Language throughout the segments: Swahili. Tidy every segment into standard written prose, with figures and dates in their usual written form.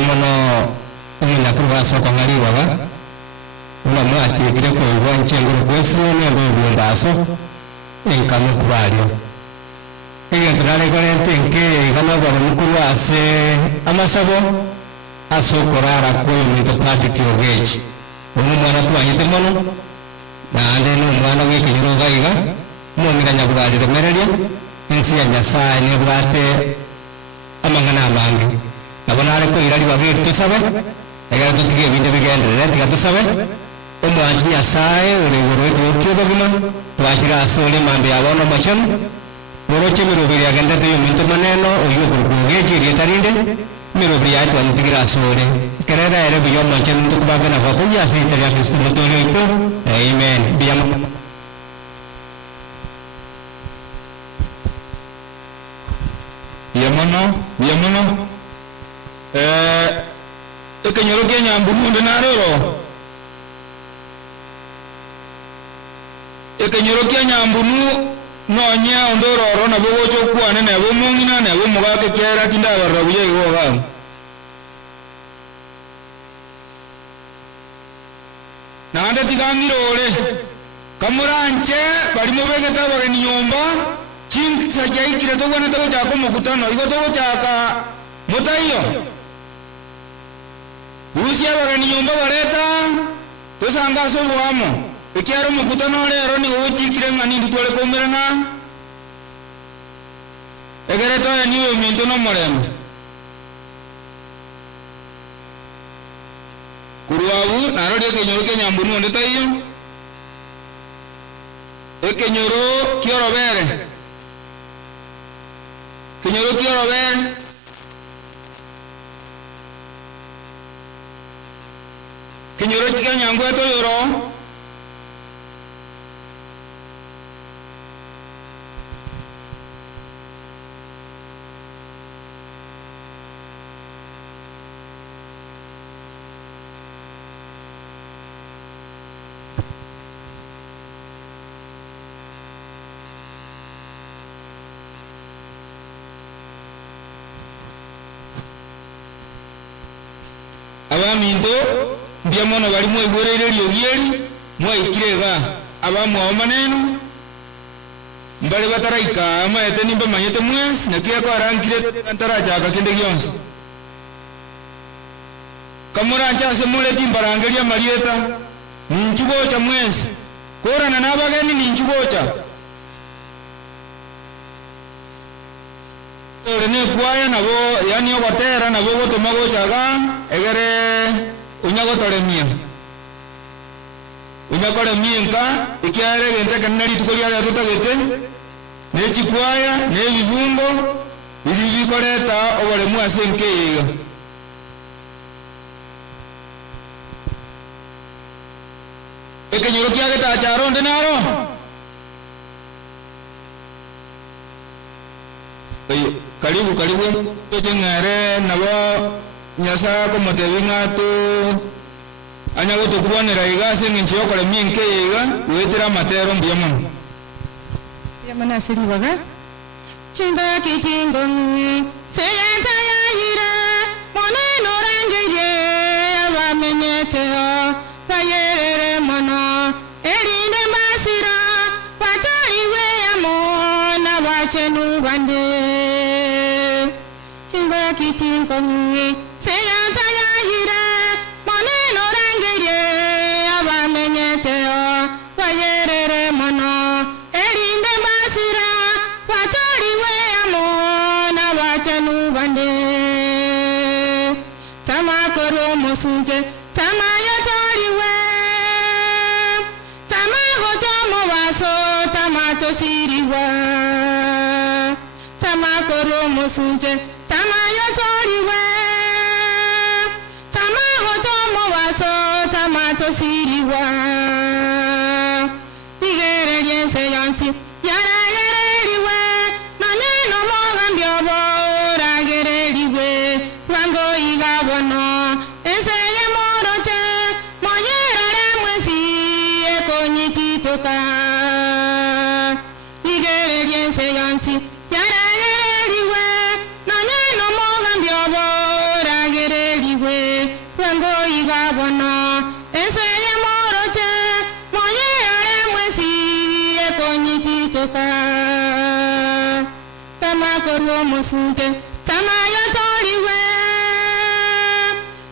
mono umenya kurwaso kwangaliwa ba una mwati gire ko ibonche nguru kwesro ne ndo bundaso enkamu kubali iyo turale korente nke kana baro mukurwase amasabo asokorara ko muntu padi kyogechi umwana twanyite mono nande no mwana w'Ikinyoro gaiga mwongira nyabwalire mereria ensi ya Nyasaye ne bwate amangana amangi nabona ariko irari bagire tusabe egara tutige binde bigendere tiga tusabe omwanji Nyasaye uri goro kibogima twakira asole mambe yabono machano boroche mirobiri agenda te yominto maneno oyo kurugeje rietarinde mirobiri yato antigira asole kerera ere biyo machano tukubaga na foto ya sita ya Kristo mutolo ito amen biyama biyamono Ikinyoro kenya mbununde naroro Ikinyoro kenya mbunu nonya ondororo na bogocho kwane na bomongina na bomugake kera tinda barabuye iwoga nande tigangirore kamuranche bari mubegeta bageni nyomba chinsa jaikire togwana tago chako mukutano igo togo chaka mutaiyo usia bageni nyomba bareta tosanga so bwamo ikiaro mukutano lero ni uchikire ngani nditwale komerana egereto ya niwe minto no moremo kuruabu narode Ikinyoro kenya mbunu ndeta iyo Ikinyoro kiorobere Ikinyoro kiorobere Ikinyoro kenya ngweto yoro abaminto mbiamono bali mwegorere lyogiyeri mwaikirega abamu amaneno mbale bataraika amaete nimba manyete mwesi nakia kwa rankire antaraja akakende gyonse kamura nchase mule timbarangelia marieta ninchugocha mwesi korana nabageni ninchugocha ne kwaya nabo yani ogotera nabo gotoma gochaga egere unyagotoremia unyakoremia nka ikiare gente kanari tukolia ya tutagete ne chikwaya ne bibungo biri bikoreta obole mwasenke yiga Ikinyoro kiageta charonde naro karibu tengare nabo Nyasaye ko motebinga to anyago to kubonera igase nginchiyo kole minke yiga wetira matero mbiyamon yamana siriwaga chinga kichingong seyanta yaira moneno rangeje abamenyeteo payere mono erinde masira pachariwe amona bachenu bande chinga kichingong seyanta yaira moneno rangeje abamenyeteo payere mono erinde masira pachariwe amona bachenu bande tamakoro musunje tamayo toriwe tamago chomo waso tamato siriwa tamakoro musunje tamayo toriwe tamago chomo waso tamato siriwa igere riense yansi yara gereriwe nanyeno mogambiobo ragereriwe wango igabono enseye moroche moyerere mwesi ekonyititoka igere riense yansi yara gereriwe nanyeno mogambiobo ragereriwe toka tama koruo musunte tama yotoriwe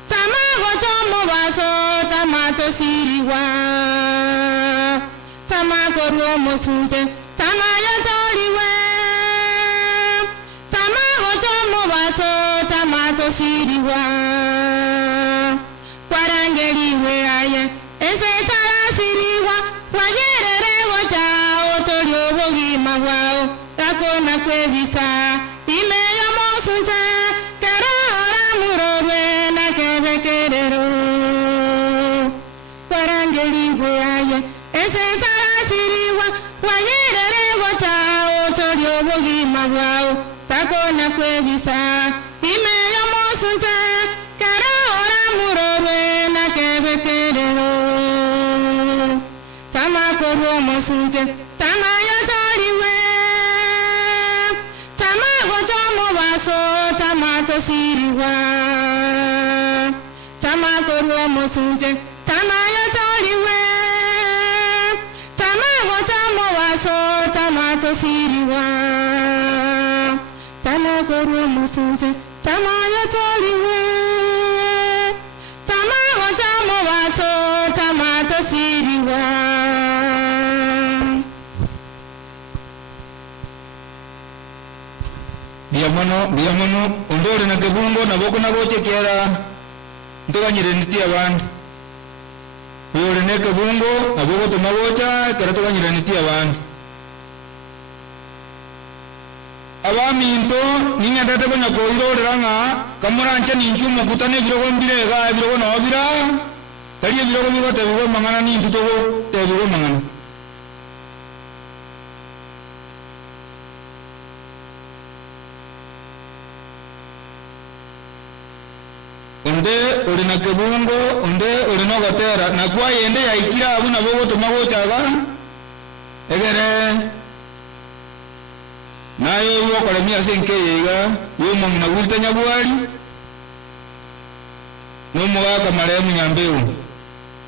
tama gochomo baso tama tosiriwa tama koruo musunte tama yotoriwe tama gochomo baso tama tosiriwa kwarangeliwe aye ese tarasiriwa wayerere gocha otorio bogima wao takona kwebisa imeyo mosunte karora murorwe na kebekerero kwarangeliwe aye ese tarasiriwa wayerere gocha otorio bogima wao takona kwebisa imeyo mosunte karora murorwe na kebekerero tama koruo mosunte tama yotoriwe tama gochomo baso tama tosiriwa tama koruo mosunte tama yotoriwe tama gochomo baso tama tosiriwa tama koruo mosunte tama yotoriwe tama gochomo baso tama tosiriwa. Biyamono ondore na kebungo na boko na goche kiera ntoka nyireniti abantu yore ne kebungo na boko to magocha kera toka nyireniti abantu abami into ninya date ko nyako iro ranga kamurancha ninchu mukutane biro gombire ga biro go nobira tari biro go migo te biro mangana ni into to te biro mangana onde ori na kebungo onde ori no gotera na kwa yende ya ikira abuna bogo to magochaga egere nayo yo kole mia senke yega yo mongina wulta nyabwali no muga kamare munyambeu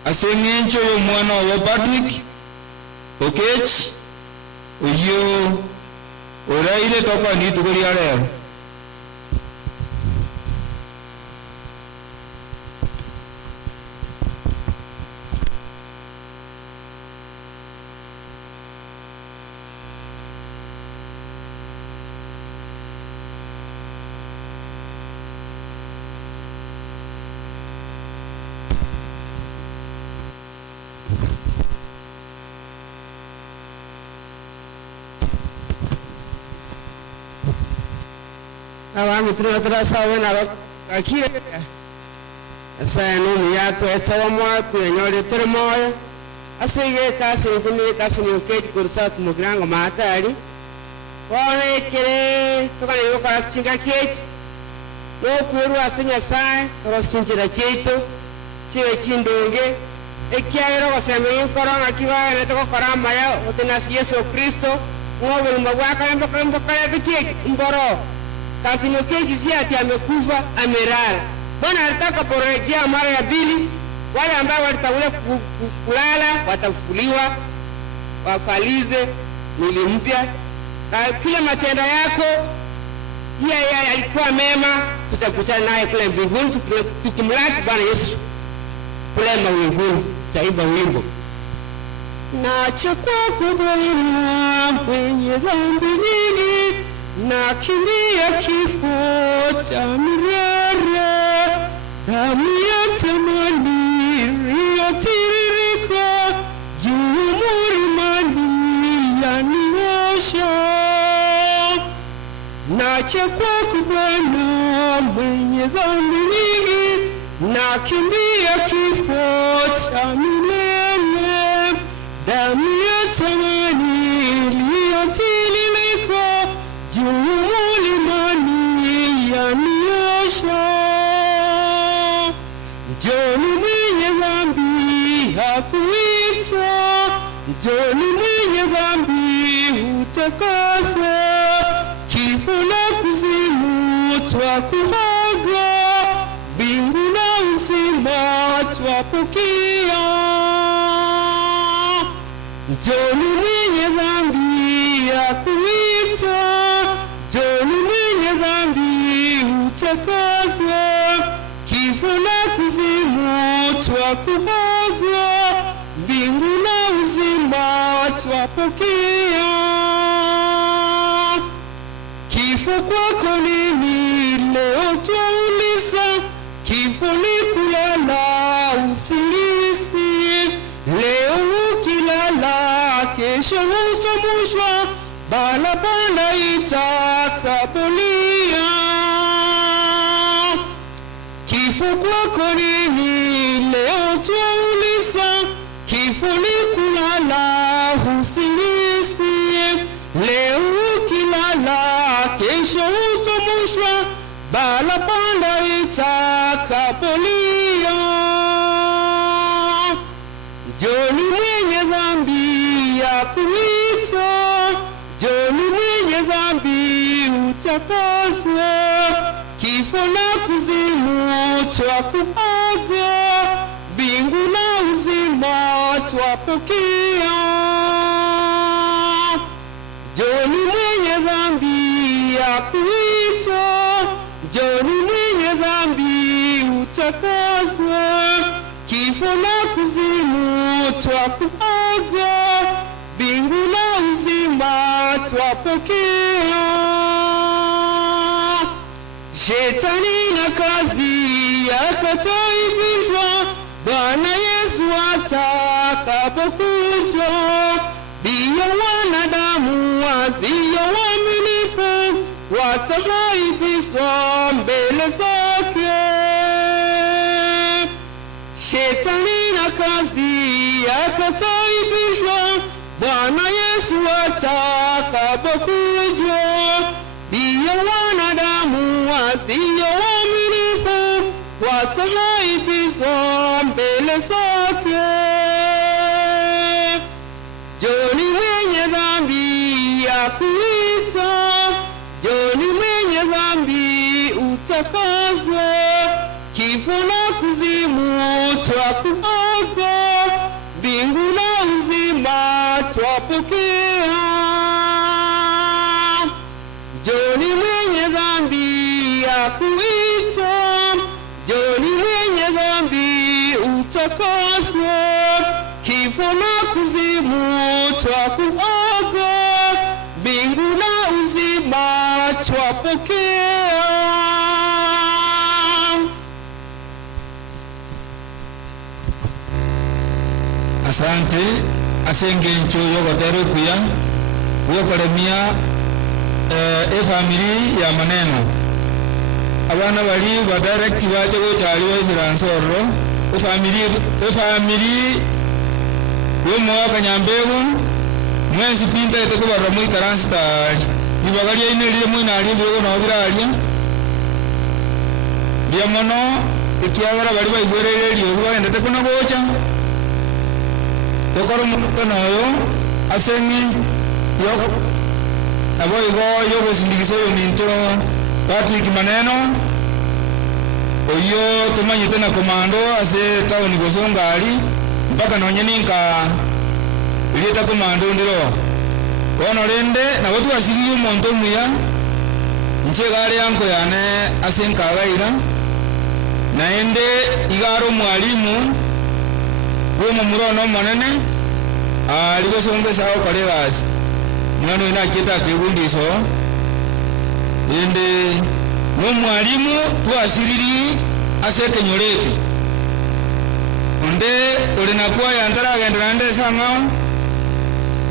asengencho yo mwana wa Patrick okech oyo oraile topa ni tukuri ale awami tunatasa wana akie asa no yato esa wa mwa ku nyore termoya asige kasi ntini kasi ni uketi kursa tumugranga matari wale kere tokana yo kasi chinga keti no kuru asinya sai rosinjira cheito chiwe chindonge ekiaero waseme korona kiwa ne toko korama ya utenas Yesu Kristo ngobe mwaka mboka ya kiki mboro kasi ni keji si ati amekufa amelala. Bwana alitaka porejea mara ya pili, wale ambao walitangulia kulala watafufuliwa wafalize mwili mpya. Kila matendo yako yeye alikuwa mema, tutakutana naye kule mbinguni tukimlaki Bwana Yesu kule mawinguni. Taimba wimbo nacha kwako Bwana mwenye dhambi nyingi na kimbia kifo cha milele, damu ya thamani iliyotiririka juu mlimani yaniosha. Nacha kwako Bwana mwenye dhambi nyingi, na kimbia kifo cha milele, damu ya thamani iliyotiririka mlimani yaniosha. Njoni mwenye dhambi hakuita, njoni mwenye dhambi utakaswe, kifo na kuzimu twakuaga, mbingu na uzima twapokea. Njoni mwenye dhambi akuita, Joni mwenye dhambi utakaswa, kifo na kuzimu twakuaga, mbingu na uzima twapokea. Kifo kwako nini leo twauliza, kifo ni kulala usingizi, leo ukilala kesho hutomushwa, balabala itakapolia. Kifo kwako nini leo twauliza, kifo ni kulala usingizi, leo ukilala kesho hutomushwa, balabala itakapolia. Joni mwenye dhambi akuita, Joni mwenye dhambi utakaswa, kifo na kuzimu twakuaga, mbingu na uzima twapokea. Joni mwenye dhambi akuita, Joni mwenye dhambi utakaswa, kifo na kuzimu twakuaga, mbingu na uzima twapokea. Shetani na kazi yakataibishwa, Bwana Yesu atakapokuja, bila wanadamu wasio waaminifu wataaibishwa mbele zake. Shetani na kazi yakataibishwa, Bwana Yesu atakapokuja, bila wanadamu wasio waaminifu wataaibishwa mbele zake. Joni mwenye dhambi akuita, Joni mwenye dhambi utakaswa, kifo na kuzimu twakuaga, mbingu na uzima twapokea. Joni mwenye dhambi akuita, Joni mwenye dhambi utakaswa, kifo na kuzimu twakuaga, mbingu na uzima twapokea. Asante asenge ncho yogotere kuya wokoremia family ya maneno abana bali ba direct baje go cyari wesira nsoro family wo mwaka nyambego mwezi pinta eteko barra mu karanstari ibagalia ine lile mu nali byo no biralia bya mono ikiagara bali baigwerere lyo baendete kuno gocha Tokoro mutano yo asengi yo abo igo yo besindikiso yo minto Patrick maneno oyo tumanyite na komando ase town gosongali mpaka nonyeninka ileta komando ndiro ono rende na watu asiri umuntu muya nchegale yanko yane asenka gaira naende igaro mwalimu Womo murono monene aliko songe sawo kolegas mwana ina kita kibundiso ende no mwalimu twasiriri aseke nyoreke onde olina kwa yandara agendera nde sanga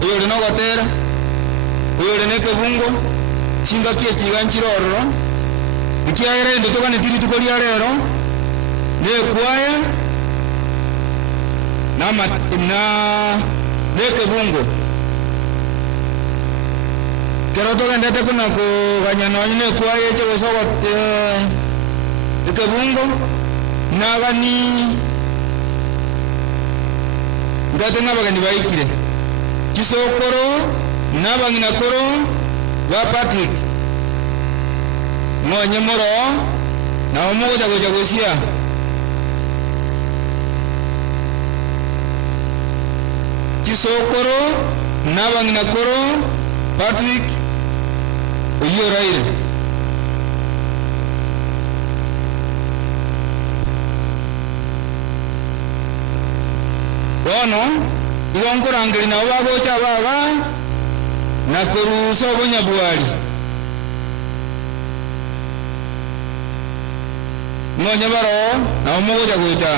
oyo lino gotera oyo lene kebungo chinga kie chiganchiroro ikiaire ndo toka netiri tukoli arero ne kwaya na neke bungo kero toka ndete kuna ko ganyano nyine kwa yeje gosowa neke bungo na gani ngate ngabagani baikire kisokoro na bangina koro ba Patrick ngonye moro na omoja gojagosia Kisokoro na bangina koro Patrick Oyoraire. Bono igonkorangeri nabo bagocha baga na kurusa obonyabwari nonya baro nabo mogocha gocha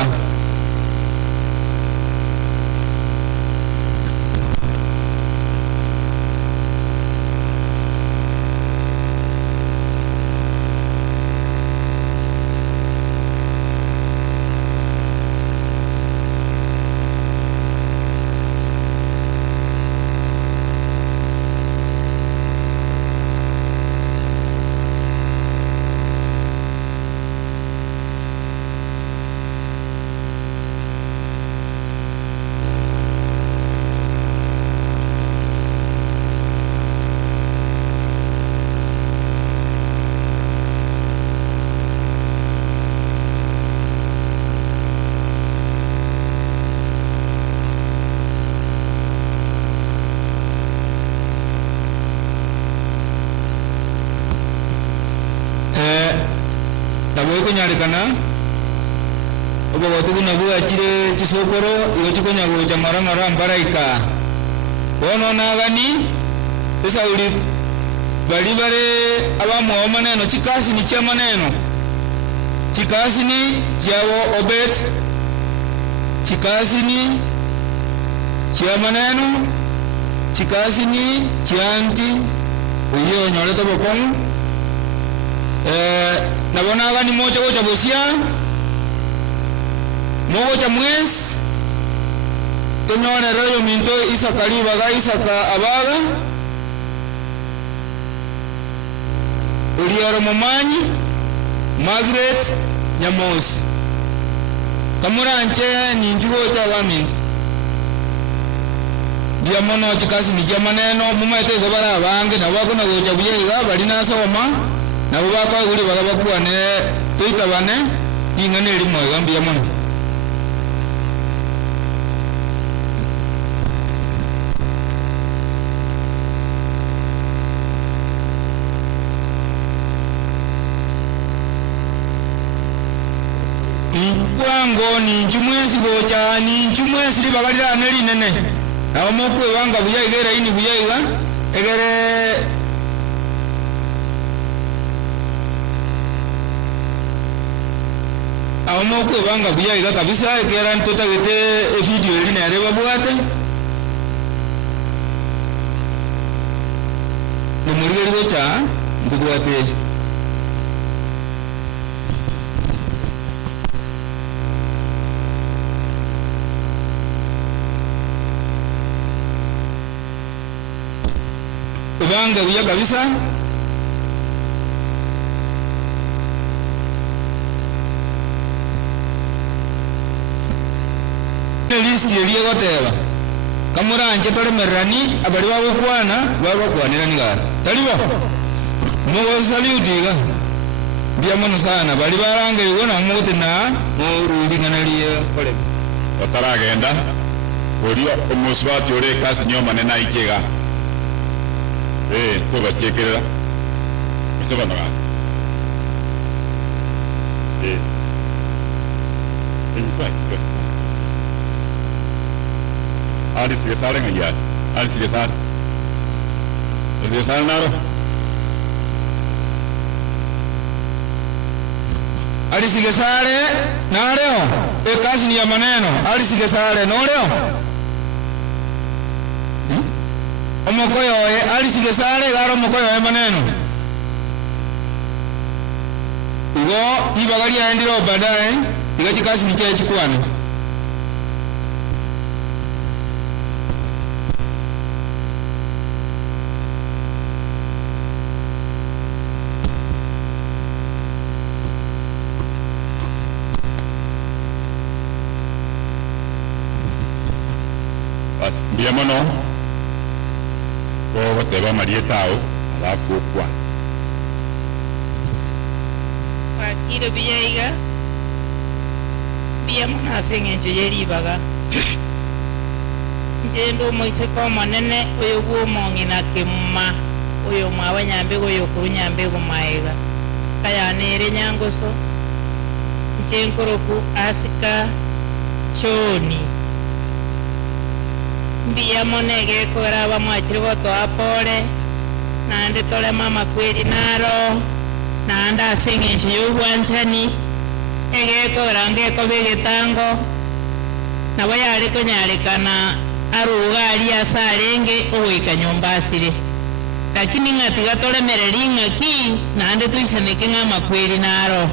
kunyarikana obo gotukuna bwachire chisokoro igo chikonyagocha marang'ara mbaraika bono nagani esauri bari bare abamuwa maneno chikasi ni chia maneno chikasi ni chiawo obet chikasi ni chia maneno chikasi ni chianti uyo nyore to bokong nabona gani moja gocha bosia mogocha mwes tonyone rayo minto Isaka libaga Isaka abaga Uriaro Momanyi Margaret Nyamosi kamuranche ni njugocha baminto diamono chikasi ni jamaneno mumaite gobara abange nabakona gocha buyega bali nasoma nabo bakaguri bagabakwane toitabane ingane limo egambia mono Kwango ni njumwezi gocha ni njumwezi libagalira neli nene nabo mokwe banga buyaiga ini buyaiga egere amokwe banga buyaiga kabisa ekera ntotagete video eri nareba bwate nomurigeri gocha mbugwate banga buya kabisa list yeliye goteba kamuranje tole merani abali bagukwana babakwanira nigara talibo mugo salutiga biamono sana bali barange yona mugote na murudi nganaliye kole otaragenda orio omuswati ore kasi nyomane na ikega to basiekerera bisebana Alis gesare ngayar, alis gesar naro, alis gesare nareo, kasi ni ya maneno, alis gesare noreo, omokoyo alis gesare garo omokoyo maneno, ugo ibagali aendiro baadaye, igachi kasi ni cha chikwana. Biamono ko teba marietao alafu kwa kiro biyaiga biamono asengenjo yeribaga njendo moise ko manene oyo gwo mongina kimma oyo mwawe nyambe oyo kuru nyambe maiga kaya nere nyangoso nchenkoroku asika choni mbiya monege kora bamwakiri goto apore nande tole mama kweri naro nanda asingintu y'obwanchani egekora ngeko begetango nabo yari konyarekana aruga ali asarenge ogoika nyomba asire lakini ng'atiga tolemereri ng'aki nande tuishaneke ng'amakweri naro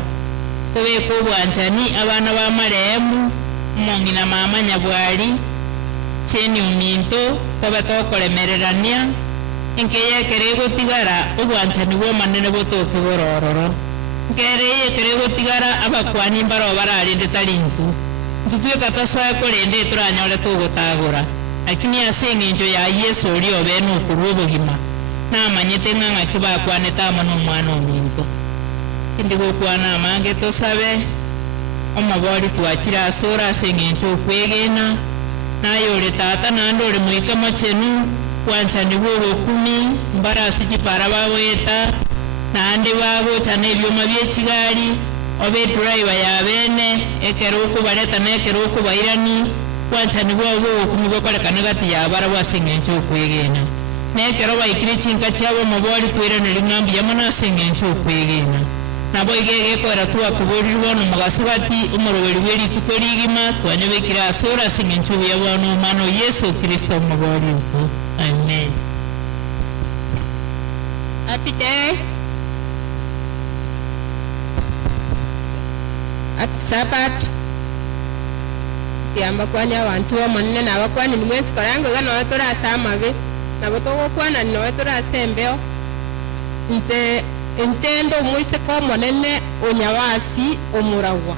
tobeka obwanchani abana ba marehemu mong'ina mama nyabwari cheni ominto tobe tokoremererania nkeyekere egotigara obwanchani bwomanene botoke borororo nkere yekere egotigara abakwani mbaro bararinde tarintu ntutweka tosoe korende turanyore togotagora lakini ase eng'encho ya Yesu ori obe nokorwa obogima namanyete ng'ang'aki bakwanete amo n'omwana ominto kindi gokwana amange tosabe omobori twachire asore ase eng'encho okwegena nayore tata nande ore moika mochenu kwanchani bwo obokumi mbarasi chipara bagoeta nande bagochana ebyoma by'echigari obe driver ya bene ekero okubareta nekero okubairani kwanchani bwo obokumi bokorekana gati yabara bwase eng'encho okwegena nekero baikire chinka chiabo mobori twiraneri ng'ambi yamo nase eng'encho okwegena nabo igegekora twakuboriri bono omogaso gati omoroberi bw'erituko rigima twanyobekire asore ase eng'encho ya bwana omwana Yesu Kristo omobori oto. Amen. Happy day. Happy Sabbath. Tiamba kwani abantu bamonene nabakwani nimwesi korango gano turasa amabe nabo togokwana no turasa embeo ntendo mwise ko monene onyabasi omuragwa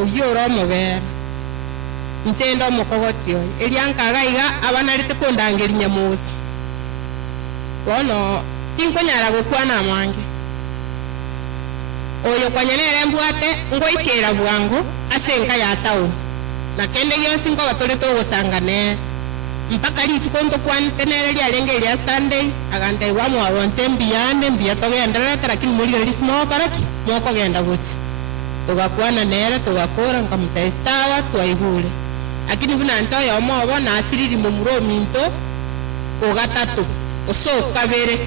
obyoro mobera ntendo mokogotio eriankaga iga abanarite kundangeri nyamusi bono tinkonyara gokwana amange oyo kwanyenere mbwate ngoikera bwangu asenka ya tauni na kende yonsi ngo batore togosangane mpaka rituko ntokwanite nere ryarenge rya Sunday aganda iwamu abonse mbiya togendera lakini muri rismo karaki moko genda gutsi tugakwana nere tugakora nkamutaestawa twaihule lakini buna ncho yomo bona asiriri mu muro minto ogatatu osoka bere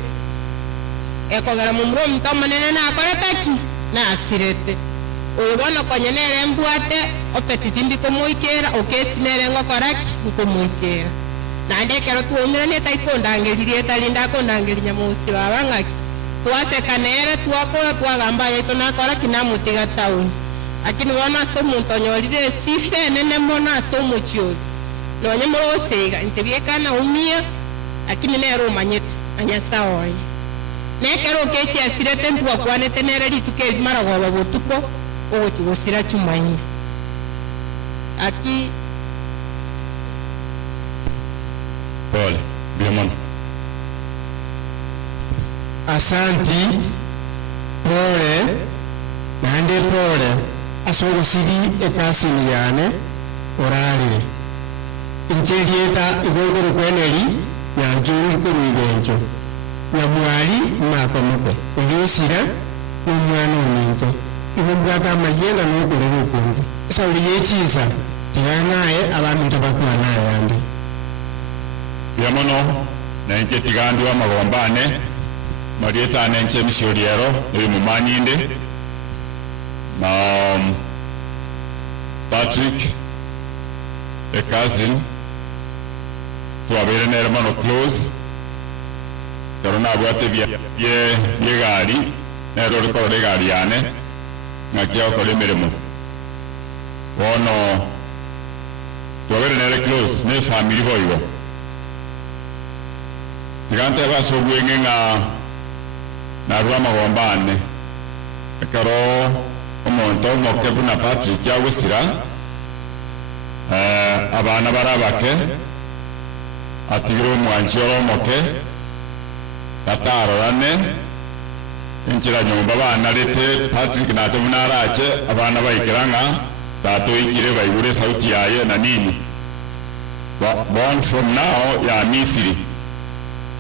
ekogera mu muro minto manene na akoretaki na asirete oyobona kwanyenere mbwate opetiti ndiko moikera oketsinere ngokoraki nkomoikera nande kero tuomira ne taikondangeririe talinda kondangeri nyamusi babang'aki twasekanere twakora twagamba yaito nakora kinamutiga tauni lakini bona so muntu onyorire sife nene mona so muchio nonye morosega ntibiekana umia lakini nero umanyete anyasaoye nekero kechi asirete ntwa kwanete nere rituke marago babotuko ogotugosira chumaini aki pole biamon asanti pole nande pole asogosiri ekasini yane orarire injerieta igongoro kweneri yanjuri kuruibenjo nyamwari makomoke oyosira n'umwana ominto ibumbwata amayenda n'okorera okungu esauri yechiza tiganaye abantu bakwana yandi biamono nenje tigandi wa magombane marieta nenje misioriero ebi mumanyinde na Patrick a cousin twabere nermano close torona abwate bye gari nero rekore gari yane ngakia okore meremo wono twabere nere close ne family boyo tigante baso gwenge na ruwa magombane karo omonto mokebu na Patrick yawesira abana barabake atigiro mwanjoro moke tatarorane inchira nyomba bana lete Patrick na tomunarache abana baikiranga tato ikire baigure sauti yaye na nini born from now ya Misiri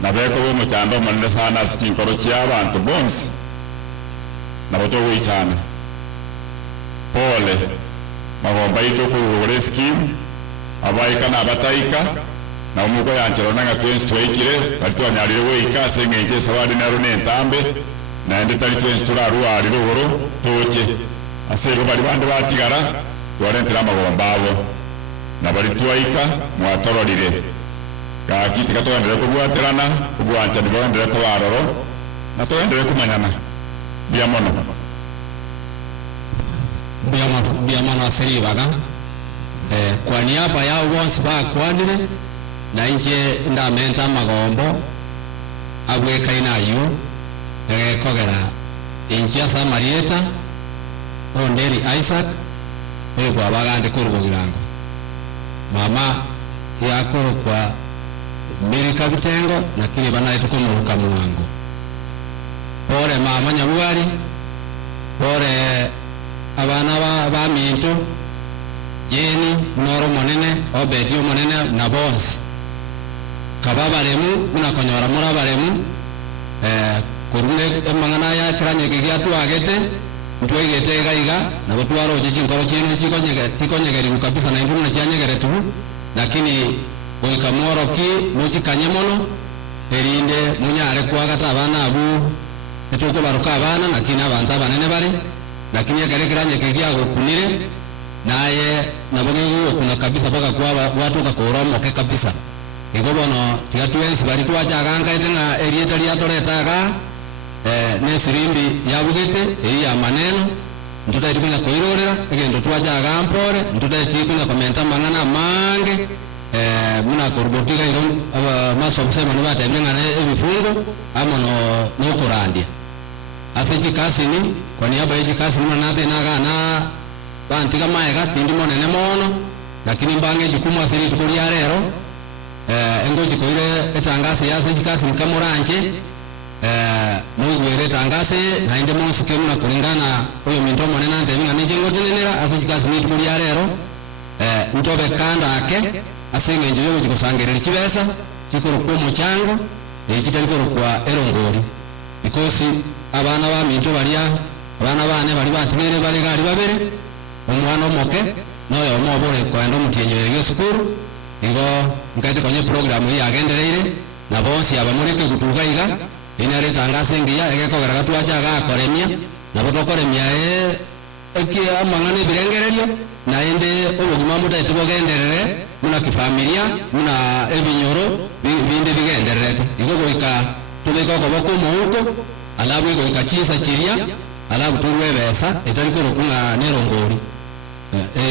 na beko bo muchando manne sana sikinkoro chia abantu bonsi na botogo ichana pole magomba ito ku scheme abaika na bataika na umuko yanchero nanga twins twaikire batu anyarire we ikase ngenje sabadi na rune ntambe na ende tali twins turaru ari rugoro toche asego bali bande batigara warentera magomba abo na bali twaika mwatororire kakiti katondere kubwaterana kubwancha ndibondere ko baroro na tondere kumanyana biamono asiri baga kwa niaba ya wonsi ba kwanire na inje ndamenta magombo abweka inayu kogera inje Samarieta Onderi Isaac kwa bagande kurugogirango mama yakoro kwa Mirika Bitengo na kini bana yetu kumuruka mwangu pole mama Nyabuari pole abana ba Minto Jeni Noro Monene Obedio Monene na Bonsi kababaremu muna konyora mura baremu kurune mangana ya kiranye kigiatu agete ntwegete gaiga na gutwaro je chinkoro chino chikonyegeri kabisa na ndumuna cyanyegere tu lakini boikamoro ki mukikanye mono erinde munyare kwagata abana abu etoko baruka abana nakina abantu abanene bari lakini yagerekeranye kigiago kunire naye nabogego kuna kabisa baka kwa watu kakoromo ke kabisa igobono tiatwensi bari twajaganga etenga erieta liatoretaga nesirimbi yabugete ya maneno ntuta itipunya koirorera egendo twajaga mpore ntuta itipunya komenta mangana mange muna korbotika ino maso kusema nubata emengana ebifungo ama no kurandia ase chikasini kwa niaba ya chikasini manate nagana bantika maega tindi monene mono lakini mbange jukumu asiri tukulia rero engo jikoire etangase yase chikasini kamuranje mugwere tangase na inde monsi kemuna kulingana oyo minto monene ante minga nijengo tinenera ase chikasini tukulia rero ntobe kanda ake asenge njiyo jikusangerera kibesa kikoro kwa muchango kitarikoro kwa erongori because abana ba minto balia abana bane bali batubere bali gali babere omwana omoke noyo omobore kwa ndo mutienyo yo skuru ngo ngade konye program ya agendereire na bonsi abamureke gutuga iga inare tangase ngiya egeko garagatu ajaga akoremia na botokoremia eki amangane birengererio na ende obugima mutaite bogenderere muna kifamilia muna ebinyoro binde bigenderete igo goika tubeko koboko muhuko alabu igo ikachisa chiria alabu turwe besa etariko rokunga nerongori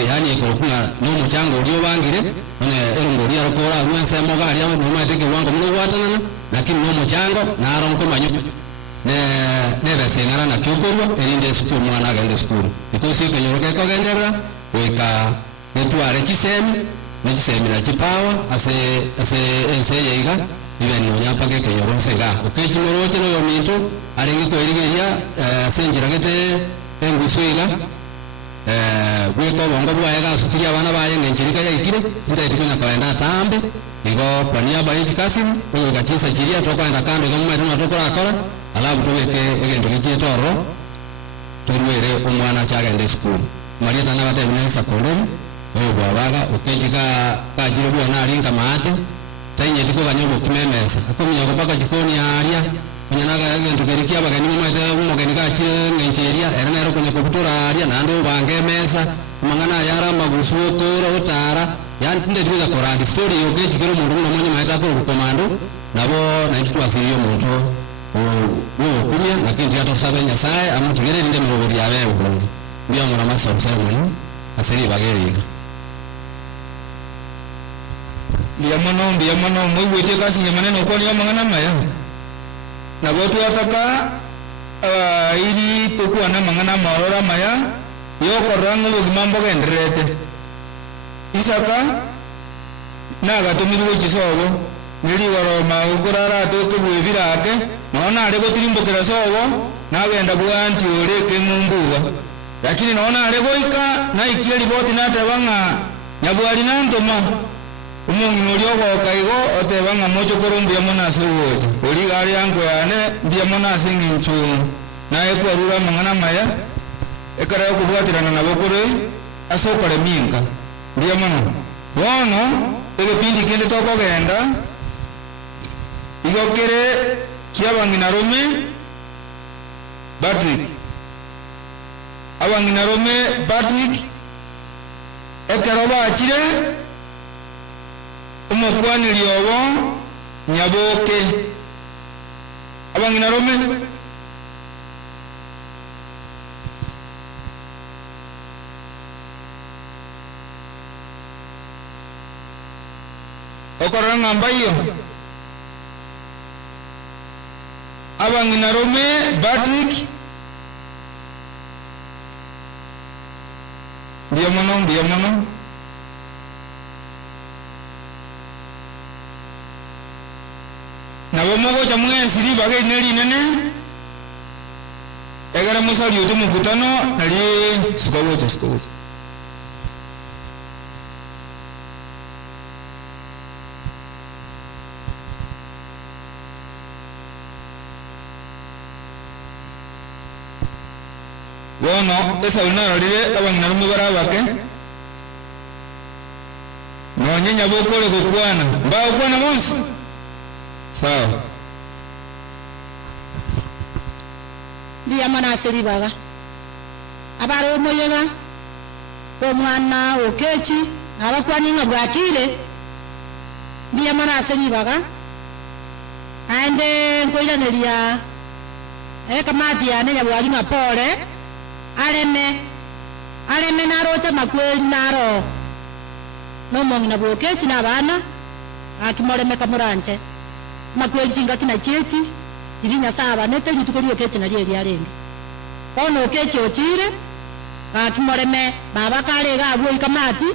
yani ekorokunga no muchango rio bangire one erongori arokora ruense mogari abo no mateke wango muno watanana lakini no muchango na aronko manyu ne bese ngara na kyokorwa erinde skulu mwana agende skulu because kenyoroke ko gendera goika netware chisemi nechisemi na chipawa ase enseye iga ibe no nyapake kenyoronse ga okechimoroche no yominto arenge ko erigeria senjira gete engusuiga gweko bongo bwaega sukiria abana baye ngenchirika yaikire ntaiti kunya kaenda tambe igo kwa niaba ya chikasini oyo gachisa chiria tokwenda kando igo mwetu natokora akora alabu tobeke egendo gichietoro turwere omwana chagende skulu marieta nabate binesa koloni oyo bwabaga okechika kajiro bwana alinga maate tainye tiko ganyobo kimemesa akominya kopaka jikoni aria kunyanaga egento kerikia bagani mwete umogeni kachire ngencheria era nero kunya kubutura aria nando bange mesa mangana yara magusu kora utara yani tunde tuza korandi story yoke chikiro mundu na mwenye maeta ko komando nabo na itu asiriyo mundu kumya lakini tiato sabe nyasaye amutigere ndinde murobori yabe ubundi ndiyo mura masa observation asiri bageri ndiyamono mwigwete kasi nyamaneno ko niyo mangana maya na botu ataka ili tokuwa na mangana marora maya yoko rangu bugimambo genderete isaka naga tumirugo chisobo nirigoro maugurara tukubwibirake naona ari gutirimbukira sobo nagenda bwanti ureke mumbuga lakini naona ari goika na ikieli boti natabanga nyabwali nantoma umong'ina oria ogoka igo oteba ng'a mochokoro mbuya ase ogocha ori gare yango yane mbuya ase eng'encho naye kwarura amang'ana maya ekara okobwaterana nabo kore ase okoreminka mbuya mono bono egepindi kende tokogenda igo kere kia abang'ina rome Patrick abang'ina rome Patrick ekero bachire omokwaniri obo Nyaboke abang'ina rome okorora ng'amba iyo abang'ina rome Patrick mbuya mono nabo mogocha mwesiri bagaine rinene egere mosari ote mokutano nari sikogocha bono esa unarorire abang'ina rome barabake nonye Nyaboke ore gokwana mbagokwana bonsi sawa mbuya mono ase ribaga abare omoyega omwana okechi nabakwani ng'a bwakire mbuya mono ase ribaga aende nkoiraneria ekamati yane nyabwari ng'a pore areme narocha makweri naro nomong'ina bwokechi na abana akimoreme kamoranche makweri chingaki na chechi chiri nyasaye abanete rituko riokechi nari eria renge bono okechi ochire akimoreme baba karega abwo ikamati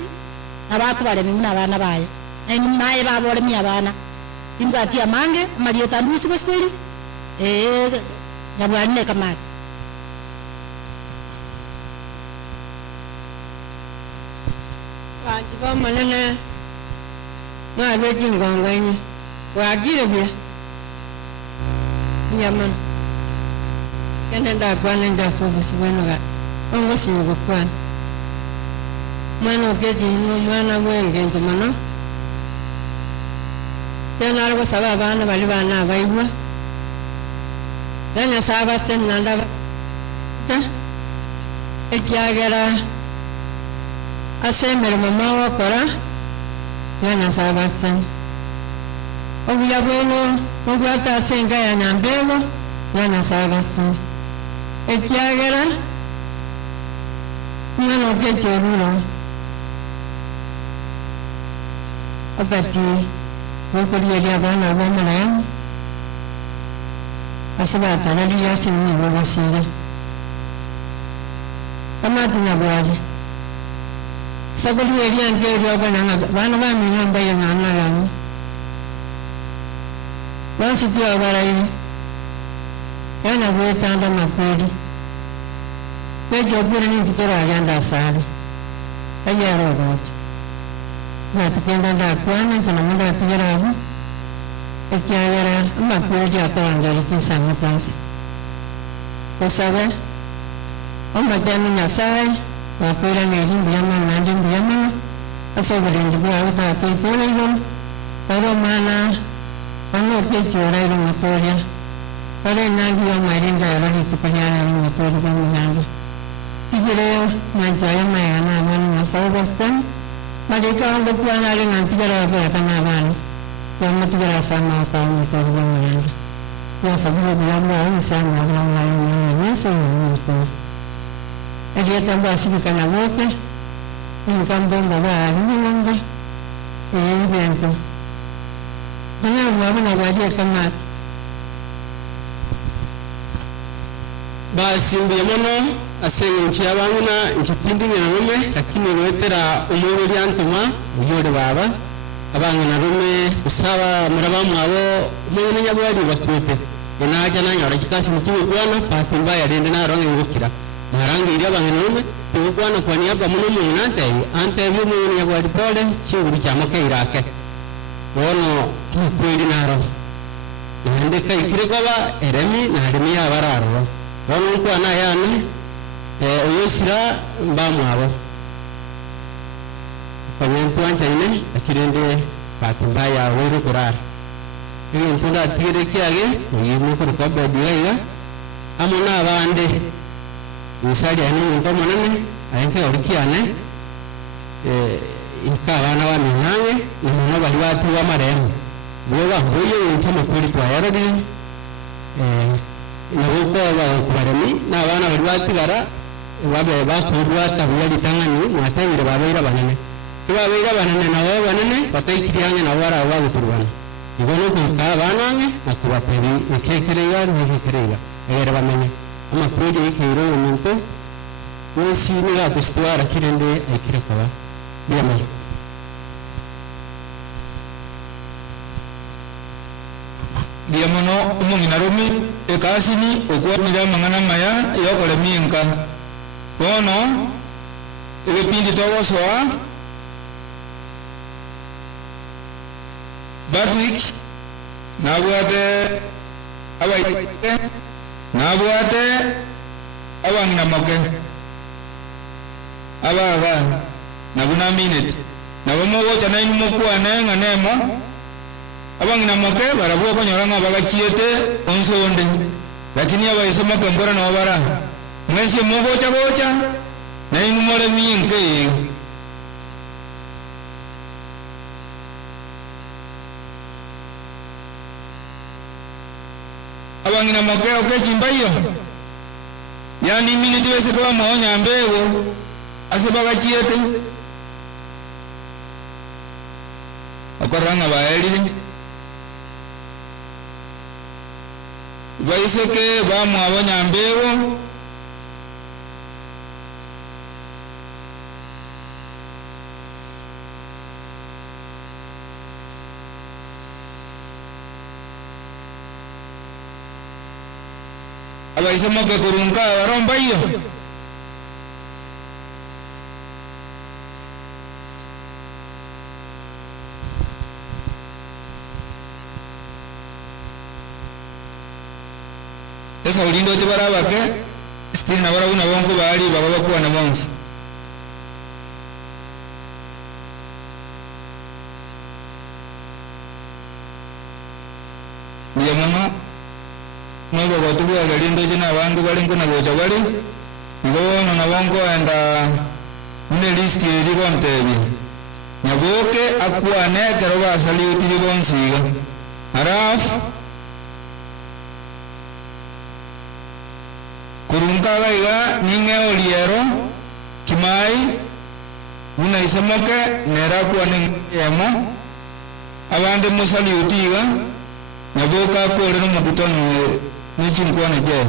nabakubaremi muna abana baye naye baboremi abana timbwati amange amarieta ndusi bosiberi nyabwari ne kamati banji bamanene mwarwe jingonganye wagire bya nyaman kene ndakwana ndasubusi bwenoga ongo singo kwana mwana okeji no mwana wengento mano tena algo saba abana bali bana abaibwa tena saba senanda ta ekyagera asemere mama wakora yana Sebastian obuya bweno obwata senga ya Nyambego yana Sebastian ekyagera mwana okechorulo abati wokorieri abana bomara asibata nali yasimni bobasire kamati nyabwari sagoli eria ngeri abana bana bamina mbaye ngana yani basi pia baraini yana bwetanda makweli kwejo bwira ni tutora aganda sare ayaro rojo na tukenda nda kwana tuna munda tijarabu ekyagera makweli atarangari tisanga tansi to sabe omba tanu nyasai wakwira neri mbiyama nandi mbiyama asoberendi bwawe tatotore igon paro mana ano kechora iro motoria pare nyangi wa marinda yari tukanyana ni motori kwa mwanangu tijere manjaya mayana amani masawasan madeka ongo kwa nari ngantigara wapera kana abana kwa matigara sama kwa motori kwa mwanangu kwa sababu biyama wa usama wa mwanangu yesu motori elia tambo asibikana wote nikambo baba niwanga evento Tanya mwana waje kama basi mbuya mono asenge nchi abanguna nkitindi nyarome lakini wetera umwe antuma yore baba abanguna rome usaba murabamu abo umwe nyabwari bakwete enaja nanyora kikasi mukiwe kwana patimba yarende naronge ngukira marangi iri abanguna rome kwana kwa niaba muno munante ante byo nyabwari pole chinguru cyamake irake bono kweli naro nande kai kirekoba eremi na aremi abararo bono nkwana yane oyosira mbamwabo kanyentwanja ine akirende bakunda ya wero kurar ntunda tigere kiage yimu kurukobe diga amona abande misali ane ntomonane ayenke orikiane ikabana baminange nono bali batu bamaremu boba huye ntama kuri twayarabire nabo babaremi n'abana bali batigara babe bakurwa tabuyali tangani mwatangire babeira banane kibabeira banane nabo banane batayikiryange nabo barawa guturwana ibono kuka banange nakubatebi ekekerega n'ekekerega era bamenye amakuru y'ikiro umuntu wese niga kustwara kirende akirekaba biyamara diamono umungina romi ekasini okwamira mangana maya yokole minka bono ebipindi togosoa Patrick nabwate abaite nabwate abangina moke abaga nabuna minute nabomogo chana inumo kwane nganemo abangina moke barabuwa konyoranga bagachiete onsonde lakini abaise moke mbora no bara mwesi mogocha gocha na inumore minke abangina moke okechimbayo yani minute wese kwa maonya mbego ase bagachiete akoranga baelire baiseke bamwabonya mbego abaisemo ke kurunka baromba iyo esa ulindo tibarabake stili na bara una bongo bali baba kuwa na monsi ndiye mama mwego batuwa galindo jina bangu bali nkuna goja bali ngono na bongo enda mune listi iri kontebi nyaboke akwane karoba asali utiri bonsiga harafu kurunka gaiga ninge oliero kimai una isemoke nera kwane yemo abande musali utiga nyaboka kore no mukutano n'icyo kwana je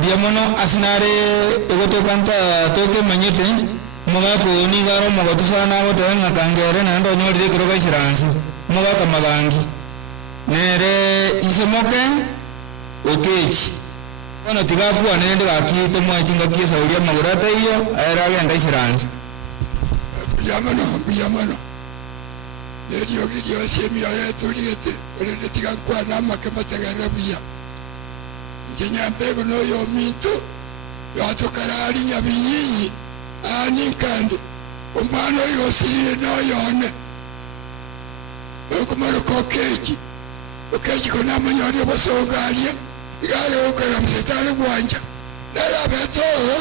dia mono asinare egoto kanta toke manyete moga ko ni garo moga tusana go tenga kangere na ndo nyori kiro ga siransi moga kamagangi nere isemoke okechi ono tiga kuwa nende ga kito mo chinga kisa ulia magurata iyo era ga ndai siransi biyamano ndio gidio semi ya toliete ole tiga kuwa na makematagara biya jenya mbego no yo mito yato karari nyabinyinyi ani kande umano yo sire no yone okumaro kokeji kona manyori basogaria igale okara msetale gwanja nala betoro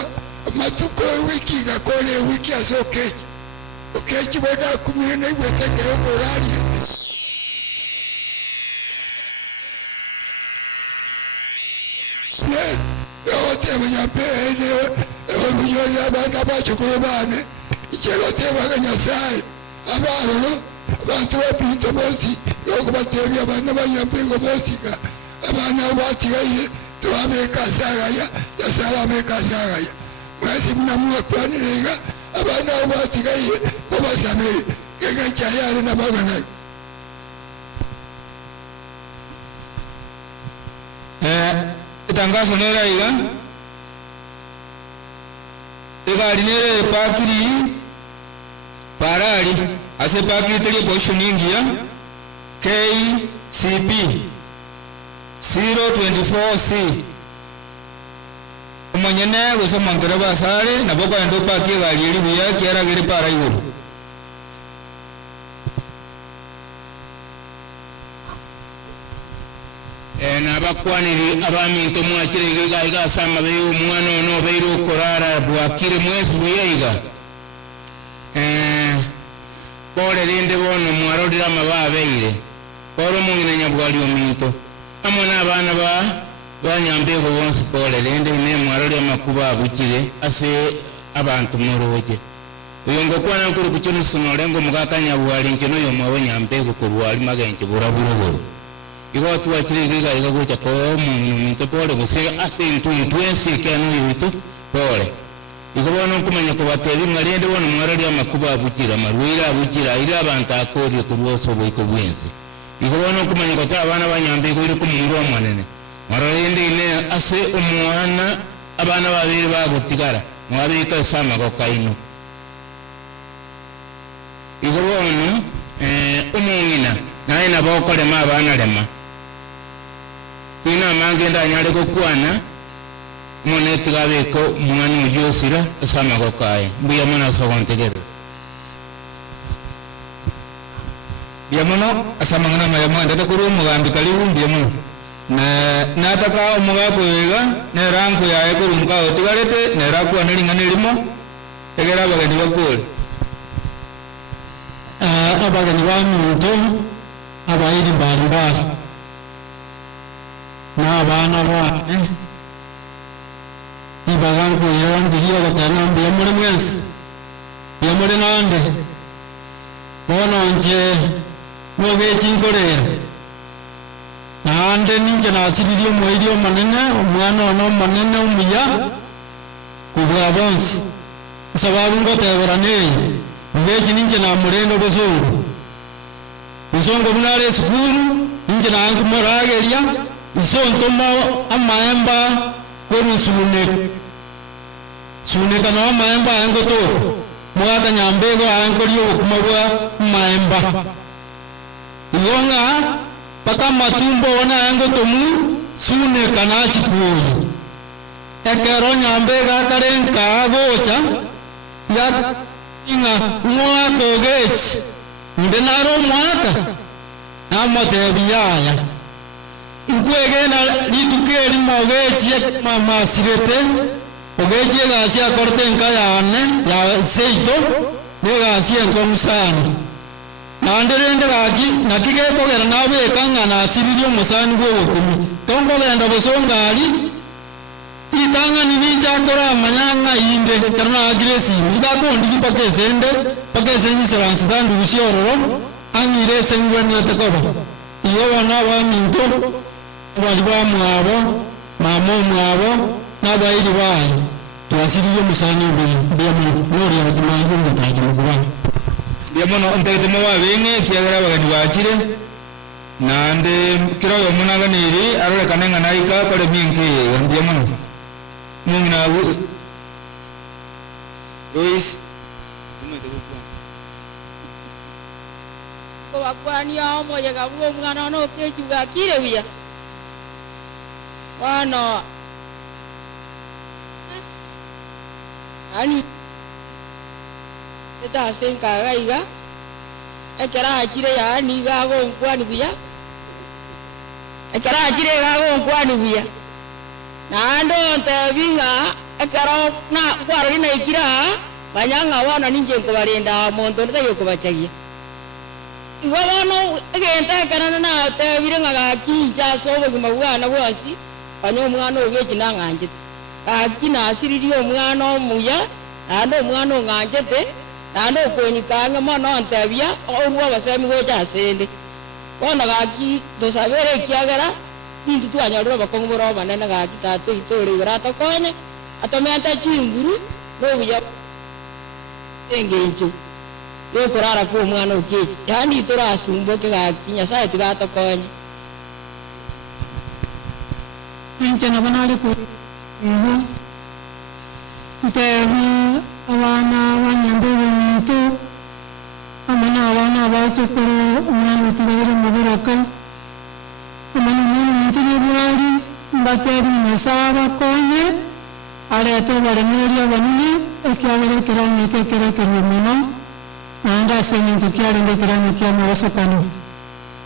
matuko wiki gakole wiki asokeji okeji boda kumire na ibwete ke ogorari yote mnyapende onyonya abana bachukurubane ichero tema kanyasai abaro abantu bapinto bosi yokubatemya abana banyampengo bosika abana batigaire tuwameka sagaya yasaba meka sagaya mwasi mnamuwa kwani nega abana obatigaye obasamere kega chayale na baba nayo itangazo nera iga igari nere pakiri parari ase pakiri tele positioning ya KCP 024C umanyene gusoma ndera basare na boko endo paki gari iri buya kiara giri para iguru n'abakwaniri abaminto mwakire gaiga sama be umwana ono beiro korara bwakire mwezi buyiga bore rinde bono mwarodira mababeire boro mungina nyabwali ominto amona abana banyambe go bonse bore rinde ne mwarodira makuba abukire ase abantu moroje uyongo kwana kuri kuchino sonorengo mugakanya bwali nkino yo mwawe nyambe go kurwali magenje buraburo igo tuwakire giga igagocha ko muntu pole gusega asintu intwensi kano yitu pole igo bono kumanya ko bateri ngarende bono mwarari amakuba abukira marwira abukira ira abantu akori kurwoso boyiko bwenzi igo bono kumanya ko abana banyambe ko iri kumungu wa mwanene mararende ine ase umwana abana babiri bagutigara mwabika sama ko kaino igo bono umungina naye nabokole mabana lema kwina mangenda nyale ko kwana mone tigabe ko mwana yosira sama ko kai buya mona so wantegere ya mono asama ngana maya mwanda ta kuru mugambi kalibu biya mono na nataka umuga ko yega ne ranko ya ko runka otigarete ne raku anelinga nelimo egera bagani bakole abagani ba muntu abayiri mbali n'abana bawe ibagangu yarandiye batana mbiye muri mwese ya muri nande bononje noge chinkorera nande ninje nasiriye moirio manene umwana ono manene umuya kubwa bonsi sababu ngoteberane noge ninje na murendo bozungu bozungu bunare skuru ninje na angu morageria isontomo amaemba sune kana amaemba angoto mwata nyambego angoriyo kumabwa maemba igonga paka matumbo ona angoto mu sune kana chipuyi ekero nyambega karenka agocha ya inga mwa kogechi ndenaro mwaka amotebiyaya ukwegena litukeli mogechi mama sirete ogechi gasi akorte nkayane ya seito ne gasi enkomusani nanderende gaki nakigeko gera nabe kanga na siririo musani gwo kumi tongo genda bosongali itanga ni ninja kora manyanga inde karna agresi ndakondi pakese ni seransi tandu usiororo angire sengwena tekoba iyo wana ba minto bali ba mwabo mamo mwabo nabayiri bayi twasiriyo musani bya muri ya dimangu ngataje mugwa bya mono ontete mo babenge kiagara bagani bakire nande kiro yo munaganiri arore kanenga naika kole minke bya mono mungina Luis wakwani ao moja gabuo mwana no kechuga kire wiya wana ani eta senka gaiga ekera achire ya ni gago nkwani wiya ekera achire gago nkwani wiya nando ntebinga ekero na kwaro ina ikira banyanga wana ninje ko barenda monto ndayo ko bachagia iwabano egenta kana na te birenga ga kinja sobo gimabwana bwasi banyo mwana ogechi na nganje akina asiririo omwana omuya ando omwana onganjete ando konyikanga mono antabia orwa basemi goja sende bona gaki dosabere kiagara intu twanyarire abakongo boro abanene gaki tato itore igora tokonye atomete chinguru nobuya engencho yokorara kwa omwana okechi yani itorasumboke gaki nyasaye tigatokonye inche nabonari ku ntebi abana banyambere omuntu amana abana abachokoro omwana otigagire muburoka amana omwana omuntu yebwari mbatebi nyasaye abakonye arete obaremeri abanene ekiagere ekiranya ekekerekerio muno naende ase eng'encho kiarende ekiranya kia amabosokano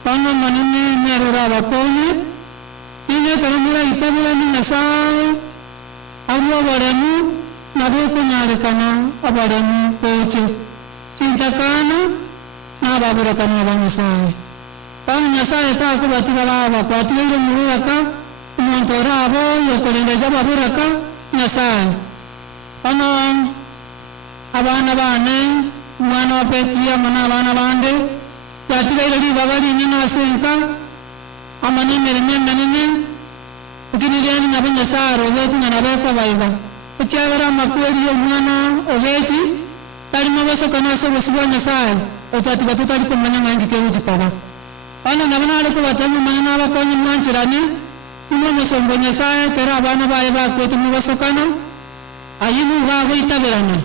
bono amanene nerora abakonye ninekero muraitaburani nyasaye ari oboremu nabo okonyarekana oboremu boche chintakana nababurekana aba nyasaye bono nyasaye takobatiga babakwatigeire muburaka omonto orabo yokorendesa baburaka nyasaye bono abana bane omwana wa Petri amana abana bande batigaire ribaga rinene ase enka amana emeremo emenene okiririani nabo nyasaye arobeti ng'a nabeko baiga ekiagera amakweri omwana ogechi tarimo basokana ase obosi bwa nyasaye otatiga totari komanya ng'angi kegukikoba bono nabo nare kobatebia omanya nabakonye mwanchirane imo omosombo nyasaye kero abana baye bakwete mubasokana ayibu gagoitabirana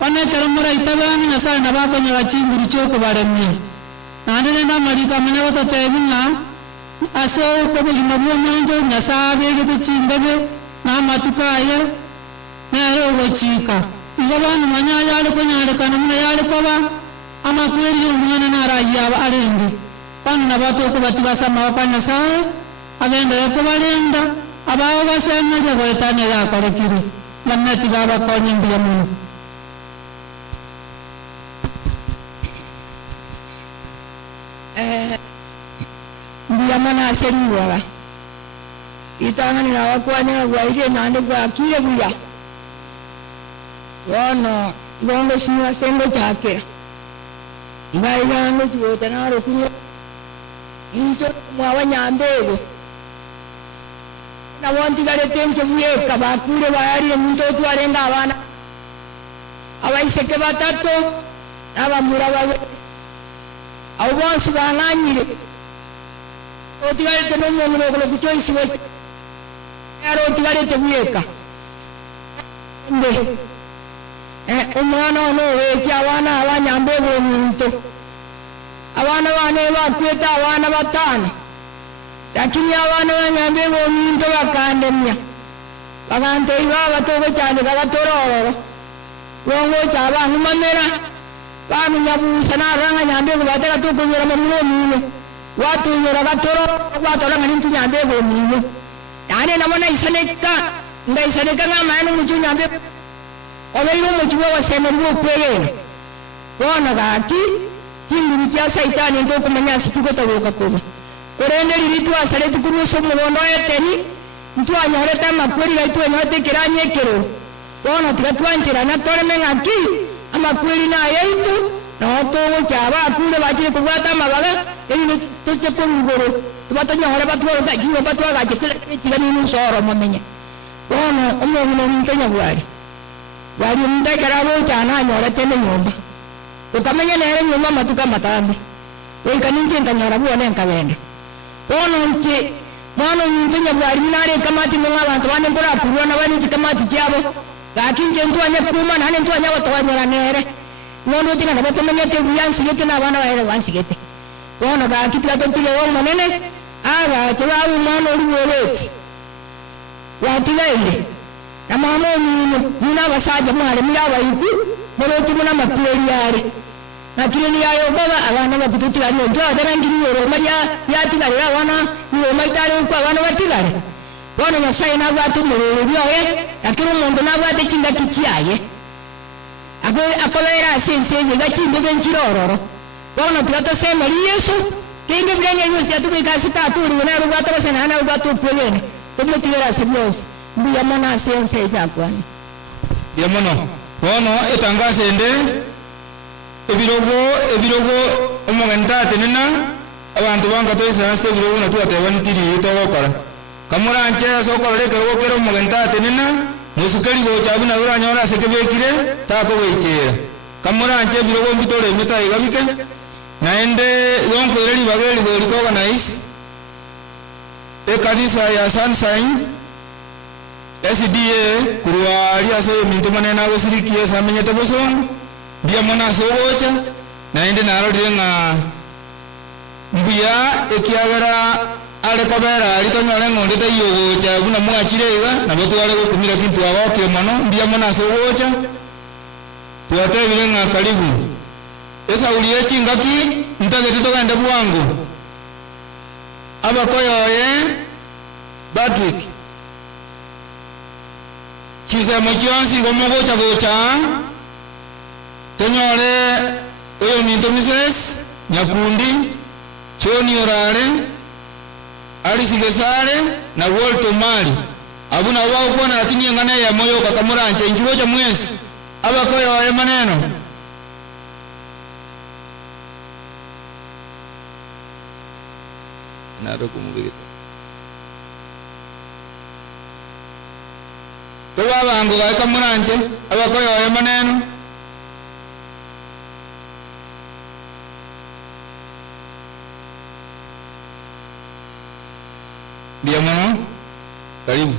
bono ekero moraitabirana nyasaye nabakonyora chinguru chiokobaremia naende rende amariko amanya gototebi ng'a ase okobogima bwa omonto nyasaye abegete chimbebe namatuko aye nere ogochika igo bono manya yare konyarekana muna yare koba amakweri omwana narayaba arende bono nabo tokobatiga ase amaboko a nyasaye agendere kobarenda abao basemeria goetana yakorekire manetiga abakonye mbuya mono mbuya mana aseriwaga itang'ani nabakwanya gwaire nande gwakire buya bono igongo sinwa sendo chakera ngaigango chigote naro kunywa into mwabanyambego nabontigarete enche buyeka bakure bayarire muntu otwarenga abana abaiseke batatu nabamura babiri abo bonsi bang'anyire otigarete nomong'onogolo kuchoisiwe yaro otigarete buyeka mbe omwana ono oweki abana abanyambego omuntu abana bane bakweta abana batano lakini abana banyambego omuntu bakandemia baganteiba batogo cyane gatorororo bongo cyabanga mamera bamunyabusa naranga nyambego bateka tukonyora mu muno watunyora gatoro watoranga nintu nyambego omuntu yane nabona isaneka ndaisaneka ngamana mu nyambego obeiro mu kibo wasemeri bokwegera bona gaki chinguru kya saitani ndo kumanya sikiko taboka kuba korende liritu asale tukuruso mubondo eteni ntwanya horeta makweri gaitu enyote kiranye kero bona tikatwanjira na toreme ngaki amakweri na yaitu na otogo cyaba akure bakire kubwata amabaga eri tuche kurugoro tubatanya hore batwa gakiwe batwa gakitira kira ni nsoro mumenye bona omuntu ntanya bwari bari mundekera bo cyana nyorete ne nyomba ukamenya nere nyuma matuka matambi wenka ninje ntanyara bone nkabenda bono nche mwana nyinje bwari minare kamati mu abantu bane ngora kurwa nabani kamati cyabo gakinje ntwanye kuma nane ntwanye batwanyara nere nono tinga nabatomenya te buyansi gete nabana baere wansigete bono gakitira totile wo manene aga tibabu mwana uri woleti watigaile na mama muna basaje mwale mirawa yiku moroti muna makweri yare na kireni yayo baba abana bakututira ni ndo adarangiri yoro maria yatigare abana ni maitare kwa abana batigare bono nyasaye na bwatu murero byoye akiro mondo na bwate chinga kichiaye akolera sense gachimbe benchirororo bono tugato sema Yesu kenge brenye yusi atubika sita turi na rubata basana na rubata kwelene tumutira sebyose mbuya mona sense yakwani ya mono bono etangase ende ebirogo omugenda tenena abantu banga toyisa hasta ebirogo na tuatebani tiri yitogokora kamuranche sokorore kerogokero mogenta tenena musukari gocha buna uranyora sekebekire tako goikera kamuranche birogo mbitore meta igabike naende yonko ireli bageli go organize kanisa ya Sunshine SDA kuruari aso minto manena go sirikie samenyete bosong bia mona sogocha naende naro direnga mbuya ekiagara ale kobera alito nyore ngonde te yogocha buna mwachirega nabo twale go kumira kintu agoke mono bia mona sogocha tuate birenga karibu esa uliye chingaki ntage tutogende bwangu abakoyoye Patrick chize mochionsi gomogocha gocha tonyore oyo minto Mrs. Nyakundi Choni orare Alisigesare na Walter Mali abuna wao kuona lakini ngane ya moyo kakamuranche njiro cha mwezi abakoyoye maneno naro kumugirita toba bango gaika muranje abakoyoye maneno bia mono karibu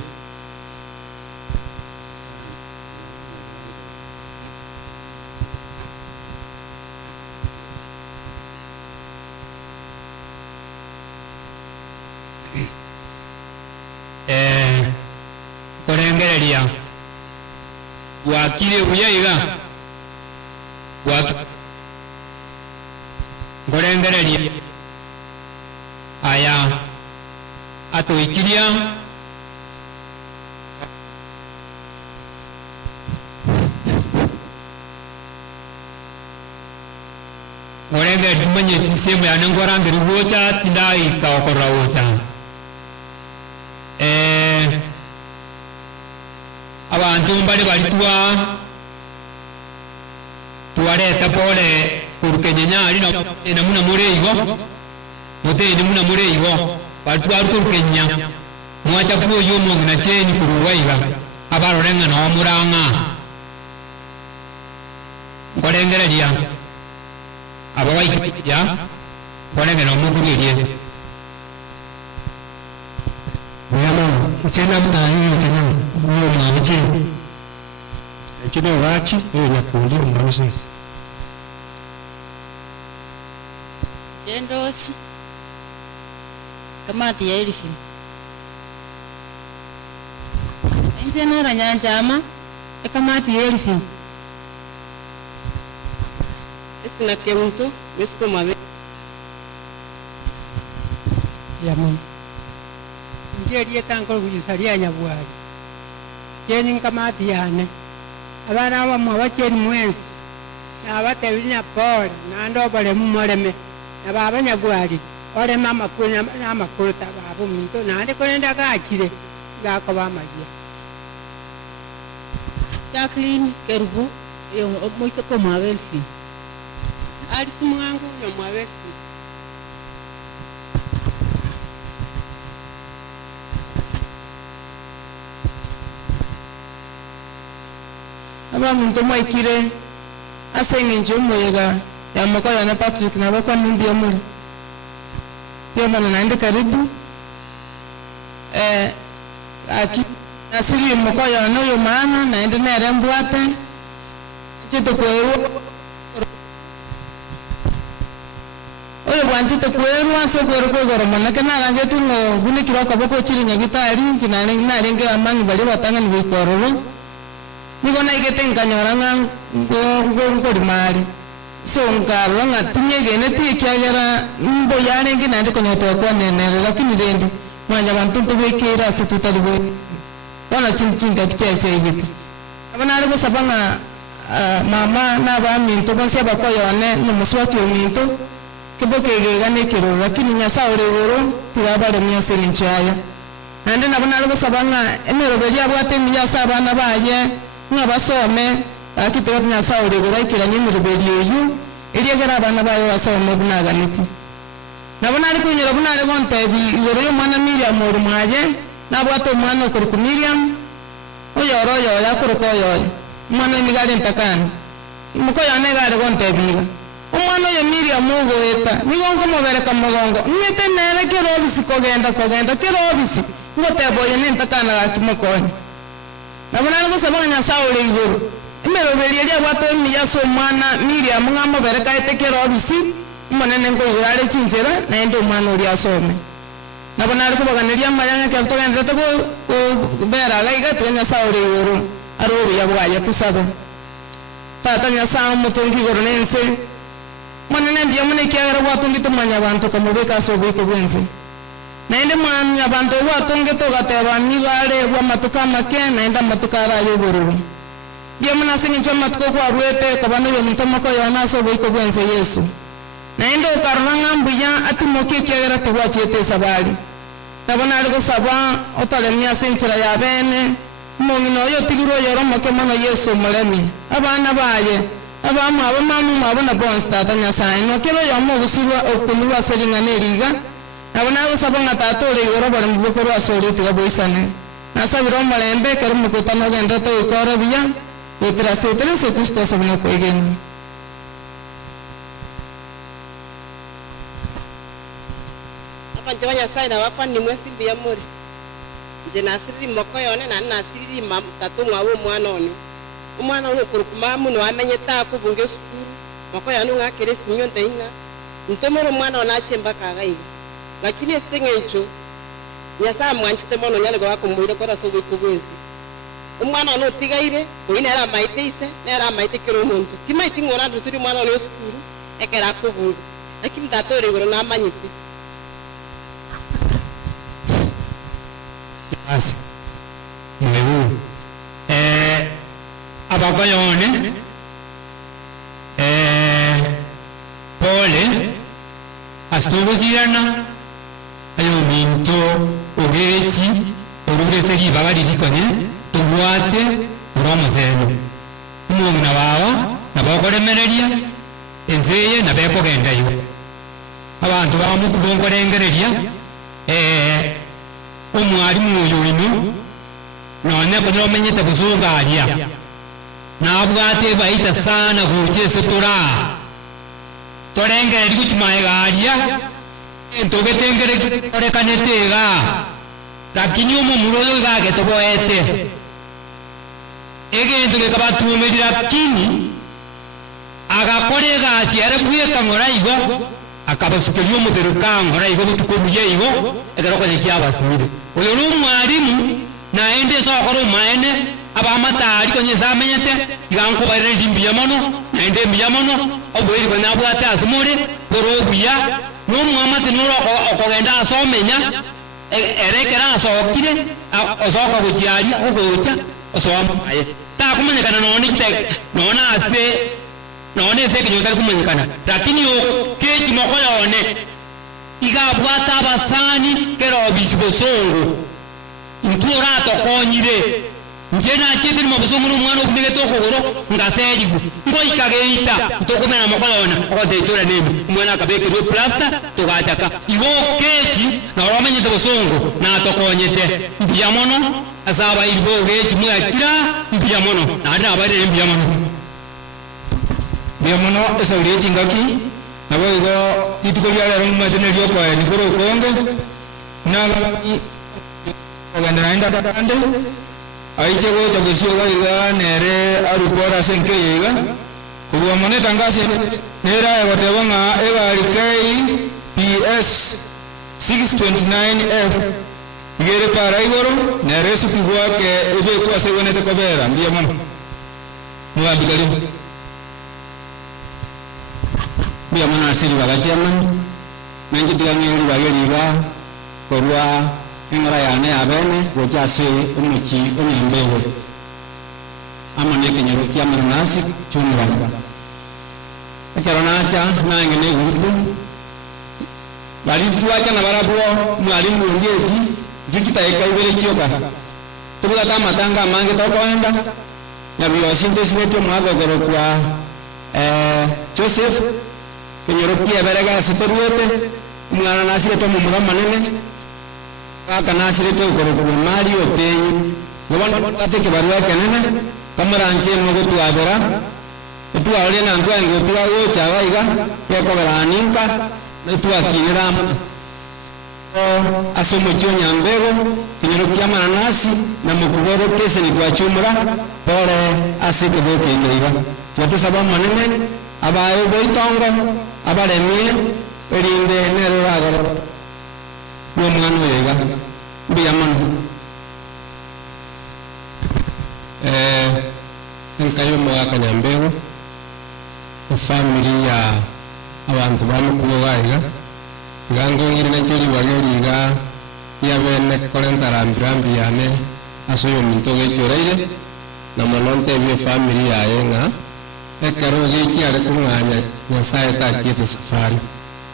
korengereria wakire uyaiga korengereria aya atoikiria korengereria tumanye tisemu ya nengorangeri wocha tindai kaokora wocha abantu mbali balitwa tuareta pole kurukenya ali na muna mureigo muteni muna mureigo balitwa kurukenya mwacha kuyo yomo na cheni kuruwaiga abarorenga no muranga ngorengereria abawaikya ngorenga no mukururie Yamano, uchena mtani kenya uyo mwaje. Chino wachi uyo Nyakundi Moses. Jendos kamati ya irifi. Enjeno ranyanjama kamati ya irifi. Esina kemuntu misiko mabe. Yamano. Njeri etanko kujisalia Nyabwari cheni kamati yane abana bamwe abacheni mwezi na abatebina pole na ndo bale mumoleme na baba Nyabwari ole mama kuna na makuru tababu minto na ande konenda gakire gako bamagia Jacqueline Kerubu yo moito como Abelfi Alice Mwangu yo Abelfi aba muntu mwaikire asenge njomoyega ya makoya na Patrick na bakwa nimbia muri pia bana naende karibu aki asili makoya no yo maana naende na rembwate chito kweru oyo bwanchito kweru aso kweru kwegoro mana kana range tungo gune kiroko boko chiri nyagitari ntinane na renge amangi bali batanga ni kororo niko na igete nkanyoranga ngo rimari so ngaro ngatinye gene tikyagera mbo yane ngina ndiko nyoto kwa nene lakini rendi mwanya bantu tubekera situtali bo wala chinchinga kichese igiti abana ari gusabanga mama na ba minto bose bakoyone no muswati minto kiboke gane kiro lakini nyasa orero tirabare myase ninchaya nande nabana ari gusabanga emero belia bwate myasa abana baye ngabasome akitera nyasa orero ikira nyimiro belieyu eliagera abana baye basome bunaganiti nabona ari kunyera bunare gontebi yoro yo mwana Miriam muri mwaje nabwate omwana okuruku Miriam oyoro oyoya akuruka oyoya omwana emigari ntakani mukoyana egare gontebiga omwana oyo Miriam ogoeta nigo nkomobereka mogongo ng'ete nere kero obisi kogenda kero obisi ngoteba oyo nentakana gakimokonya nabo nari gosaba Nyasaye ore iguru emeroberia riabwate emiya ase omwana Miriam ng'amobereka ete kero obisi omonene ngoigurare chinchera naende omwana oria asome nabo nari kobaganeria amayanga kero togenderete kubera gaiga tiga Nyasaye ore iguru ari obuya bwaye tusabe tata Nyasaye omotongi iguru nense monene mbia mune kiagera gwatungite mwanya abantu kamubeka ase obwiko bwense naende mwanya abantu gwatungite ogateba nigare bwa matuka make naende amatuka arayo obororo bia muna asing'inchwa amatuko kwarwete kobana oyo omonto mokoyona ase obwiko bwense Yesu naende okarora ng'ambuya atimoki ekiagera tigwachiete esabari nabo nari gosaba otaremia ase enchera ya bene omong'ina oyo otigirwe oyora omoke mono Yesu omoremi abana baye abamu abo mamu abo na bonse tata Nyasaye nokero yomo ogusirwa okunirwa ase ring'ana eriga nabo nari gosaba ng'a tata ore igoro bare muboko rwasore tiga boisane nasabira omorembe kero omokutano ogendete oikore buya goetera ase etere ase Kristo ase buna kwegeni Nje wa Nyasaye na wakwa ni mwesi mbia muri nje nasiriri moko yone na nasiriri tatunga wo umwana ono kurukuma muno amenyeta akubunge sukuru moko yanu ngakere sinyo ndainga ntomoro mwana onachemba kagaiga lakini esengecho Nyasaye mwanchite mono nyale kwa kumuire kora sobe kubwezi umwana ono tigaire oine era maite ise era maite kero muntu timaiti ngora ndusiri mwana ono sukuru ekera kubunge lakini tatore goro na manyite Asi mwehu ababayone pole astogozirana ayo minto ogechi orurese ribaga ririkone tugwate uromozeno umwana wawa nabakoremereria enzeye nabekogendayo abantu bamukubongorengereria omwalimu oyo ino none kunywa omenyete buzungaria nabwate baita sana guchese tora torengere rikuchimaegaria entogetengere orekanetega lakini omomuro oyo gagetoboete egento gekabatumerira lakini agakora egasi are bweka ng'ora igo akabasukeria omobere kang'ora igo botukobuya igo egerokone kiabasire oyo ni omwalimu naende esokora omaene abamatari konyese amenyete igankobarire rimbuya mono naende mbuya mono obweri bwe nabwate ase more bore obuya nomwamate noro okogenda ase omenya erekera asokire osoka gochiaria ogocha osoamaye takumenyekana none kite none ase none ase kinyotari kumenyekana lakini kechi mokoyone igabwata abasani kero bisibosongo intura tokonyire nje nakete ni mabosongo n'omwana okunegete okogoro ngaserigu ngoikageita tokumena mokoyona okoteitore nemi omwana akabekerwe plasta togachaka igo kechi noromanyete bosongo natokonyete mbuya mono ase abairi bogechi mwakira mbuya mono nandi nabairire mbuya mono mbuya mono esauri echingaki nabo igo rituko ria rero mumwete riokoe nikoro okonge ogenda naenda tande aiche gocha gosioga iga nere arupora senke iga ubwo mone tangase nera egoteba ng'a egari KPS 629F igere para igoro nere sufigwa ke ebe kwa segonete kobera mbiya mono muambi karibu mbiya mono asiri bagachaman nanji tigangiri bageriba korwa ingara yane abene gochase umuchi onyembewe amane kenyero kiamarnasi chumra akaronacha nangene gudu bali tuacha na barabuo mwalimu ngeki jukita ekaibere chioka tubuga kama tanga mange tokoenda na biosinte sineto mwagogoro kwa Joseph kenyero kiaberega sitoruete mwana nasire to mumura manene akanasire to ko mali otenyi ngobona ateke barua kenene kamuranche nugo tuabera tuale na ngwa ngo tuago chaga iga yako garaninka tuakinira asomo chonya mbego kinyoro kya mananasi na mukubero kese ni kwa chumura pole asike boke ngiga watu saba manene abayo boitongo abaremie erinde nero ragaro no mwana yega biyamano nkayo mwaka nyambego family ya abantu bamukuwaiga gango ngiri na chori wageriga ya bene kolentarambrambi yane asoyo mintoge choreire na mononte bi family ya yenga ekaro ge kiare kunganya nyasaye ta kite safari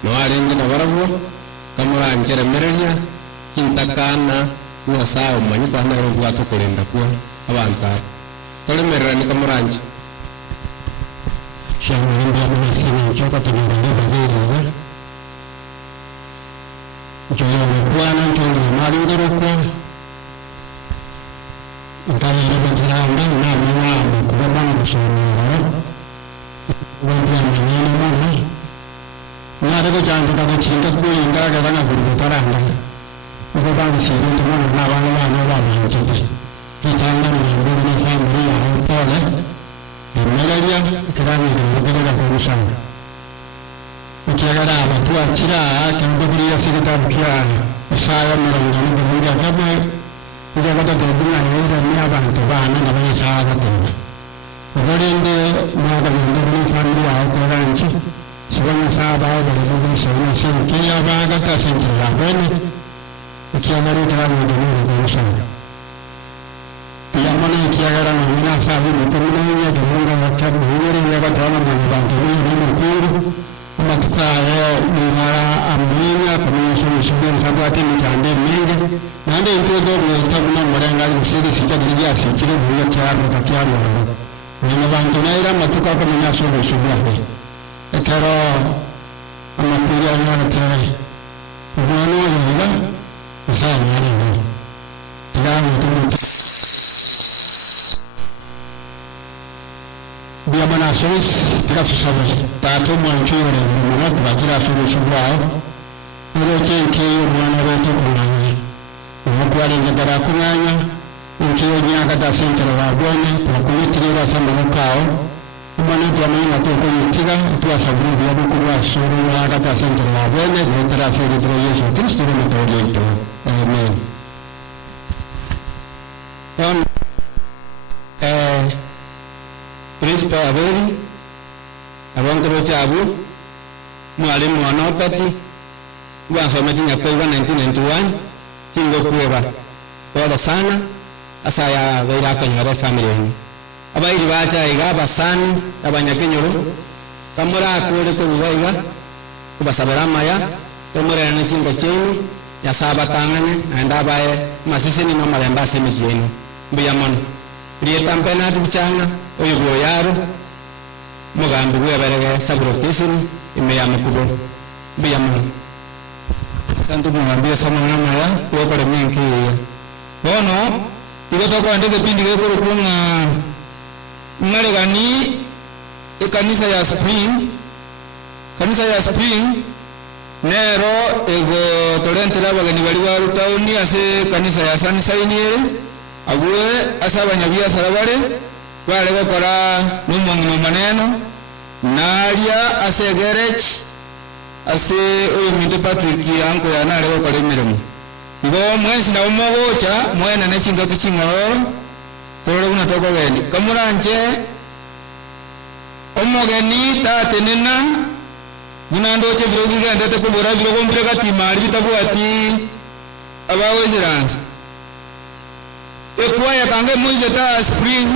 no arengi na barabu kamura ankere mereja kintakana nyasaye manyita na ruwa to kolenda kwa abanta tole merani kamura anchi shamani mbabu nasini choka tunarele bageri joyo mkwana joyo marindoro kwa ntani rebantara unda na mwana kubana kusomera wajia manyana mwana na rego jandu ka chinga kuinga ga bana gurutara anda ko ban sire to mwana na bana na bana chite kichanga ni ngoro ni family ya pole Megalia kirani ngoro ga kusanga ukiagara abantu akira kambabiriya sigata bukia usaya maranga n'ubunga kabwe ujya gata debuna yera ni abantu bana n'abanyashaka batenda ugarinde mwaga n'ubunga family aho koranchi sibanya saba aho bari sana senke yabaga ta senke yabene ukiagara kirani ngoro ga kusanga yamana ukiagara n'ubunga sabi mutumuna ya debunga kabu ngere yaga dana n'abantu n'ukundu matutaye mara amina pamoja na shughuli za watu mitande mingi na ndio ndio tabuna mrenga usiri sita dirija sikire buya kyaro ni bantu naira matuka kama nyaso shughuli ekero amakuri ayana tare bwana yanga usani yani tayari mtu biya mana sois tika susabe tato mwancho yore mwana twajira solo shubao ero chenke yo mwana wetu kunanya mwakwale ngatara kunanya nkiyo nyaka ta sentra wa bwana kwa kumitirira samba mukao mwana twamina to ko yitiga twa sabru ya bukuru solo nyaka ta sentra wa bwana ngatara sere tro Yesu Kristo ni tole to amen Principal Abeli abangoro chabu mwalimu wanopati wasometi nyakwa 1991 kingo kueba pole sana asaya weira kanyara family ni abairi bacha iga basani abanyakenyoro kamura kule ko waiga kubasabara maya komura ne kingo cheni ya saba tangane anda bae masiseni no malemba semejeni biyamon rieta mpena tuchanga oyo boyaro mugambi weberege sabro kisini imeyama kubo biyamon santu mwambie sama mama ya wokore minki bono igoto kwa ndege pindi gekoro kunga ngale gani kanisa ya spring nero ego torrente laba gani bali waru tauni ase kanisa ya Sunshine abwe asaba nyabia sarabare bale bakora n'umuntu maneno naria ase garage ase oyo Minto Patrick anko ya nare bakora imirimo ngo mwezi na umogocha mwena ne chinga kichingoro tore una toko geni kamuranje omogeni tatenena munando che birogi ganda te kubura birogo mbrega timari bitabuati abawezirans ekwaya kange muize ta spring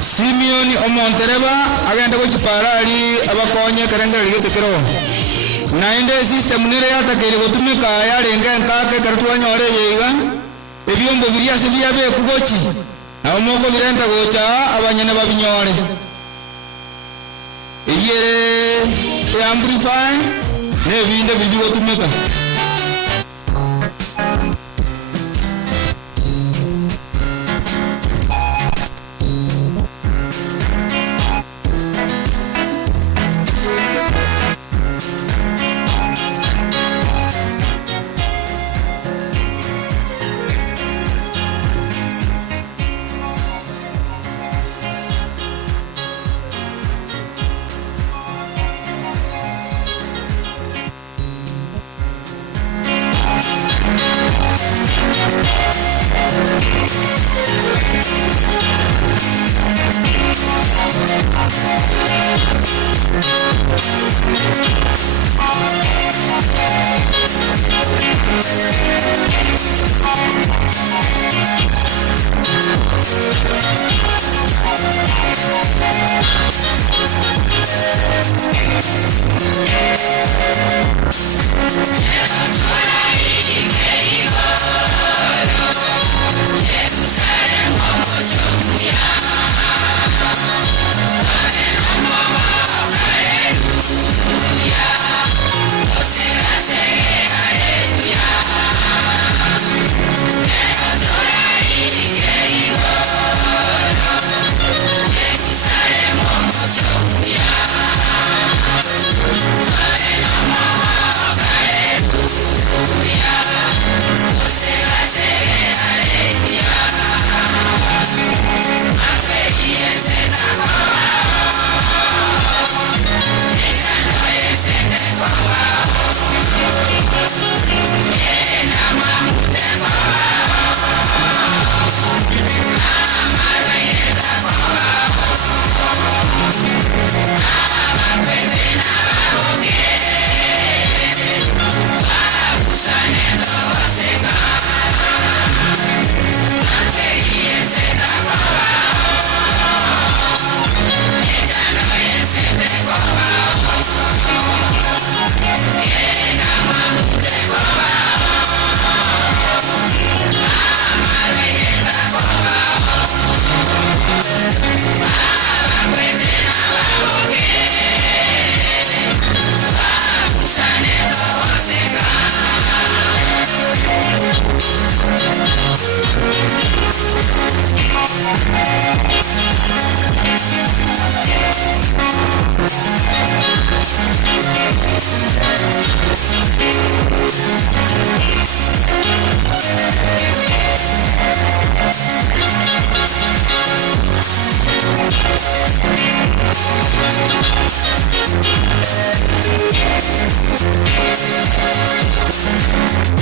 Simeoni omontereba agenda kuchiparali abakonye karengera ligetekero nainde system nire yatakere gutumika yarenga nkake karutwa nyore yiga ebyombo biriya se byabe kugochi na omoko birenda gocha abanyene babinyore eyere amplify nebinde bibigotumeka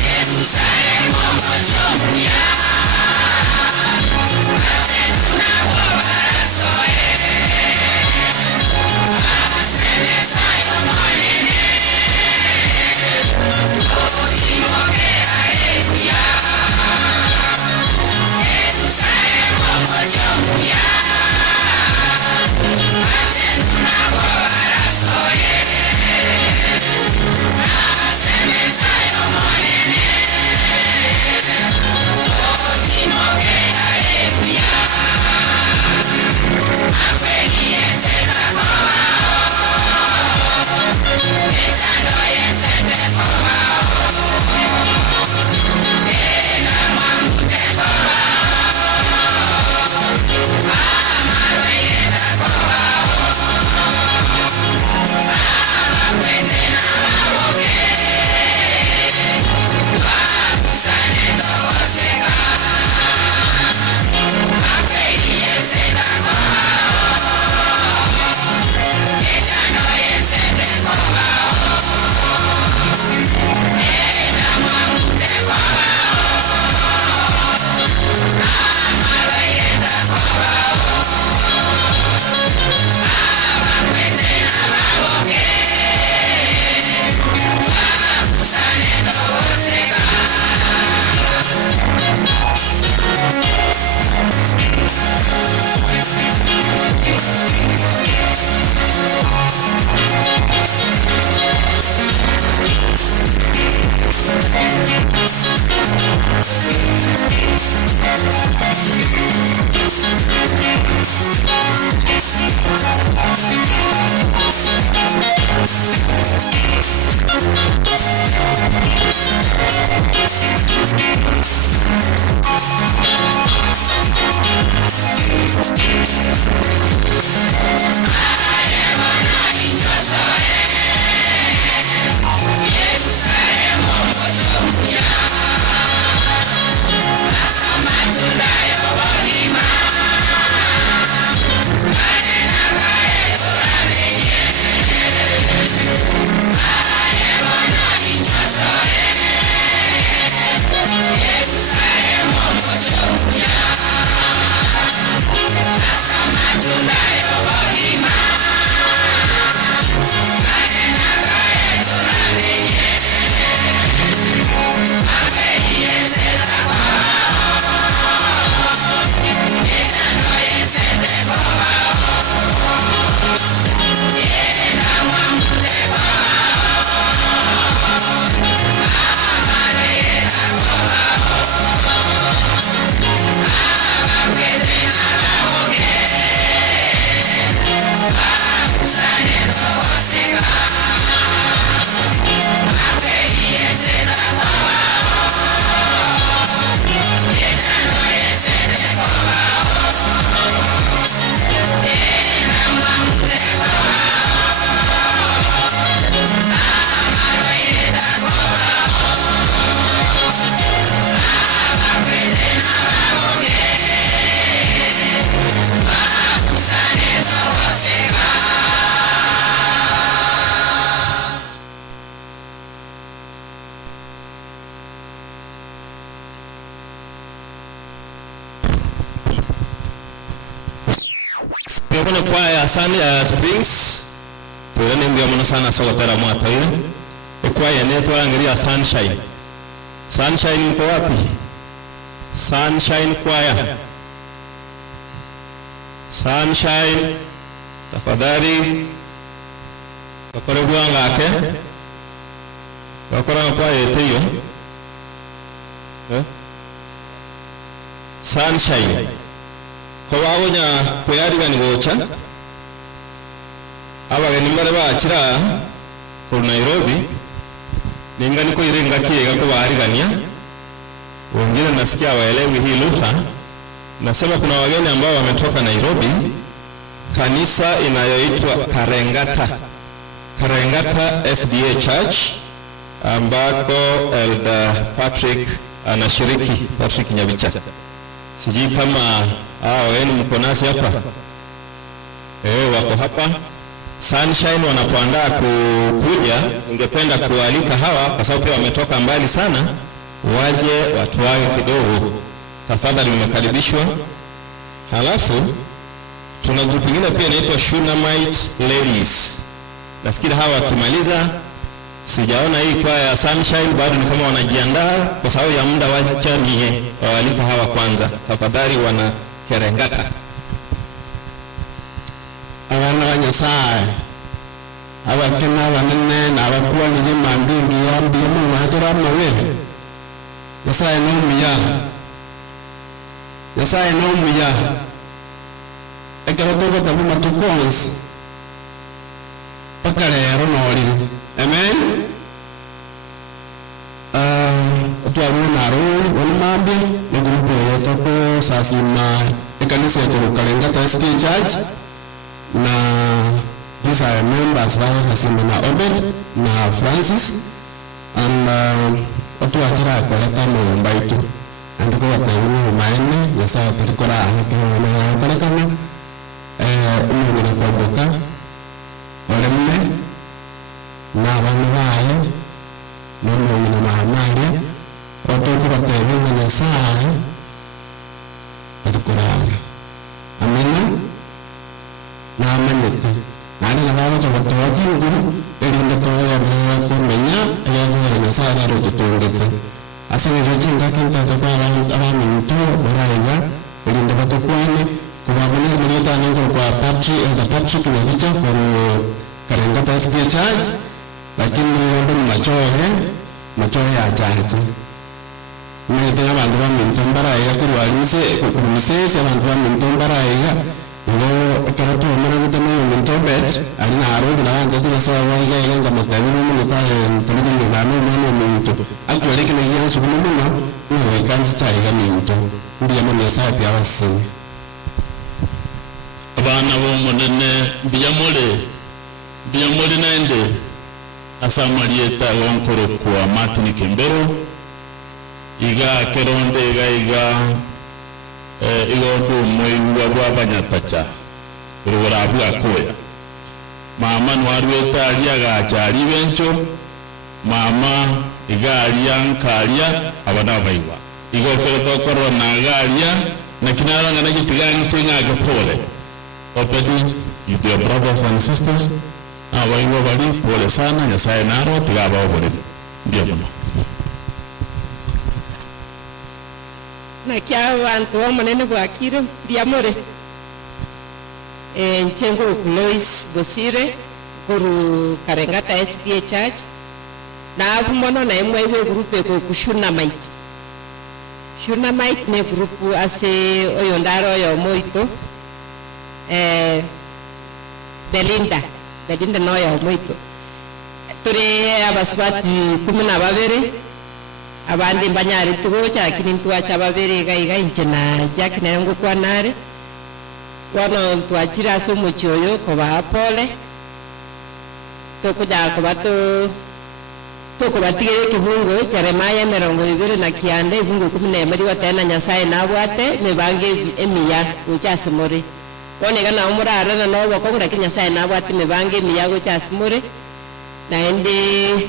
Yerusalemu mocho muya, ate tunawo Kuna kwaya Springs tulene ndio mwana sana sokotera mwata ile kwaya inaitwa angalia Sunshine. Sunshine iko wapi? Sunshine kwaya. Sunshine tafadhali bakore bwanga ake bakora kwaya iteyo Sunshine ko bagonya kweyariga ni gocha abageni mbare bakira ku Nairobi ninga niko irenga kiega ko barigania wengine nasikia waelewi hii lugha. Nasema kuna wageni ambao wametoka Nairobi, kanisa inayoitwa Karengata SDA Church ambako Elder Patrick anashiriki, Patrick Nyabicha. Sijui kama wenu mko nasi hapa. Wako hapa. Sunshine wanapoandaa kuja, ungependa kualika hawa kwa sababu pia wametoka mbali sana, waje watuage kidogo. Tafadhali mmekaribishwa. Halafu tuna grupu nyingine pia inaitwa Shunammite Ladies. Nafikiri hawa wakimaliza, sijaona hii kwa ya Sunshine bado ni kama wanajiandaa kwa sababu ya muda, wacha ni waalika hawa kwanza. Tafadhali wana Karengata. Abana banyasaye abakena banene nabakuwa ni mambingi yambi mu matora mawe yasaye no muya ekero to tabu matukons pakalero nori. Amen. Tuaruna ro wana mambi ni grupo yetu ko sasima ekanisa ya Karengata SDA Church. Na these are members wao sasima na Obed na Francis and watu wakira koleta mwomba itu andiko watauru maene yasa watarikora ahakiro na barakana umuna kwamboka olemme na abantu bayo n'umuna mahamari watu watewe na saa atakora. Amina na amanyete nani na baba cha watoaji nguru elinda to ya baba kumenya ya nguru na sala ro tutungete asane rajinga kinta to para abaminto baraiga elinda bato kwane kwa mwana mleta ningo kwa Patrick na licha kwa Karengata SDA Church, lakini ndo machohe achache mmetega bantu baminto baraiga kurwalize kurumise abantu baminto baraiga ngo karatu mara gutana yo mtobet alina aro na wanje tira so waiga yanga makabiru mu ka tuliga ni nano mano minto akwele kile yansu kuno muno no kanzi chaiga minto ndiye mone sati awasin abana bo monene biyamole naende asamalieta wonkoro kwa Martin Kembero iga keronde iga igondo moiwa bwabanyatacha urubura bwakoya mama nwarweta aliaga chari bencho mama iga aliankalia abana baiwa igo keroto korona galia na kinara ngana gitigangi chenga gapole opedi you dear brothers and sisters abaiwa bali pole sana nyasaye naro tigaba obole ndio mama na kia wantu wa manene bwakire biamore nchengo Lois Bosire kuru Karengata SDA Church na abumono na imwe iwe grupe ko kushunamite ne grupu ase oyondaro yo moito Belinda no yo moito turi abaswati 12 abandi mbanyari tugocha kinintua chababere gaiga inchena Jack na ngo kwanare wana tuachira somo choyo ko bapole tokuja ko bato toko batigere kibungo Jeremiah 20 na kiande ibungo 14 watena nyasaye nabwate mebange emiya uchasimore one kana umurara na no bakongura kinyasaye nabwate mebange emiya uchasimore na ende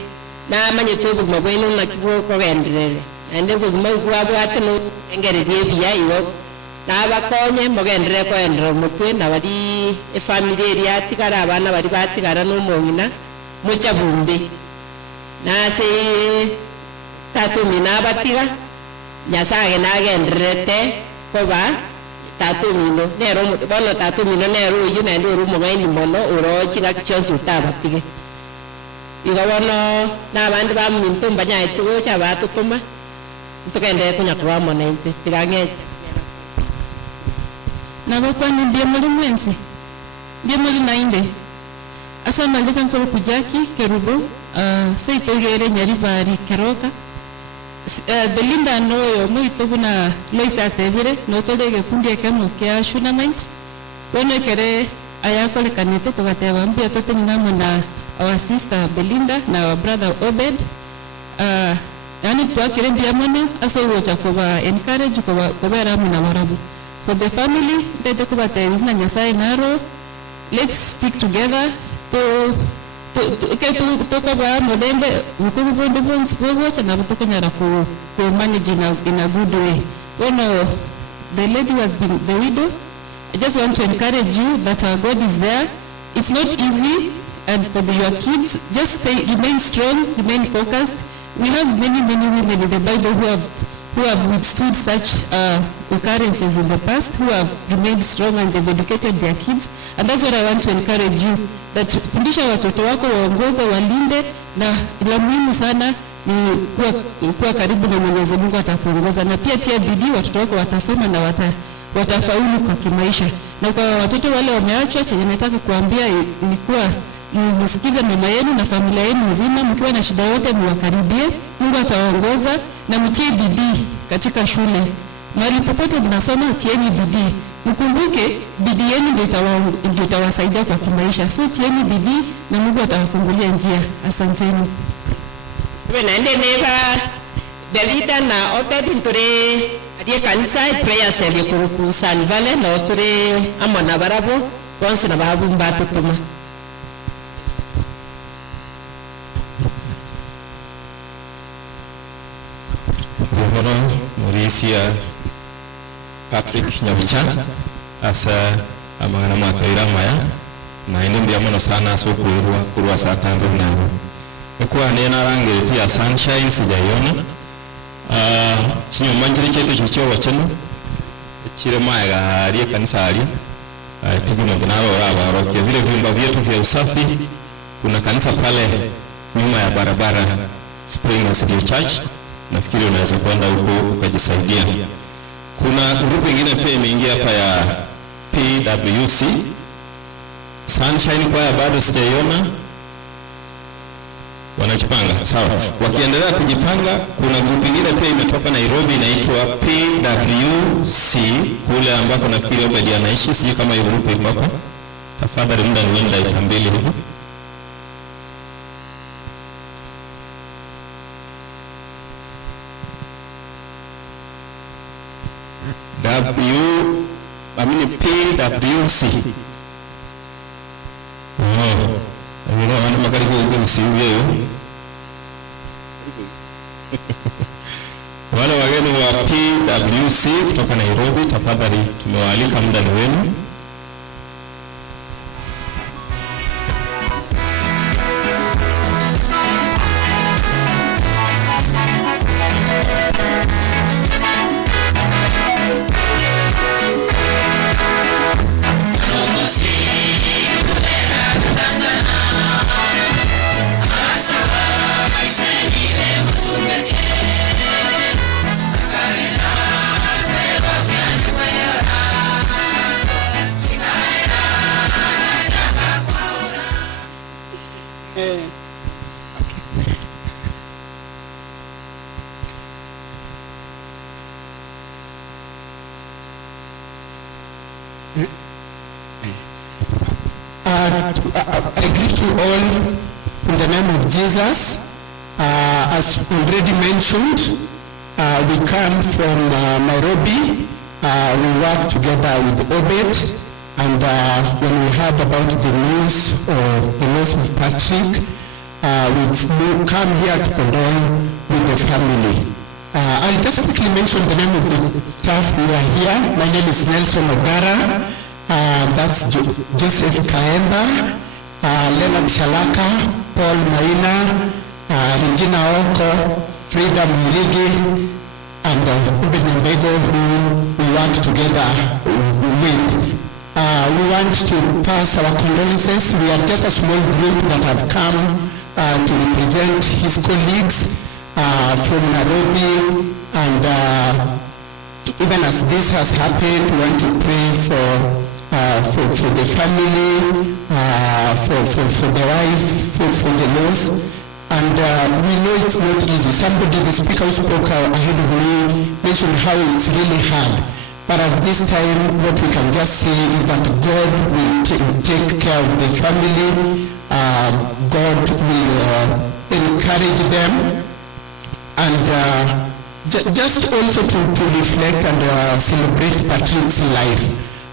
na manyeto buguma bwenu na kibo ko benderere ende buguma bwabwate no engere bya iwo na bakonye mogendere ko endero mutwe na bari family eri atigara abana bari batigara no mongina mucha bumbi na se tatu mina batiga nyasaye na gendrete ko ba tatu mino nero bono tatu mino nero yuna ndo rumo ngaini mono uro chinga kichosu tabatige igawono na bandi ba minto mbanya itugo cha batu tuma tukende kunya kwa monente tigange na bakwani ndiye muri mwensi ndiye muri nainde asa malika nkoro kujaki kerubo seitogere nyari bari keroka Belinda noyo muito buna Lois atebire no tolege kundi ekemo kya shunamite wono kere ayakole kanete togateba mbia totenina mona our sister Belinda na our brother Obed yani tuakire mbia mono aso wocha kuba encourage kuba ramu na marabu for the family tete kuba tena nyasaye naro let's stick together to kwa modende mkubu bonde bonds bogo na butoko nyara ko manage in a good way. The lady has been the widow. I just want to encourage you that our God is there. It's not easy, and for your kids, just remain strong, remain focused. We have many women in the Bible who have withstood such occurrences in the past, who have remained strong and they've educated their kids. And that's what I want to encourage you, that fundisha watoto wako waongoze, walinde, na la muhimu sana ni kuwa karibu na Mwenyezi Mungu atakuongoza, na pia tia bidii, watoto wako watasoma na watafaulu kwa kimaisha. Na kwa watoto wale wameachwa, chenye nataka kuambia ni kuwa msikize mama yenu na familia yenu nzima, mkiwa na shida yote mwakaribie, Mungu atawaongoza, na mtie bidii katika shule. Mahali popote mnasoma, tieni bidii. Mkumbuke bidii yenu ndio itawasaidia kwa kimaisha. So tieni bidii na Mungu atawafungulia njia. Asanteni. Naende neva Belida na Obed ntore adie kanisa prayer cell ku San Vale na tore amana barabo once na babu mbato tuma. Guvernor Mauricia Patrick Nyabicha asa amangana mwakaira maya na indi mbia mono sana so kurwa saa tambe nabo ekuwa nena rangi ya sunshine sijaiona chinyo manjiri chetu chicho wacheno chire maya ali kanisa ali tigi mwanaro raba roke vile vyumba vyetu vya usafi. Kuna kanisa pale nyuma ya barabara Spring City Church, nafikiri unaweza kwenda huko ukajisaidia. Kuna grupu nyingine pia imeingia hapa ya PWC Sunshine Choir bado sijaiona. Wanajipanga, sawa. Wakiendelea kujipanga, kuna group nyingine pia imetoka Nairobi inaitwa PWC, kule ambako nafikiri Obedi anaishi, sijui kama hiyo group iko hapa. Tafadhali muda ni dakika 2 hivi. PWC. Wana magari kwa usiuye. Wale wageni wa PWC kutoka Nairobi, tafadhali tumewaalika, muda ni wenu. I greet you all in the name of Jesus. As already mentioned, we come from Nairobi. We work together with Obed, and when we heard about the news of the loss of Patrick, we've come here to condole with the family. I'll just quickly mention the name of the staff who are here. My name is Nelson Ogara. That's Joseph Kaemba, Leonard Shalaka, Paul Maina, Regina Oko, Frida Mwirigi, and Ruben Mbego, who we work together with. We want to pass our condolences. We are just a small group that have come to represent his colleagues from Nairobi, and even as this has happened, we want to pray for the family, for the wife, for the loss. And we know it's not easy. Somebody, the speaker who spoke ahead of me, mentioned how it's really hard. But at this time, what we can just say is that God will take care of the family. God will encourage them. And just also to reflect and celebrate Patrick's life.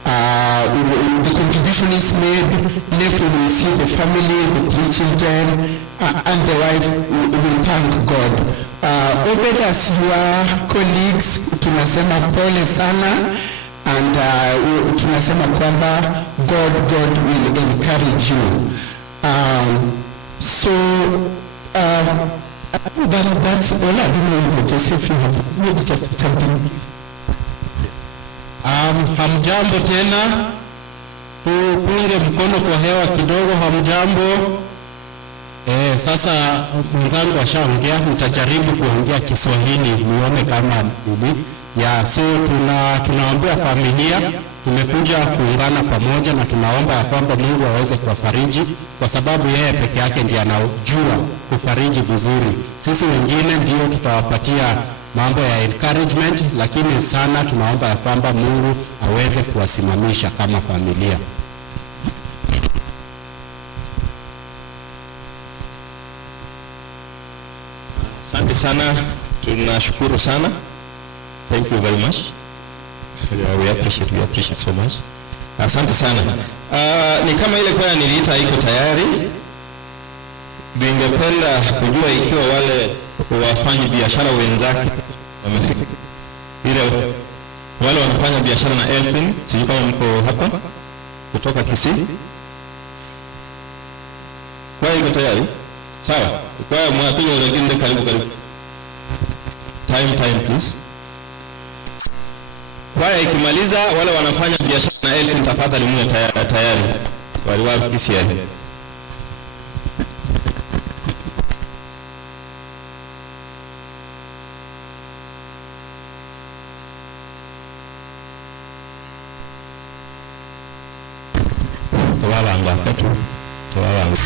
The contribution is made, left when we see the family, the 3 children, and the wife. We thank God. Obed, as your colleagues, tunasema pole sana, and tunasema kwamba God will encourage you. That's all. I don't know, Joseph, you have maybe just something. Hamjambo tena, tupunge mkono kwa hewa kidogo. Hamjambo. Sasa mwenzangu ashaongea, nitajaribu kuongea Kiswahili nione kama so tunaombea familia, tumekuja kuungana pamoja na tunaomba ya kwamba Mungu aweze kuwafariji, kwa sababu yeye peke yake ndiye anajua kufariji vizuri. Sisi wengine ndio tutawapatia mambo ya encouragement, lakini sana tunaomba ya kwamba Mungu aweze kuwasimamisha kama familia. Asante sana, tunashukuru sana. Thank you very much. We appreciate so much. Asante sana. Ni kama ile kwaya niliita iko tayari. Ningependa kujua ikiwa wale wafanyi biashara wenzake wamefika. Wale wanafanya biashara na Elfin, sijui kama mko hapa kutoka Kisii. Kwaya iko tayari? Sawa. Kwaya mwapiga uraginde karibu. Time please. Kwaya ikimaliza, wale wanafanya biashara na Elfin, tafadhali muwe tayari. Wale wa KCL. abangu akatu tewabangu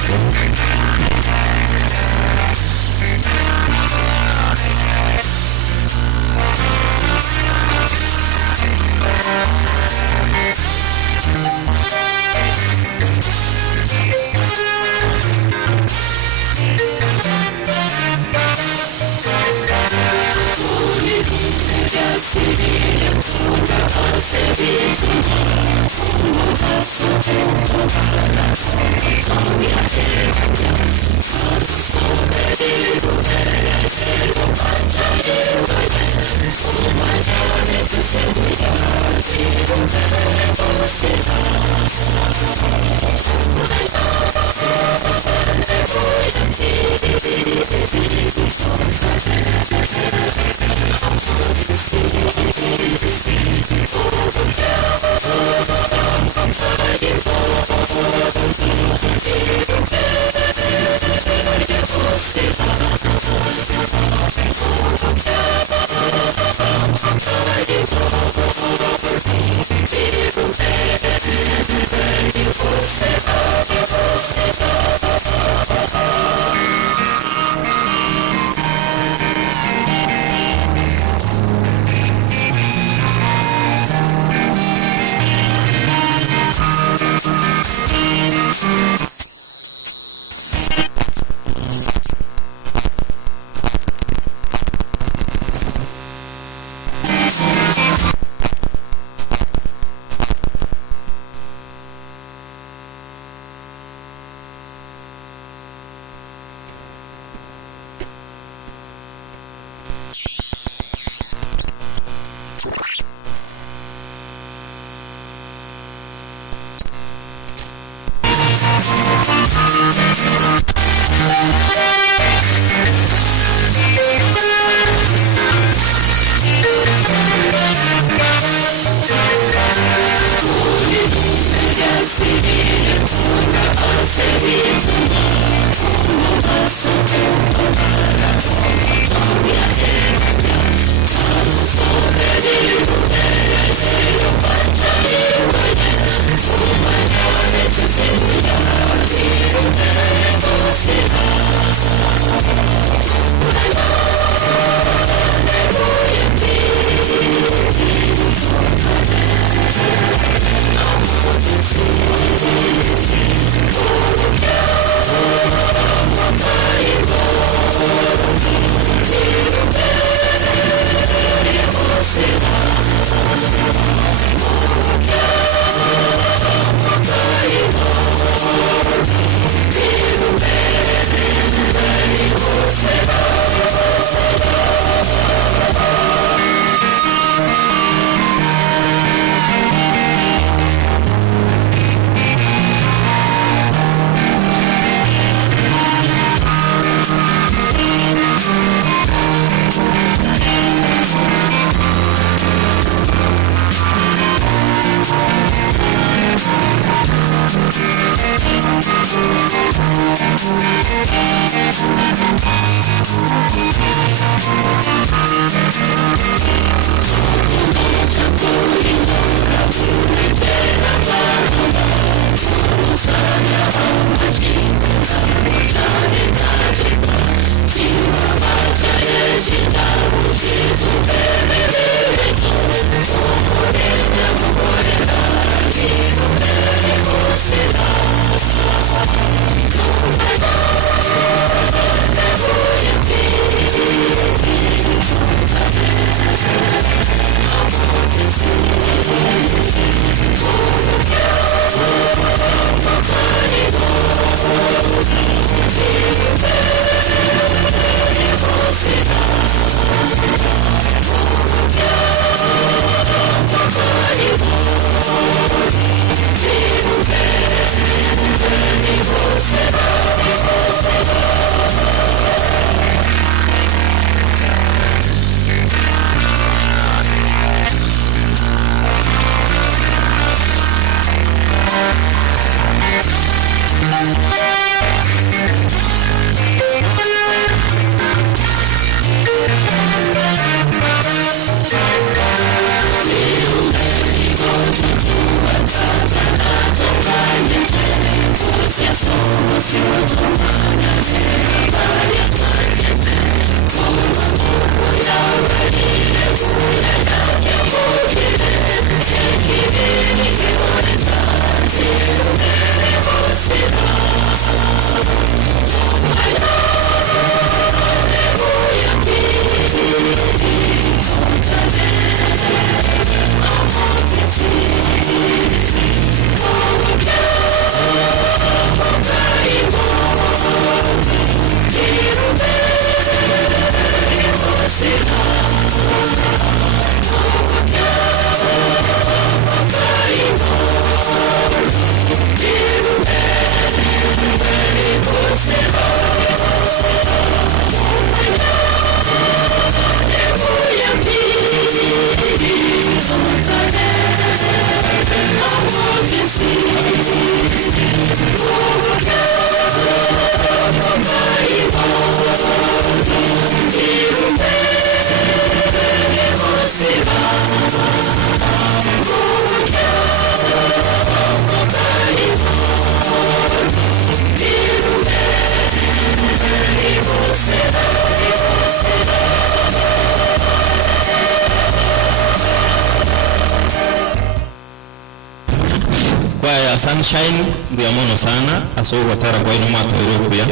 kwa ya Sunshine ndio mono sana asogo tara kwa ino mata Europe ya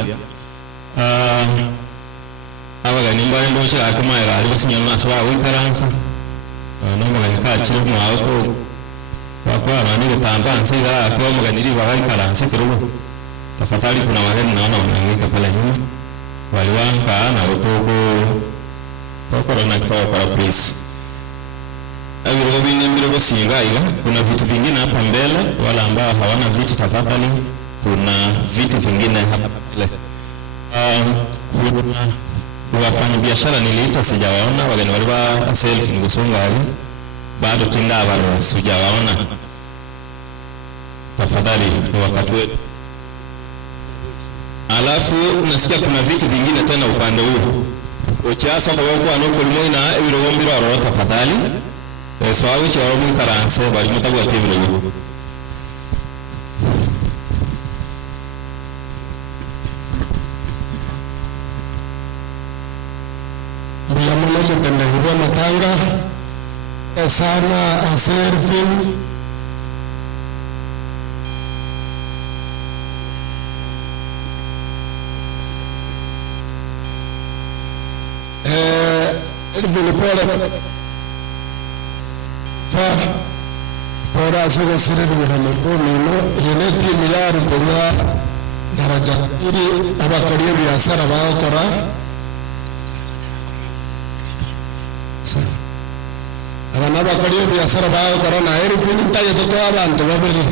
abaga nimba ndo shaka kama ya ali basinya na sawa wikaransa no magani ka chiro mu auto kwa mani gutamba nsiga kwa maganiri wikaransa kirugo tafadhali kuna wageni naona wanahangaika pale nyuma waliwanka na utogo na kwa please Avirogo vingine mbirogo singa iga, kuna vitu vingine hapa mbele, wala ambao hawana vitu tafadhali, kuna vitu vingine hapa mbele. Kuna wafanya biashara niliita sijawaona, wageni waliwa selfie ngusunga hali, bado tinda wale sijawaona. Tafadhali ni wakati wetu. Alafu nasikia kuna vitu vingine tena upande huu. Ukiasa kwa anoko limona Avirogo mbiro tafadhali. So I wish you all good answer, but you know what you Biamono mutendagirwa matanga esana aserfin Elvin Pole Pora sogo sirri na mkono yene timu ya rukola daraja ili abakariye biashara bakora abana bakariye biashara bakora na eri finitaye to kwa abantu babiri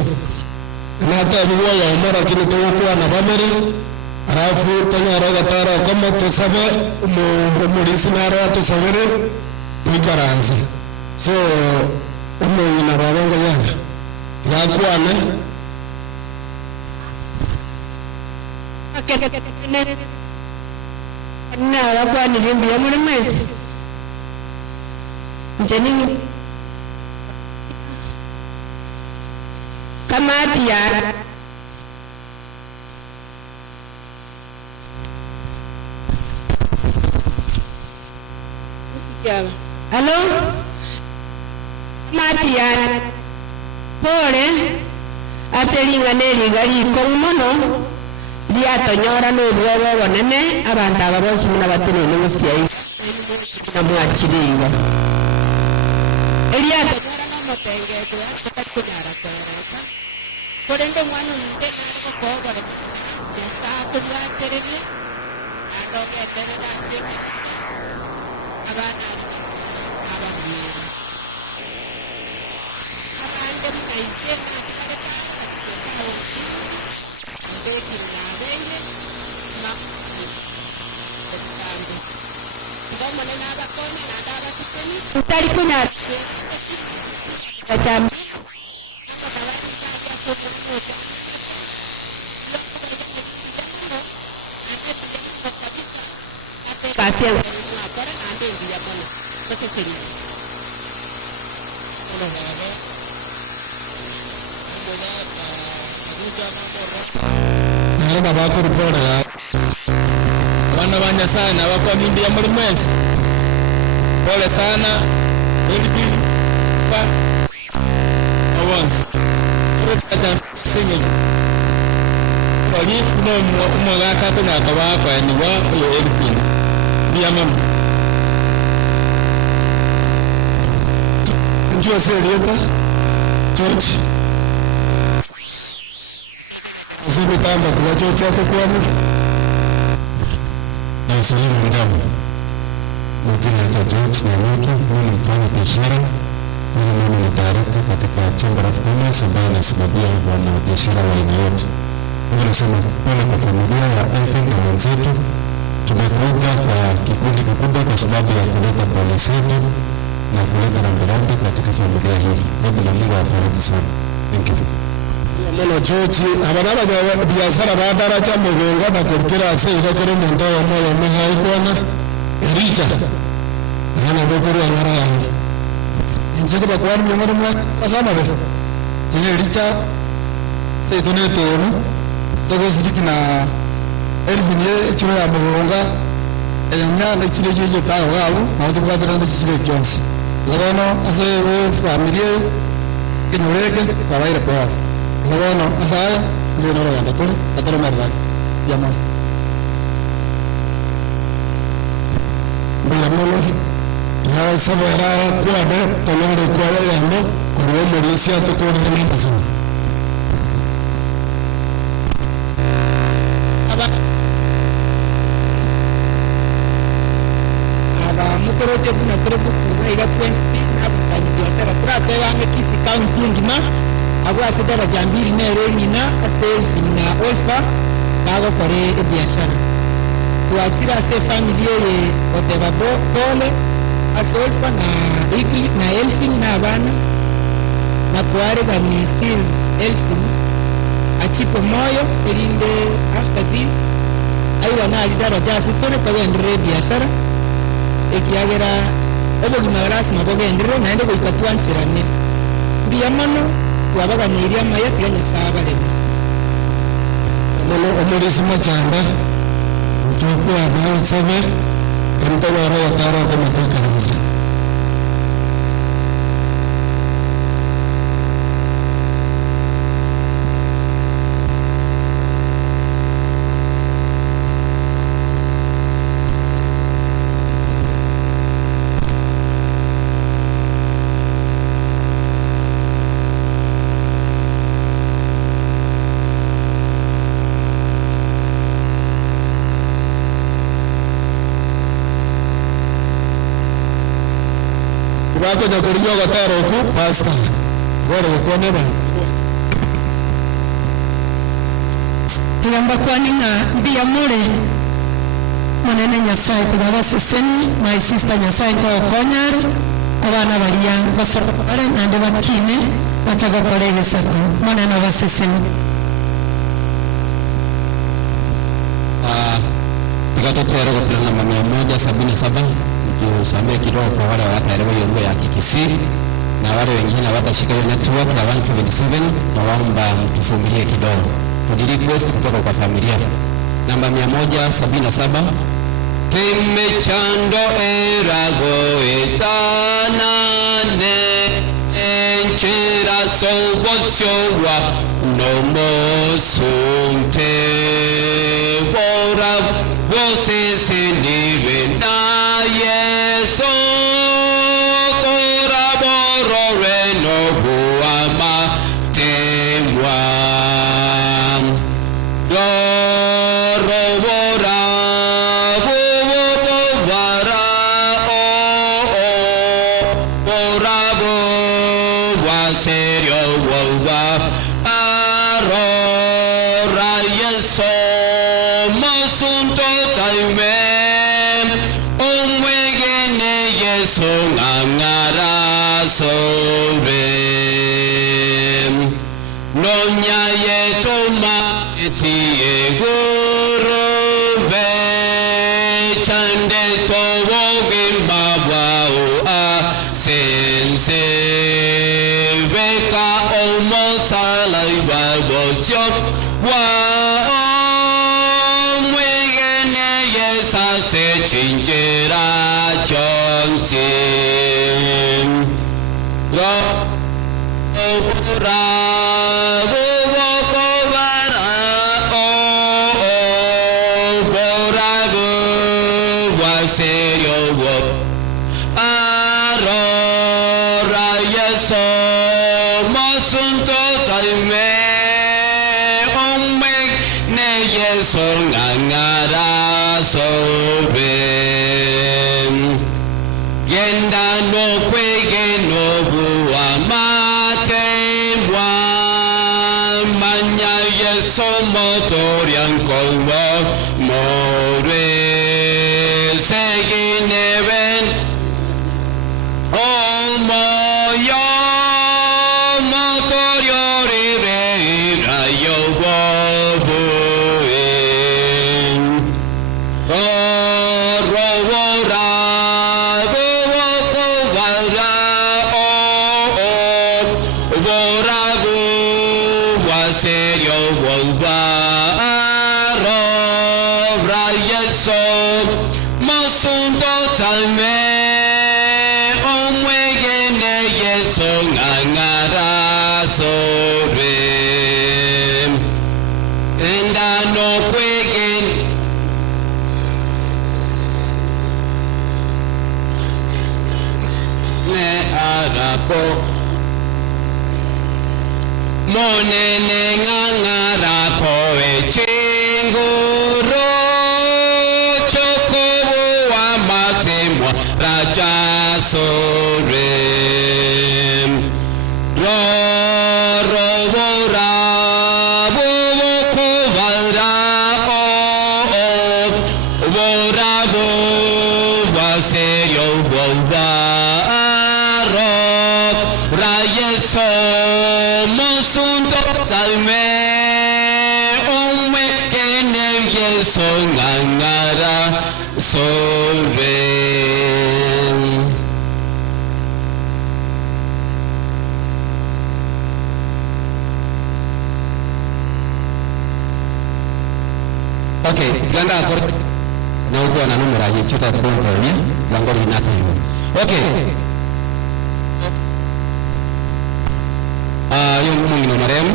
na tabiwa ya umara kini to kwa na babiri arafu tanyara gatara kama to sabe umurisi na ara to sabere tuikaranze so umu ina babanga yana ngakwane na wakwani limbi ya mwana mwezi njenini kamati ya Hello? Matian pole aselinga neli gali komono liatonyora no ruwa wanene abantu ababonsi muna batene no musiai na mwachiriwa eliato no motenge kwa kunyara tereka korende mwana nte ko ko ya ta kunya tereni ando ke terena abana Tadi punya macam kasih yang baba kuripora ya abana banya sana bakwa mimbi ya muri mwezi pole sana elbi pa avance rota singe oli no umwaka kuna kaba kwa ni wa yo elbi ya mama njoo serieta George Zimitamba tuwachocha tukwani na usalimu njama majina ya George Nyamuki, mimi ni mfanya biashara, mimi ni director katika Chamber of Commerce ambayo inasimamia wanabiashara wa aina yote. Mimi nasema pole kwa familia ya Elvin na wenzetu. Tumekuja kwa kikundi kikubwa kwa sababu ya kuleta pole zetu na kuleta rambirambi katika familia hii. Mungu na Mungu awafariji sana. Thank you. Mono George abana biashara badaracha mugonga na kurikira ase ikakere muntu wa moyo mehai kwana ericha nana bokuru angara yangu njeke bakwani nyamara mwa asama be je ericha se tone tono togo sirikina elbinye chiro ya mugonga enya na chire jeje tawo gabu na to kwadra na chire jonsi lagono ase we familia kinureke kawaira kwa Lagono asaya zeno ro yanda tu atoro merra. Yamo. Bilamono. Ya sabera kuade tolore kuade yamo korwo morisia to ko ni paso. Mutoroje kuna torobu suga iga twensi na bukanyi biashara turate wange kisi county ngima agwa sedara jambiri na ereni na selfie na olfa bago kore biashara tuachira se familia ye oteba pole ase olfa na igli na elfin na bana na kuare ga ni still elfin achipo moyo elinde after this aiwa na alidara jasi tone togendere biashara ekiagera obogima lazima bogendere naende goikatwanchirane mbiyamano wabaganiria amaya tiganya sabareme Mono omorisi machanda uchokwa na usebe emtawara watara kwa matoka wako na kuliyo gatero ku pasta wale kwa neba tigamba kwaninga mbia mure monene nyasaye tigaba seseni my sister nyasaye ko konyare abana balia basopare nande bakine bachaga koregesa ko monene baseseni tikatotera kutirana mama 177 tusambe kidogo kwa wale wataelewa hiyo lugha ya Kikisii na wale wengine watashika hiyo network ya 177 na waomba mtuvumilie kidogo. Tulirequest kutoka kwa familia. Namba 177 Kimechando erago etanane enchera soboshwa no mosunte bora voces nive na yeso coraboro reno buama temwa doro bora bubo bara o bora buwa serio wa arora yeso mosunto taime Songangara sobe Nonya yetoma etie guru be Chande towo gimbabwao a sense Veka omo salai babosyo wa mwegene yesa se chinjera Johnson Lo Obra Bubo Bara Obra Bubo Serio Wo Arora Yeso Mosunto Taime Omek Ne Yeso Ngangara Sobe Yenda no kwege no bua mate mwa Manya yeso motorian kolwa more Segineven Omoyo motorio rire rayo bobuin Rovora serio volva arobra yeso mosunto talme omwegene yeso ngangara sobe no kwegen ne arako monene ngangarako echinguru chokobu wa matemwa raja sorem rorobora bubukubara borabo waserio bobaro rayeso mosunto salme umwe ene yeso ngangara sorem. Okay, ganda akor na uko na numero ya chuta kwa ni lango linati. Okay. Yung mungino marem,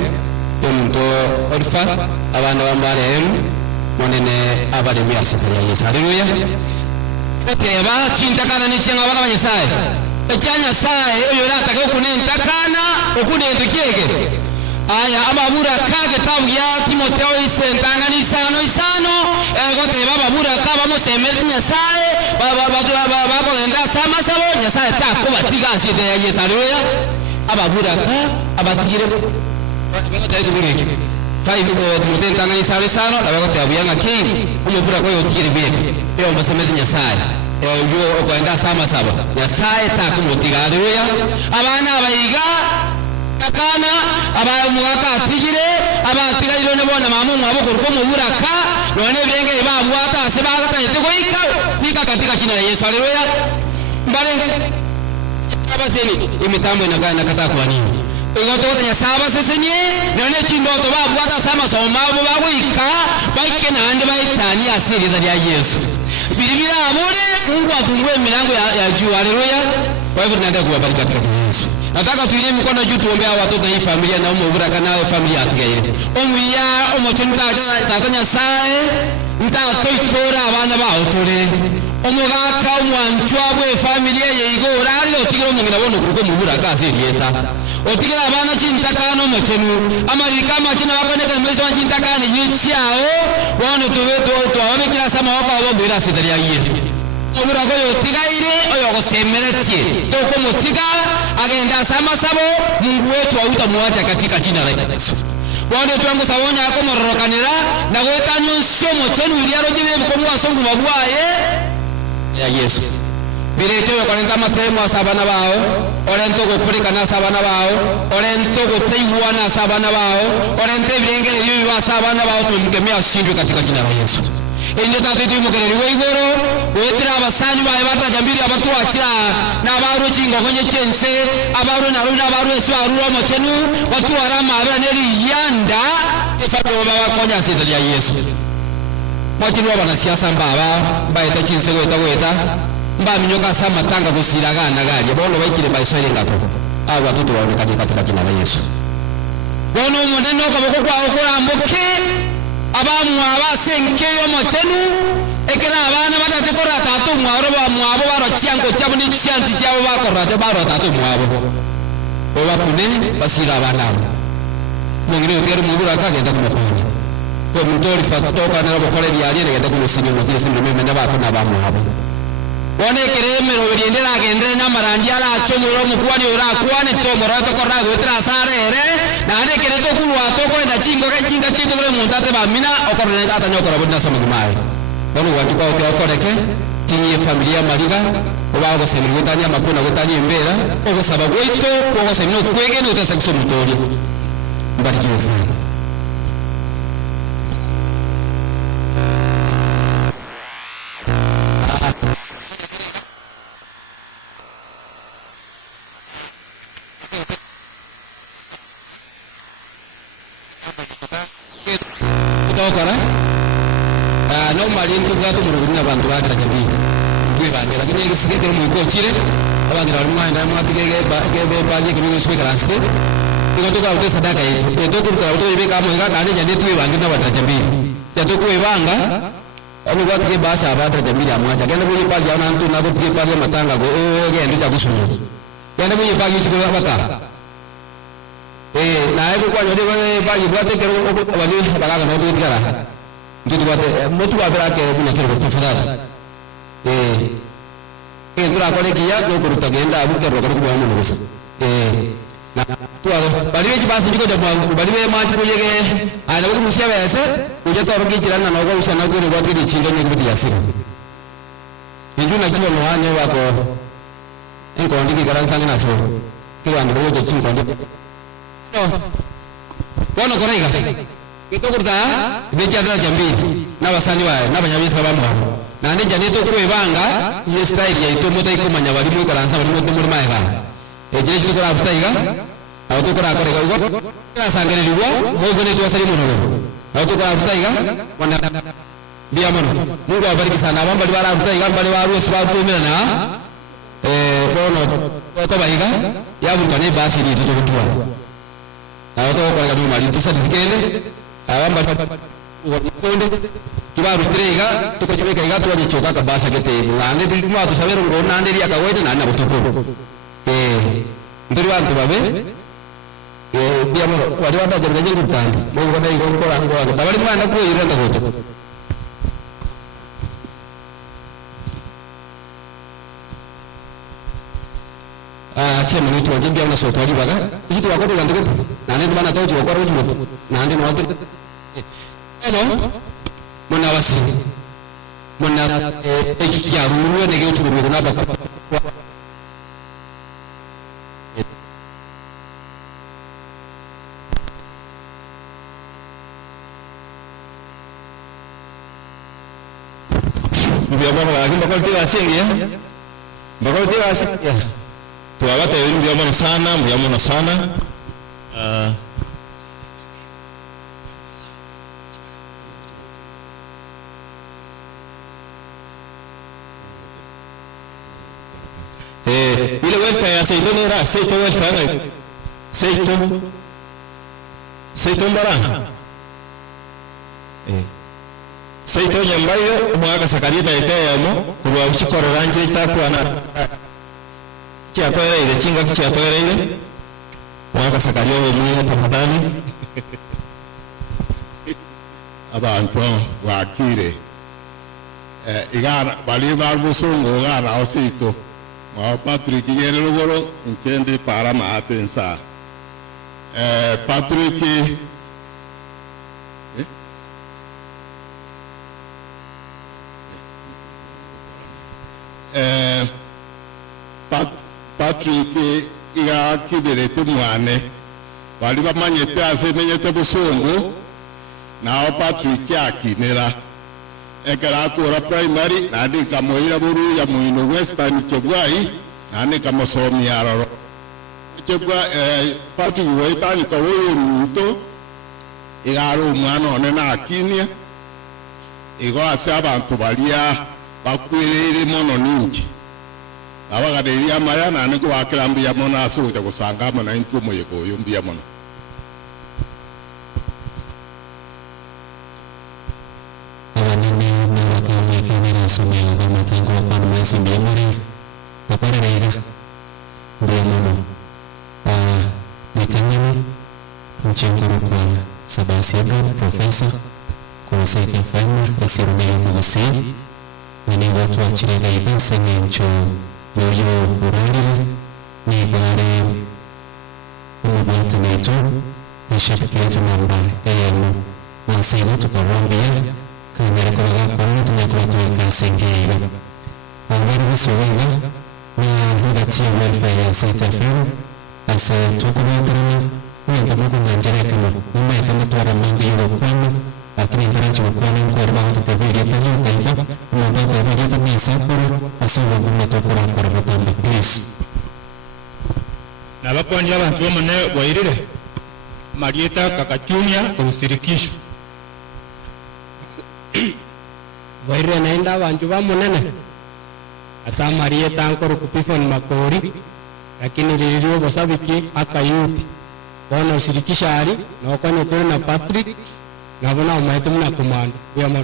yung to orfa, abana bambarem, monene abade miarsa ya Yesu. Haleluya. Okay, ba cinta kana ni chenga bana banyesai. Echanya sai oyo lata ko kunenta kana okunenta kiege. Aya amabura kage tabu ya Timotheo isentanga ni isano gote bababura kaba musemera nyasaye baba enda sama sabo nyasaye tako batiga ashide ya Yesu. Haleluya. Ababura ka abatigire bagote dubure 5 Timotheo tanga ni isano la bagote abuyanga king umubura ko yotigire beke yo musemera nyasaye yo okwenda sama sabo nyasaye tako mutiga. Haleluya. Abana abayiga akana abamugaka atigire abatigairo ne bona mamu mwabo ko muburaka none birenge babwata se bagatanye ko fika katika jina la Yesu. Haleluya. Mbale abaseni imitambo inagana kata kwa nini ngoto tanya saba sesenye none chindoto babwata sama soma bo babwika baike na ande baitani asiri ya Yesu bilibila amore Mungu afungue milango ya juu. Haleluya. Kwa hivyo tunaenda kuwabariki katika jina la Yesu. Nataka tuine mikono juu tuombea watoto na hii familia na umubura nawe familia atigaire omuya omochenta tatanya sae ntatoitora abana baotore omugaka omwanchwa bwe familia ye igora leo tigiro mungina bono kuruko mubura kasi rieta otigira abana chintakano mochenu amarika machina bakoneka mbeso chintakane nyichao wono tubeto tuawe kila sama wako abo bwira sidaria yiri obura ko yotigaire oyo gosemeretie toko motiga agenda sama sabo Mungu wetu autamwacha katika jina la Yesu. Wone twangu sawonya ako mororokanira na gwetanyo somo chenu iliaro jine mkomu wasongu mabwaye ya Yesu. Birecho yo kwenda matemo asabana bao orento gopurika na sabana bao orento gotaiwa na sabana bao orente birengere bibi basabana bao tumgemea shindwe katika jina la Yesu. Ende tatu tu mukereri weigoro wetira abasani bae batajambiri abatu akira na baru chingo konye chense abaru na runa baru esu aruro mochenu watu arama abera neri yanda efado baba konya sitali ya Yesu. Mochenu bana siasa mbaba baita chinse weta mba minyoka sama tanga kusiragana gari bono baikire baisire ngako abo watoto waonekane katika jina la Yesu. Bono moneno kaboko kwa okurambuke abamu abasenkeyo mochenu ekera abana batatekora tatu mwaro ba mwabo baro chiango cyabo ni chianti cyabo bakora te baro tatu mwabo oba kune basira abana mungire ukero mubura kagenda kumukoni ko mutori fatoka na bokore byari ngenda kumusini mutire simbe mena bako na bamu abo one keremero birindira agendere n'amarangi ala acomuro mukwani urakwani tomora tokora gwetira sarere nane kereto kulwa toko enda chingo kachinga chito kule muntate bamina okorona atanyokora bodina sama gumaye bono wakipa ote okoreke tinye familia mariga obago semiri gutanya makuna gutanya imbera ogosaba gweito ogosemino kwege no tesekso mutori mbarikiwe sana. Utokora no malintu gato murugina bantu bakira jamii kwibande lakini igisigete mu ikochire abangira bari mwanda mwatigege gebe baje kimi swe karaste iko tuka ute sadaka yetu eto kurta uto ibe kamo ga kane jande tuwe bangira batira jamii chatuko ibanga abu batike basa abata jamili amwacha kenda buyi pagi ana antu na kutike pagi matanga go gende chakusuru kenda buyi pagi chiko bata na ego kwa nyode pagi bate kero wali bagaga no tu tigara ndu bate motu abira ke bunya kero tafadhali entura kore kia no kuruta genda abu kero kero kwa mwana na tu bali weji basi chiko jabu bali we ma chiko yege ala ko rusia bese kuja toro ki jirana na ko usana ko ni watu ni chindo ni kudi yasira nju na kiwa no anya wako enko ndiki karansa ngina so kiwa ndo wote chinko ndo no wono koraiga kito kurta beja dala jambi na basani wa na banyabisa bamu na ndi jane to kuwe banga ye style ya ito mota ikumanya wali mu karansa wali mu tumur maiga ejeshi to kora abstaiga auto kora kore ga ugo na sangere liwa mo gone to asali muno auto kora abstaiga wana dia mono Mungu awabariki sana bamba libara abstaiga bali wa rusi ba to mena bono to baiga ya burkane basi ni to kutua auto kora ga duma li to sadikele bamba konde kibaru trega to ko jebe ga to ni choka ka basa kete ngane di ma to sabero ngona ande dia ka wede na na botoko ndiri wantu babe dia mo wadi wada jadi jadi hutan mau kada ikon ko anggo aga babali mana ko iranda goto chema ni tuwaje dia na soto di baga itu aku dengan dekat nane mana tahu juga ko rumo nane no ate hello monawasi mona ekiya ruru ne ge churu na baka Biar apa lagi bakal tiga asing ya, bakal tiga asing ya. Tuh apa teh biar mana sana, ile welfare seito ni ra, seito welfare na, seito barang. Seito nyambayo mwaka sakari na ite yamo kuwa uchikoro ranje itakuwa na chiatoera ile chinga chiatoera ile mwaka sakari wa mwe tafadhali abantu wakire igana bali barbusungu igana osito ma Patrick yere logoro intende para ma atensa Patrick Patrick iga kiberete mwane bali bamanyete asemenyete busungu nao Patrick akinera ekara kora primary nandi kamoira buru ya muino western chegwai nandi kamosomi aroro chegwa Patrick waitani kawoyo ruto igaro mwana one na akinia igo ase abantu balia bakwirire mono ningi abagaderia maya na niko wakirambia mono asuja kusanga mono intumo yego yumbia mono abanene n'abakame kamera somero bamatango panmasa biamare paparera ndio mono nitangani mchangoro kwa Sabasi Abraham professor kwa site ya fama isirune mugusi ni watu wa chirega ibasa ncho yoyo urari ni bare umabata neto nishirikiatu namba nasaibu tukarambia kanyara kwa tunyakula tuweka sengeiba wangari wisiwega na hugati ya welfare ya site ya fama asa tukumatrana wenda mungu nganjere kama nima ya kama tuwara mangi yoro kwano lakini mbaraji wakwani mkwari watu teviri tanyo kaiba mwanda teviri tanyo isapura aso wangumna tokura kwa vatamba please na bakwani abantu bomone wairire marieta kakachunya urusirikisho wairire naenda abantu bamonene asa marieta nkoro kupifon makori lakini lilio bosabiki akayuti wana usirikisha ari na wakwenye tena na Patrick nabona umaitu muna kumanda yamo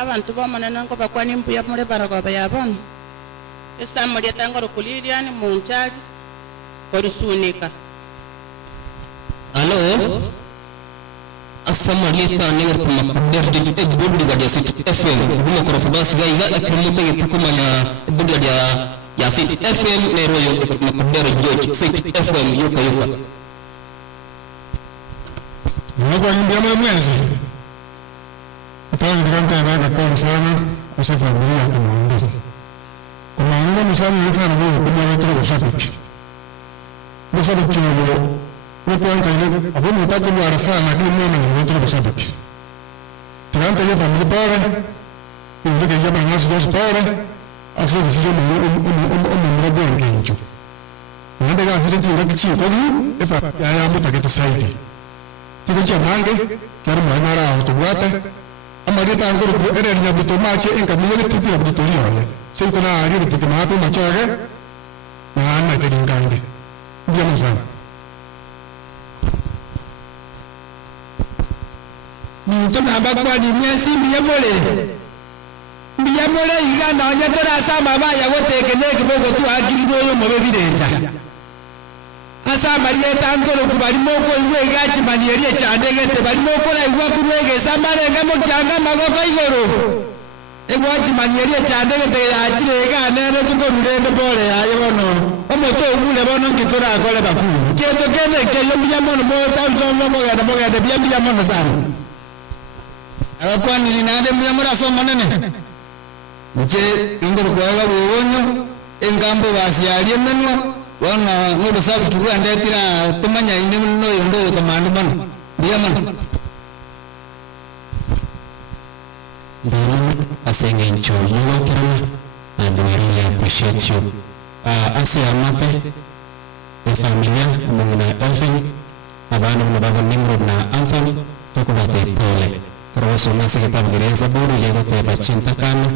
abantu bomonene ngo bakwani mbuya muri baragoba yabona esamuli etangoro kuliriani munchali korusunika. Halo, Assalamualaikum warahmatullahi wabarakatuh. Ibu dari City FM, rumah korosbas gaya ekrimu bagi tukumanya ibu dari ya City FM neroyo dari George City FM yuka. Nilikuwa nyumbani mwezi. Utaona nikanta na kwa sana kwa familia ya Mungu. Kwa maana msami sana kwa watu wa shabiki. Mshabiki ni kwanta ile hapo mtaki bwana sana lakini mwana ni watu wa shabiki. Tukanta ile familia bora. Ndio kile jamaa nasi ndio bora. Aso vizuri mwana ngenjo. Ndio kazi ndio kichi kwa hiyo efa ya mtaketa saidi. Tiga chamange karo mara autobata amarita angoro ko ere nya butomache enka mile tipi ya butoria ya sento na ari tipi mato machoge na na ke dingande ndia mosana ni to na bakwa ni myesi mbiyamole iganda nya tora sama ba ya gotekene kibogo tu agirido yo mobe birenja asa mariye tangoro kubali moko iwe gachi maniyerie chande gete bali moko na igwa kurwege samarenga mo kyanga magoko igoro egwachi maniyerie chande gete yachire ga nene tukorurende bole yaye bono omoto ubule bono ngitora akole bakuru kendo kene ke yombia mono mo tamso mo gende bia mono sana akwani linade mbia mura so manene nje ingoro kwaga bubonyo engambo basialie menwa wana ngodo sabu kiwa ndetira tumanya ine no yondo yo command man dia man Dulu asengencho yuwa kirana and we really appreciate you. Asi amate the familia mungina Elfin abana mnababa Nimrod na Anthony tukubate pole karawaso nasi kitabu gereza buru lego teba chinta kana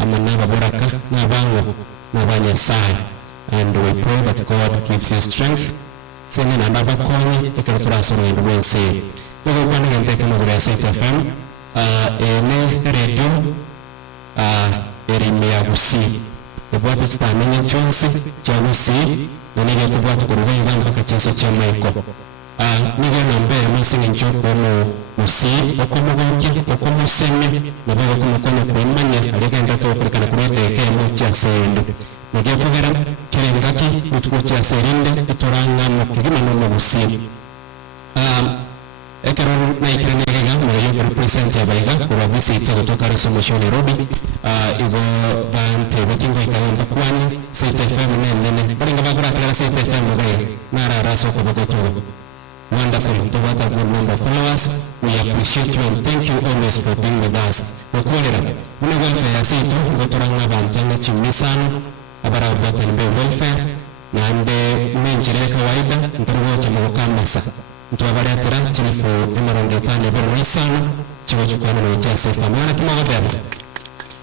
amanaba boraka na bango na banya sai. And we pray that God gives you strength. Sending another coin, you can trust on the way say. We will go and take over the City FM. Radio, Erimea Busi. The water standing in Chelsea, Jamusi, the nigger to water could weigh down like a chance of Jamaica. Nigger number missing in Jokono, Musi, Okomoki, Okomosemi, the Bokomo Mania, I can get over the Canada, came just saying. Ndio kugera kirengaki utukocha serinde itoranga mukigima no musi ekero na ikirenega mu represent abaiga kuba visit kutoka resolution Nairobi igo bante bakingo ikayamba kwani City FM nene balinga bakora kila City FM gai nara raso ko bogoto wonderful to what a good number of followers. We appreciate you and thank you always for being with us. Ukolera muna welfare City gotoranga bantanga chimisano abara bote mbe welfare na mbe menjire kawaida ntarwocha mukamasa ntwabali atira chilifu emarongetane bero sana chiwo chukwana no cha sefa mwana kimagabeba.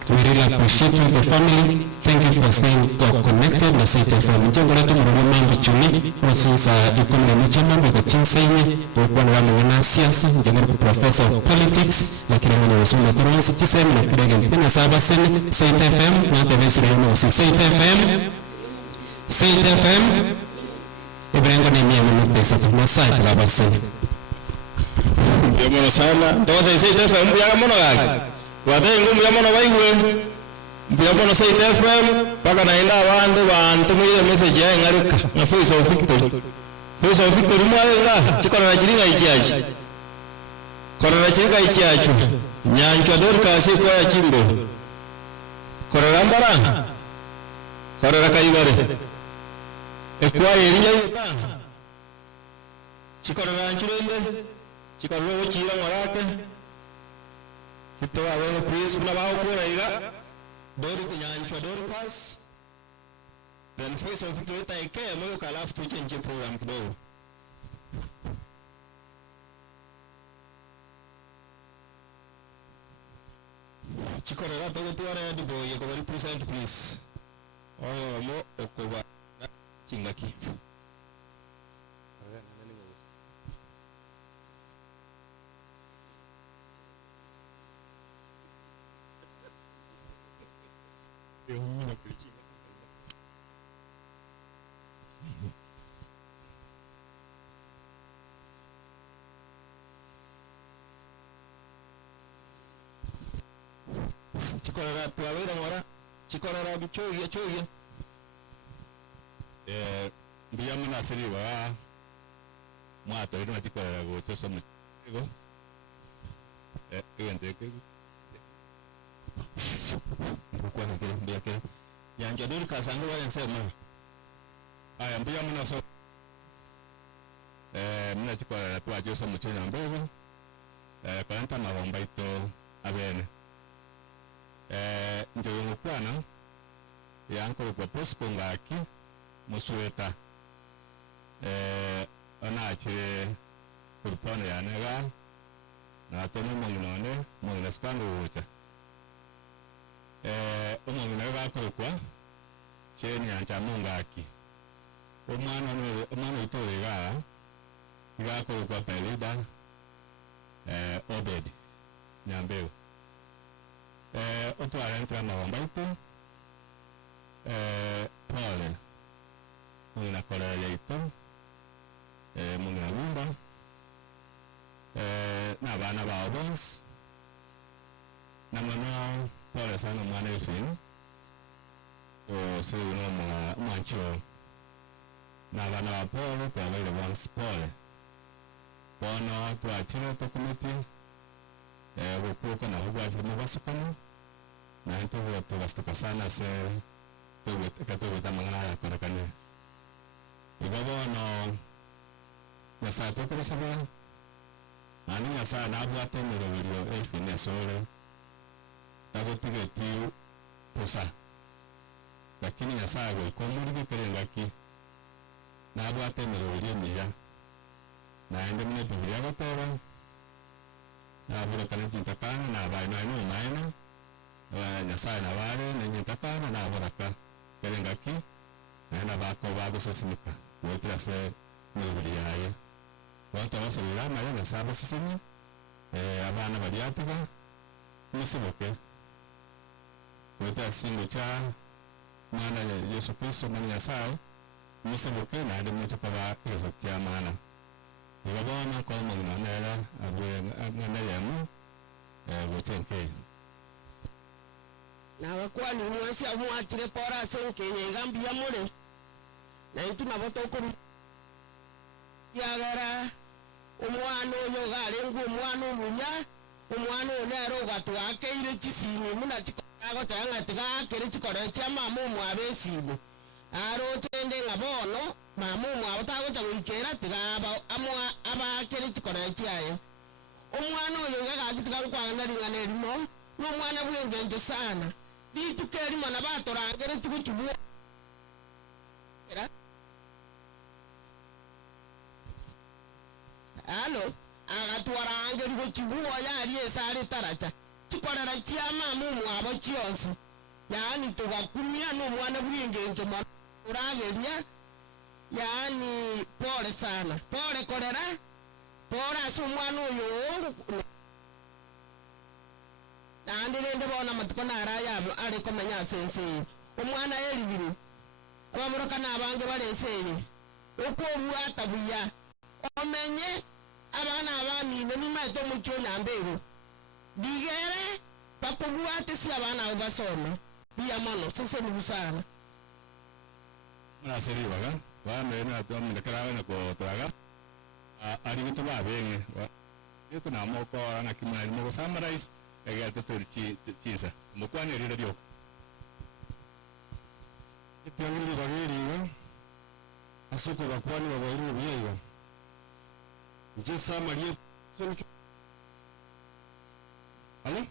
We really appreciate you, the family. Thank you for staying connected na City FM. Njengo letu mrudi mambo chuni since ikomle mchama mbeko chinsenye kwa wale wana siasa njengo professor of politics lakini mwenye usoma turonsi kisema na kirege mpena saba sene City FM na tevesi reno si City FM Ibrahim ni mia minuto sasa tunasai kwa baseni Biamono sana tote City FM ya mono gaki wate ngumu ya mono baiwe biamono City FM paka naenda bantu mwile message ya ngarika na Voice of Victory mwalenga chikona na chiringa ichiachi kona na chiringa ichiachu nyanchwa dorka si kwa ya chimbo kona rambara kona rakaibare ekwa yerinya yuta chikona ranchurende chikona roho chira mwarake kitoa wewe please kuna bao kura ila dori kunyanchwa dorkas then Voice of Victory taikea moyo kalafu tuchenje program kidogo. Chikorera togo tuwara ya dibo yeko represent please. Oyo mo okoba chingaki. chikorera twawira ngora chikorera bichogia mbia muna siriwa mwato ino chikorera gocho somo ego ndeke kwa ngere mbia ke yanja duru kasango wale nsema aya mbia muna so muna chikorera twaje somo chenya mbego kwanta mabomba ito abene ndio ngokwana yanko kwa posko ngaki musueta anache kurpana yanega na tono monone monone spango ucha omongina ga cheni ancha mungaki omwana itorega kwa pelida Obed Nyambeo otwara entra mabomba ito pole mungina kolera yaito mungina wumba na bana ba obons na mwana pole sana mwana yefin o se uno mancho na bana ba pole pole once pole bono twachira tokumiti gukuka na hugwachira mubasukano na into tugastuka sana se tuweta mangana ya korakane igabono nasa tukurasaba nani nasa nabwate mirorio elfine sore tagotigetiu pusa lakini nasa goikomurigi kerengaki nabwate mirorio miya naende mune Biblia goteba nabura chitakana na baino maina nyasaye na bare na nyitakana na baraka kerengaki na bako bago sesinika wetira se Biblia ya watu wasabira maya na saba sisini abana baliatiga nisiboke wetira singo cha mana Yesu Kristo mwana nyasaye nisiboke na ade mtu kwa Yesu kia mana igabona kwa mwana nera abwe yemu wotenke na wakwani mwasi amwatire pora senke yegambia mure na itu nabotokuru yagara umwana oyo garengu umwana umunya umwana onero gatwakeire chisini muna chikorago tanga tiga kere chikora chama mumu abesimu aro tende ngabono mamumu abatago tawikera tiga amwa abakere chikora chiaye umwana oyo gagakisiga kwanga ringane rimo no mwana bwenge sana bitukeri mana batorangere tukuchubu era alo agatwarange rwo chibuwa yari esare taracha chikorera chiama mumu abo chionsi yani tugakumia no mwana bwenge ntoma urageria yani pole sana pole korera pora so mwana oyo nandi rende bona matuko naraya ari komenya sense umwana yeribiri abamoroka nabange barenseye uko bwata buya omenye abana abamine nimato mucho nambero digere pakubwate si abana obasoma biya mono sese ni busana muna seri baga bame na to mndekara na ko traga ari gitu babenge itu na moko anga kimani moko summarize ega teturchi chisa mokwani rira dio itangili bageri asuko bakwani babairi biyiga nje summary sonke ale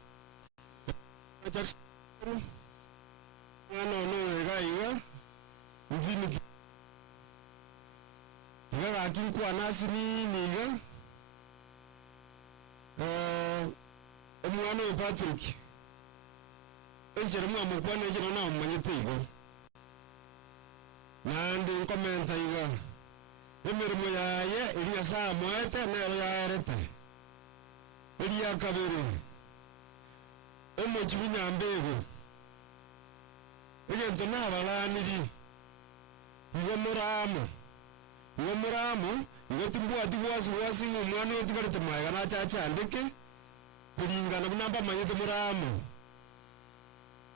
Jackson no ega uvini tiga akinkwa nasi niga omwana we Patrick enjere mukwana ejero na manyetego nandi nkomenta iga emirimo yaye iriya saa mwete nero yaerete iriya kabiri omochibu nyambego egento nabalaniri igo muramo igo timbwati gwasi ng'omwana otigarete maega nachacha andike kuringana bunamba manyete muramo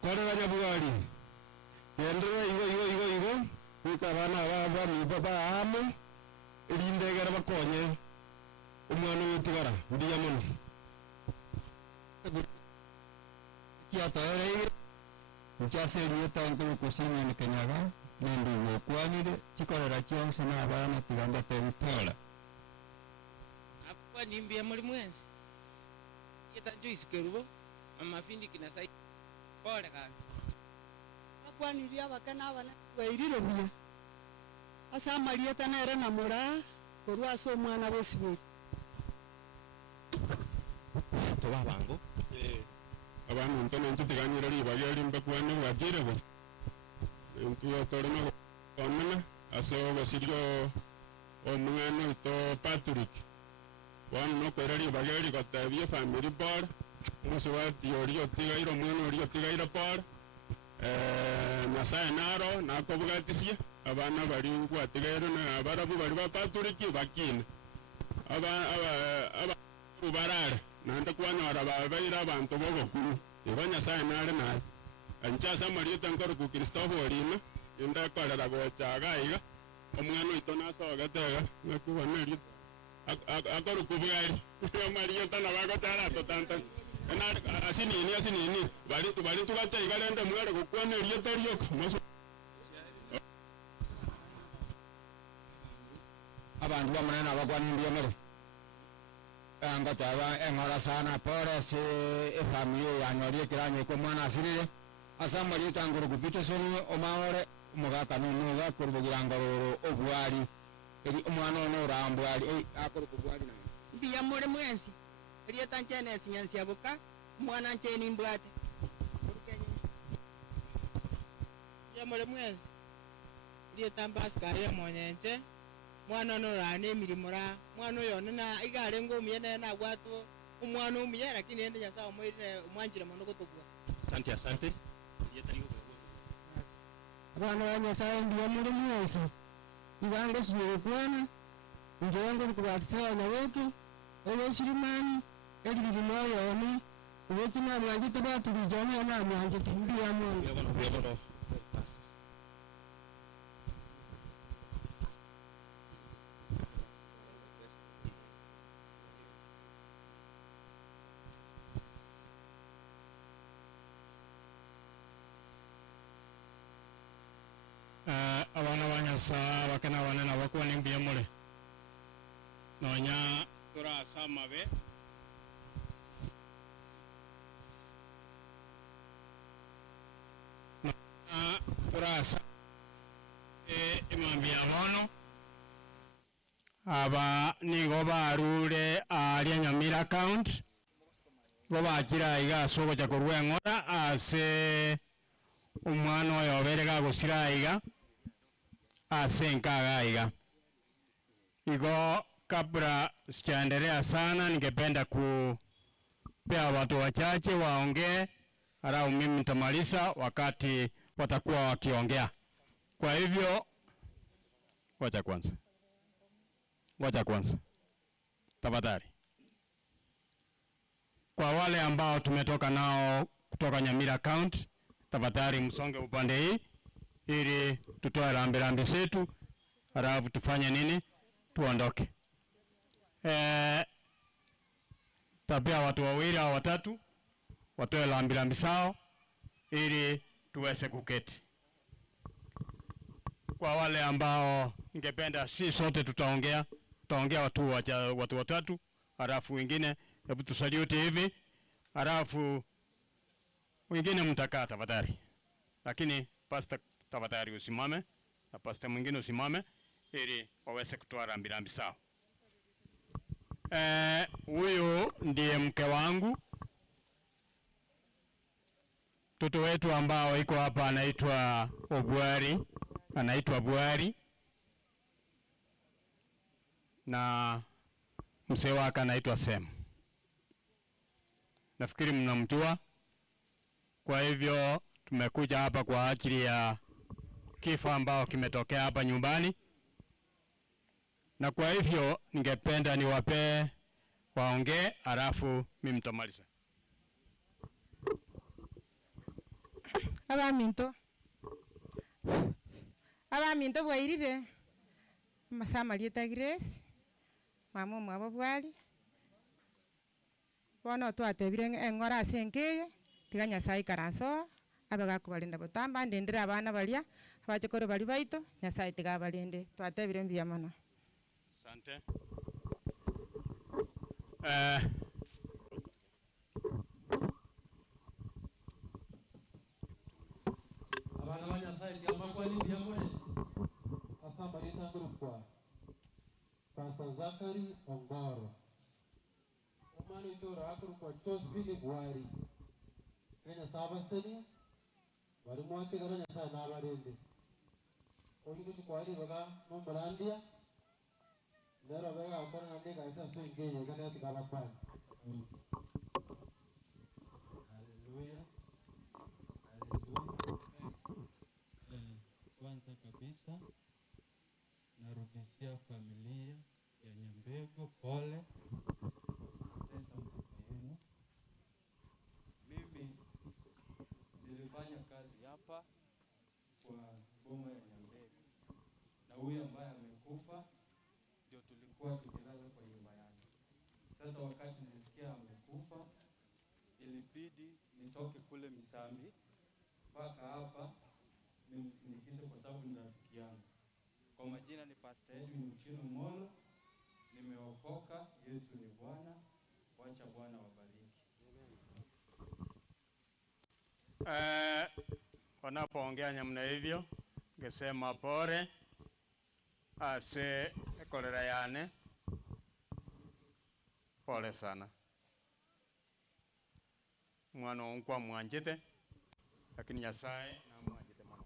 Kore kanya bugari. Yendere igo. Kuka bana ba mi baba amo. Irinde gara bakonye. Umwana witigara ndiya muno. Kia tere. Uchase rieta nkuru kusini ni Kenyaga. Nendo wokwanire chikorera chionse na abana tigamba perutola. Apa nimbia muri mwenzi. Kita Joyce Kerubo amapindi kinasai. Pole kaka. Akwaniria abakana abana bairire buya. Asa marieta nere na mura korwa so mwana bosiburi. Toba bango. Abantu ntone ntitiganyira riba yari mbakwane wagire bo. Ntuyo torino onana aso basiryo omwana to Patrick. Wano kwera riba yari kotabye family board. Muso wati yori tigairo mwana yori tigairo board. Nyasaye naro nakobugatisiye abana bari kwatigairo na barabu bari ba Patrick bakina. Aba ubarara nanda kwanyora babaira abantu bogokuru ibanya saye nare na anchasa marieta nkoro ku Christopher Rina inda korera gochaga iga omwana itona so gatega nakubona ri akoro kubugari marieta na bagotara to tanta na asini bari tugacha igalende mwere gukwana rieta rioko abantu bamunana bagwana ndiye mere anga taba engora sana pore se family yanyorie kiranye ko mwana asirire asamari tanguru kupita sonu omawore umugaka nunuga kurubugira ngororo obwari eri umwana no rambwari akuru kubwari na Biya muri mwenzi. Rieta nchene sinyansi abuka mwana ncheni mbwate. Ya muri mwenzi. Rieta mbaska ya monyenche. Mwana no rane mirimura mwana yone na igare ngo miyene na gwatu umwana umiye lakini ende nyasa umwire umwanjira manoko tokwa. Asante yetari ngo Abana banyasaye ndiye muri mwese ibango sibire kwana njongo kubatsa nyawoke oyo shirimani eri birimo yone ubeti na mwangi tabatu bijana na mwangi timbiya mu abana banyasa bakena banana bakwa nimbiye mure nonya turasa mabe turasa imambia bono aba nigo barure aria Nyamira account go bakira iga sogo ja kurwengora ase umwana oyo berega gusira iga asenkaga iga igo kabla sijaendelea sana ningependa kupea watu wachache waongee halafu mimi nitamaliza wakati watakuwa wakiongea. Kwa hivyo wacha kwanza tafadhali kwa wale ambao tumetoka nao kutoka Nyamira account tafadhali msonge upande hii ili tutoe rambirambi zetu halafu tufanye nini tuondoke. Tabia watu wawili au watatu watoe rambirambi zao ili tuweze kuketi. Kwa wale ambao ningependa si sote tutaongea watu watatu halafu wengine hebu tusalute hivi halafu wengine mtakaa tafadhali. Lakini pastor tafadhali usimame na pastor mwingine usimame ili waweze kutoa rambirambi zao. Huyu ndiye mke wangu. Mtoto wetu ambao iko hapa anaitwa Bwari na mzee wake anaitwa Sem. Nafikiri mnamjua. Kwa hivyo tumekuja hapa kwa ajili ya kifo ambao kimetokea hapa nyumbani. Na kwa hivyo ningependa niwape waongee halafu mimi nitamaliza. abaminto bwairire masama lieta Grace mama mwabo bwali bono twatebire eng'ora ase enkeye tiga Nyasaye karanso abagakubalinda botamba ndendera abana baria abachokoro bari baito Nyasaye tiga abalinde twatebire mbuya mono. Asante. Abana ba Nyasaye tiamba kwani ndiamore asamba litangurukwa Pastor Zachary Ongoro umani itora akurukwa Josephine Bwari Kenya sabaseni bari mwate gara Nyasaye n'abarende oyine tukwali baga n'umurandia nero bega akora na ndega isa so ingeye kana tikaba kwani. Haleluya. Kwanza kabisa narudishia familia ya Nyambego pole pesa mtoto yenu. Mimi nilifanya kazi hapa kwa boma ya Nyambego na huyu ambaye amekufa ndio tulikuwa tukilala kwa nyumba yake. Sasa wakati nilisikia amekufa ilibidi nitoke kule Misambi mpaka hapa nimsindikize kwa sababu ni rafiki yangu. Kwa majina ni Pastor Edwin Mtino Molo, nimeokoka. Yesu ni Bwana, wacha Bwana wabariki. Wanapoongea namna hivyo ngesema pole ase kolera yane pole sana mwana onkwa mwanjete lakini Nyasaye na mwanjete mono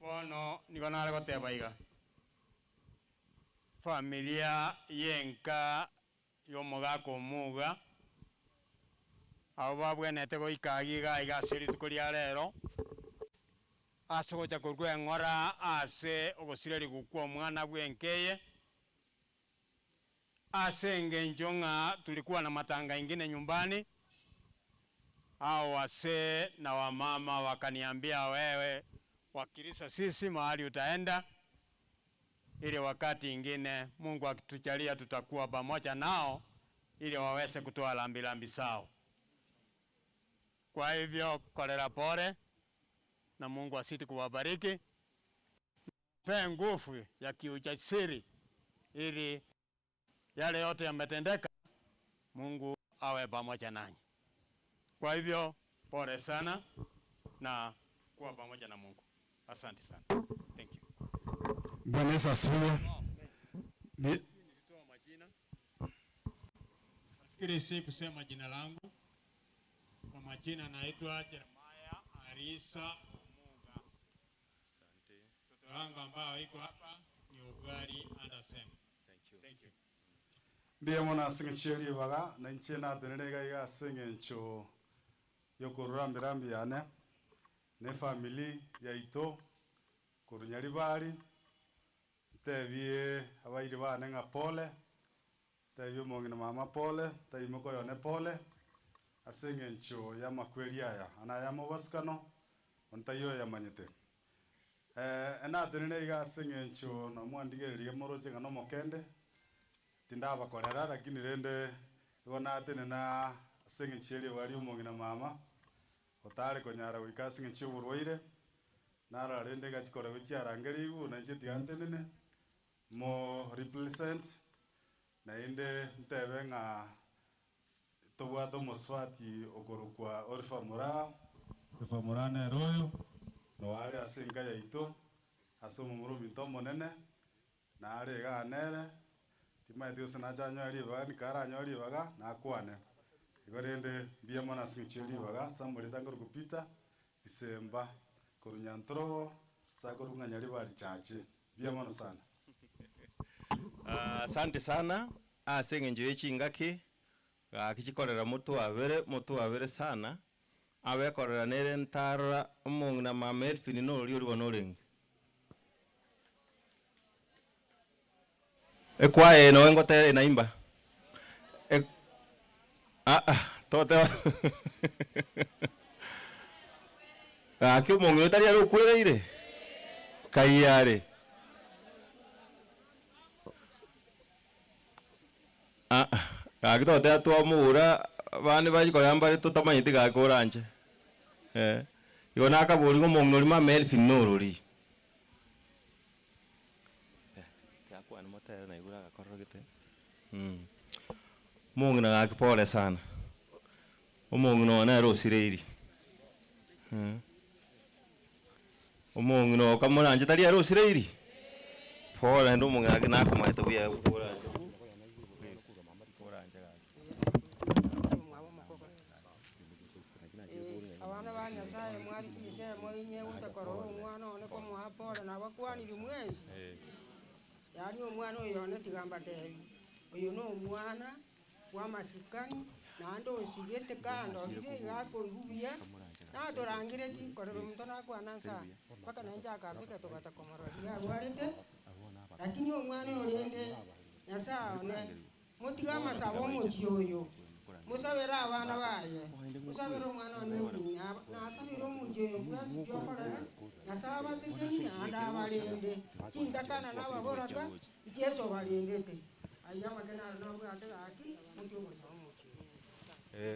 bono niko nale goteba iga familia yenka yomogaka omuga abo babwenete goikagiga igasiri tukuria rero ase gocha korwa eng'ora ase ogosireri gukwa omwana bwenkeye ase engencho ng'a tulikuwa na matanga ingine nyumbani au wase na wamama wakaniambia wewe wakirisa sisi mahali utaenda ili wakati ingine Mungu akitujalia tutakuwa pamoja nao ili waweze kutoa lambi sao. Kwa hivyo kolera pole na Mungu asiti kuwabariki. Pe nguvu ya kiujasiri ili yale yote yametendeka Mungu awe pamoja nanyi. Kwa hivyo pole sana na kuwa pamoja na Mungu. Asante sana. Thank you. Bwana Yesu asifiwe. Nilitoa majina. Nafikiri si kusema jina langu. Kwa majina naitwa Jeremiah Arisa Omuga. Asante. Mtoto wangu ambao iko hapa ni Ugari Anderson. Thank you. Ndiye mwana singecheli baga na nchena tenega iga singencho yokurambirambi yane ne family ya ito kurunyari bari tebie abairi bane nga pole tebie mongina mama pole tayimoko yone pole asingencho ya makweli aya ana ya mobaskano ontayo ya manyete ena tenega singencho na mwandigererie moroje ngano mokende tinda bakorera lakini rende ibona atene na singencheli wali umongina mama otare konyara wika singenchi urwaire nara rende gachikora wichiarangeri igu na njeti antenene mo represent na inde ntebe nga tobwato moswati okorukwa orfa mura na royo no wale asinga ya ito asomo murumi tomo nene na ale ga nere tima Dios na chanyo ali baga ni kara nyo ali baga na kwane igorende bia mona sincheli baga samuri tangoro kupita Disemba korunyantro sakorunga nyali bali chache bia mona sana. Asante sana asengenjo yechingaki kichikorera mutu abere sana abekorera nere ntara umungna mamelfini no uri bonorenga ekwae no ngote naimba tote gaki omong'ina tari ari okwereire kaiyare gaki totera twamura bane bagikoyambare totamanyete gaki oranje igo nakabori ng'omong'ina ori mama Elfin norori gakwane motere naigura gakororogete omong'ina gaki pole sana omong'ina one ere osireiri omong'ina okamoranje tari ere osireiri pole ende omong'ina gaki nakomaete buya oranje abana ba nyasaye mwari kimisemo inye utekorora omwana one komuha pole nabakwaniri mwezi yani omwana oyo one tigamba tebi oyo n'omwana w'amasikani nande osigete kandi orire gakoigubuya natorangire ti korera omonto nakwana nsa mpaka nanje akambika togatakomororia arwarete lakini omwana orende nyasaye one motiga amasaba omochi oyo musabere abana baye musabere omwana one nasabire omochi oyo bwasi byokorera nasaba abaseseni nande abarende tintakana nababoraga ntieso barendete ayamakenaro nabwate gaki mochi omosaba omochi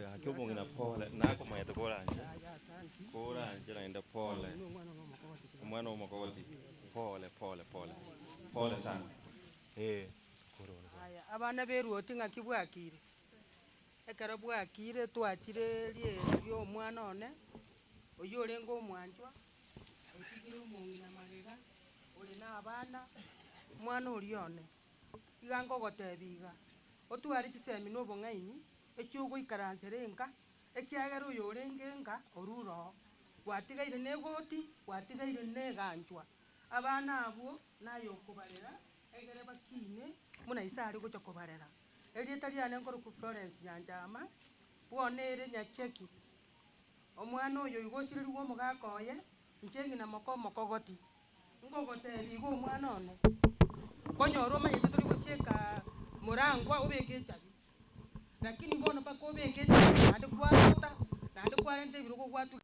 gaki omong'ina pole nakomaete koranje naende pole omwana omokogoti pole pole pole pole sana aya abana beruoti ng'aki bwakire ekero bwakire twachire rie omwana one oyo orenge omwanchwa otigire omong'ina magega ore n'abana omwana oria one iga nkogotebia iga otware chisemi na obong'aini ekiogoikaransera enka ekiagera oyo orenge enka oruro gwatigaire na egoti gwatigaire na eganchwa abana abwo naye okobarera egere bakine muna isa ari gocha kobarera erieta riane nkoroku Florence Nyanjama bwone ere nyacheki omwana oyo igosirirwe omogaka oye nchegi na mokogoti nkogotebia iga omwana one konyora omanyete tori gosieka morangwa obeke echabi lakini bono paka obeke echabi nande kwarota nande kwarente ebirogo gwatu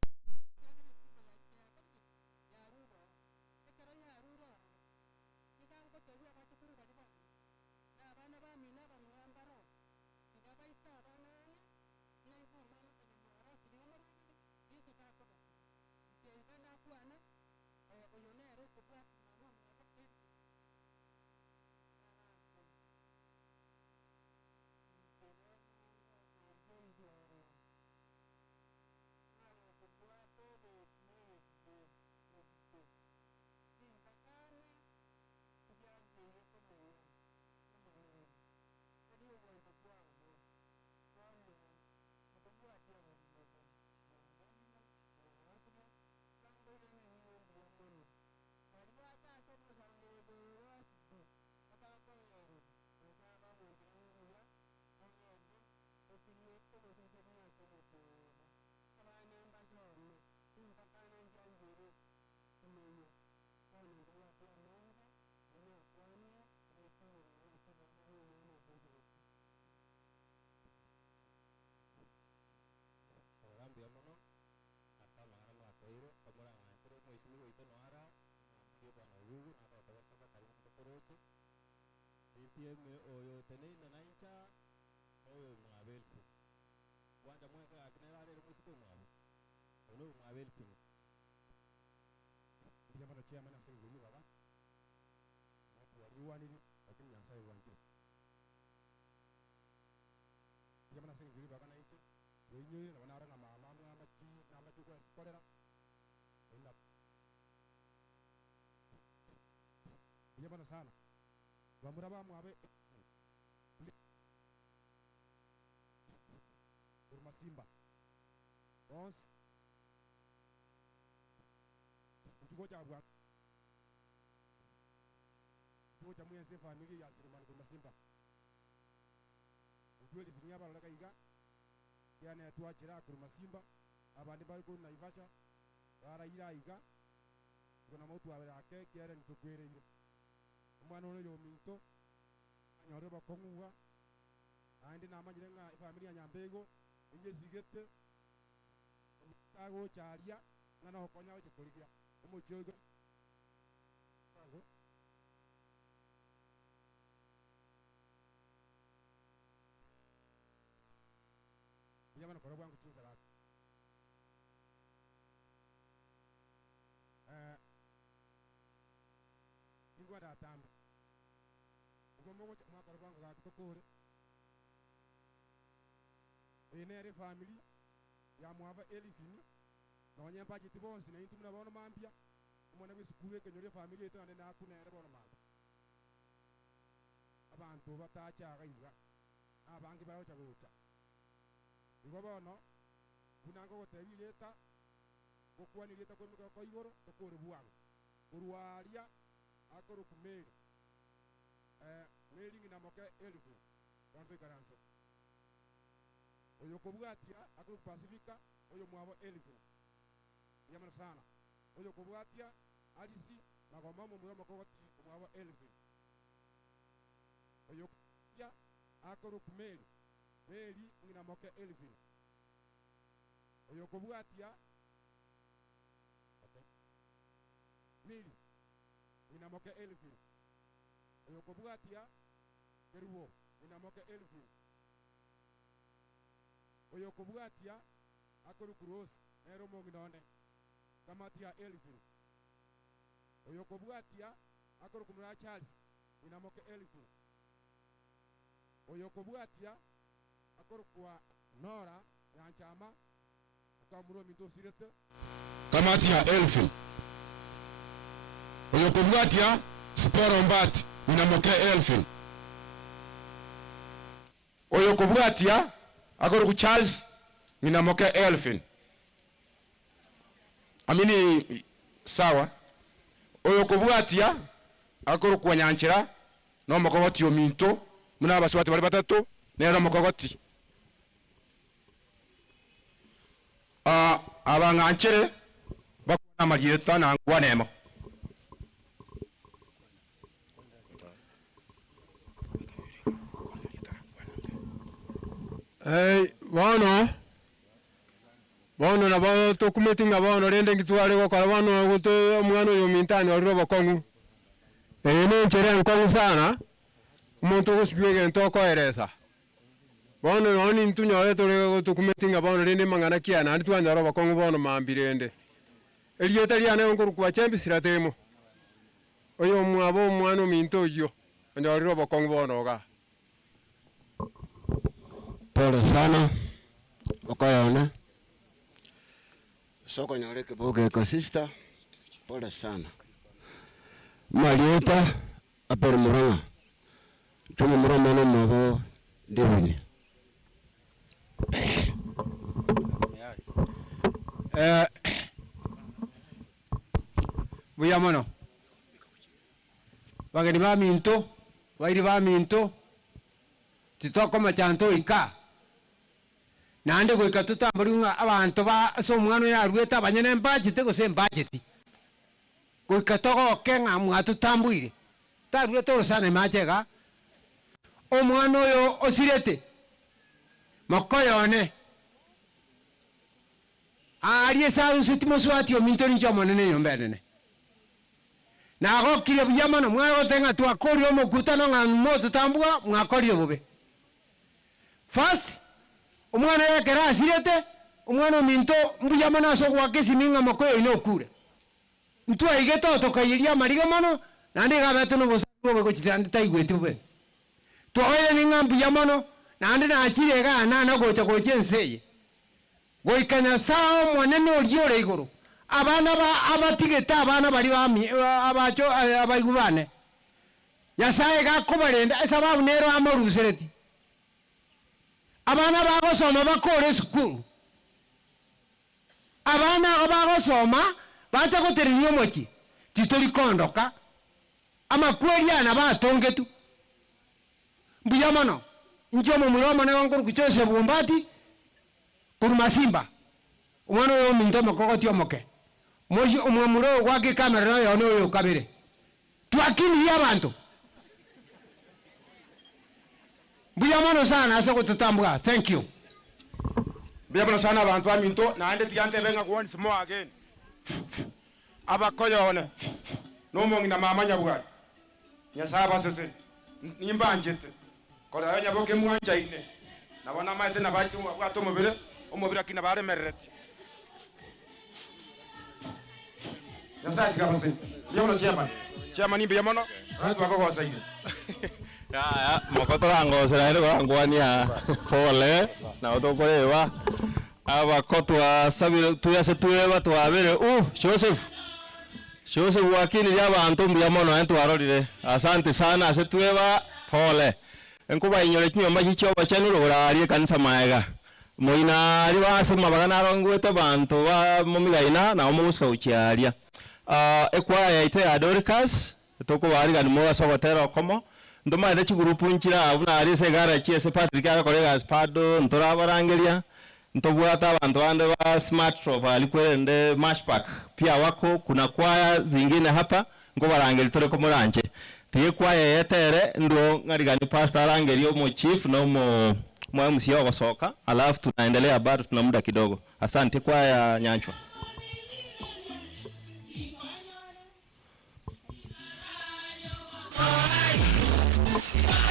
oyo teneina naincha oyo mwabelfu wanja mweka akinarare musiko mwabo ono mwabelfu ndiye bana chairman asengulu baba watu waliwani lakini nyasaye wangu ndiye bana asengulu baba naincha yenyewe na banaranga mama na machi kwa kolera enda ndiye bana sana bamuraba mwabe Simba ons nchuko cha bwa nchuko cha mwense family ya Suleiman kwa Simba nchuko lifinya bala kaiga yana tuachira kwa Simba abandi bali ko naivasha bara ira iga kuna mautu abake kiere ntukwere ile umwana ono yo minto anyore bakonguwa andi namanyire nga family ya Nyambego inje sigete kago charia ngana okonya oche kurigia omochiogo yamana kora bwangu chuza lati ingwa da tamba ngomo ko mwakora bwangu ga kitokore enere family ya mwava elifini nonye mpaji tibonsi na intumuna bono mambia umwana wisukure kenyore family eto ane nakunere bono mambia abantu batacha gaiga abangi barocha gocha igo bono bunango gotebi leta gokwani leta ko mika ko igoro tokore buang kurwaria akoro kumeri meri ngina moke elfu konto karanso oyo kobwatia akoro Pacifica oyo mwabo elfu yamana sana oyo kobwatia alisi magoma mu muramo ko goti mwabo elfu oyo ya akoro kumeri meri ngina moke elfu oyo kobwatia okay meri ngina moke elfu oyo kobwatia keruo ngina moke elfu oyo kobwatia akoro cross nero mo nginone kamatia elfu oyo kobwatia akoro kumura Charles ngina moke elfu oyo kobwatia akoro kwa Nora yanchama akamuro minto sirete kamatia elfu oyo kobwatia Sporo Mbati ngina moke elfu oyo kobwatia akoro ku Charles ngina moke elfu amini sawa oyo kobwatia akoro kwa Nyanchira no mokogoti ominto muna baswati bali batatu nero mokogoti abanganchere bakwana magireta na ngwanemo bono na bo tokumetinga bono rende ngitware gokora bono goto mwana yo mintani ori bokongu ne nchere nkongu sana umuntu gusibwege ntoko eresa bono noni ntunyore tore gotokumetinga bono rende mangana kiana ndi twanyoro bokongu bono mambirende elieta liane nguru kwa chembi siratemo oyo mwabo mwana minto yo ndori bokongu bono ga pole sana okoyona soko nyore kiboge ko sister pole sana Marieta apere muranga tumu murama no mabo devini buya mono bageni ba minto bairi ba minto titoko machanto ika nande goika tutambulunga abantu ba so mwana ya rweta banyene budget go se budget goika togo kenga mwatu tambuire tarwe toro sana machega omwana oyo osirete makoyone ariye saru sitimo swati o minto ni chomo nene yombenene na go kire buyamano mwa tenga twakori o mokutano nga moto tambua mwakori obobe first omwana yakera asirete omwana minto mbuyamano aso gwake siminga makoyo inokure ntwa igeto tokayiria mariga mono nande gabeto no bosago go chitande taigwete bobe twaye ninga mbuyamano nande na achire ga na gocha goche nseye goikanya sao mwanene oriore igoro abana ba abatigeta abana bari bami abacho abaigubane yasaye ga kubarenda esababu nero amorusereti abana bagosoma bakore school abana bagosoma bacha goteririo mochi titori kondoka amakweriana batongetu mbuyamano njomo muloma na ngoro kuchose bumbati kurumasimba umwana yo minto makogoti omoke moji umwamuro gwake kamera yo no yo kabere twakini yabantu mbuyamano sana ase gututambwa thank you mbuyamano sana abantu aminto na ande tiante benga kuoni smo again abakoyone nomongi na mama nyabwari nyasaba sese nimbanjete kora nyaboke mwanja ine nabona maite na baitu bwato umubire kina bare merreti nyasati kabase leo chairman imbe yamono atu bako saidi ya mokoto ngosera ndo ngwania pole na otokorewa abakotwa sabire tuyase tueba twabere Joseph wakili ya bantu mbya mono entwarorire asante sana ase tueba pole enkuba inyore kinyoma chicho bachanuro burari kanisa maega moina ari base mabagana rongwete bantu ba momigaina na omuguska uchiaria ekwaya ite Adorcas toko bari gani mo asogotero komo ndoma ide chigurupu nchira abuna ari se gara chi ese Patrick agakorega spado ntora barangeria ntobwata abantu bande ba smart shop alikwende mashpack pia wako kuna kwaya zingine hapa ngo barangeli tore ko muranje tiye kwaya yetere ndo ngarigani pastor arangeli mo chief no mo MC wasoka alafu tunaendelea bado tuna muda kidogo. Asante kwaya Nyanchwa. Señor,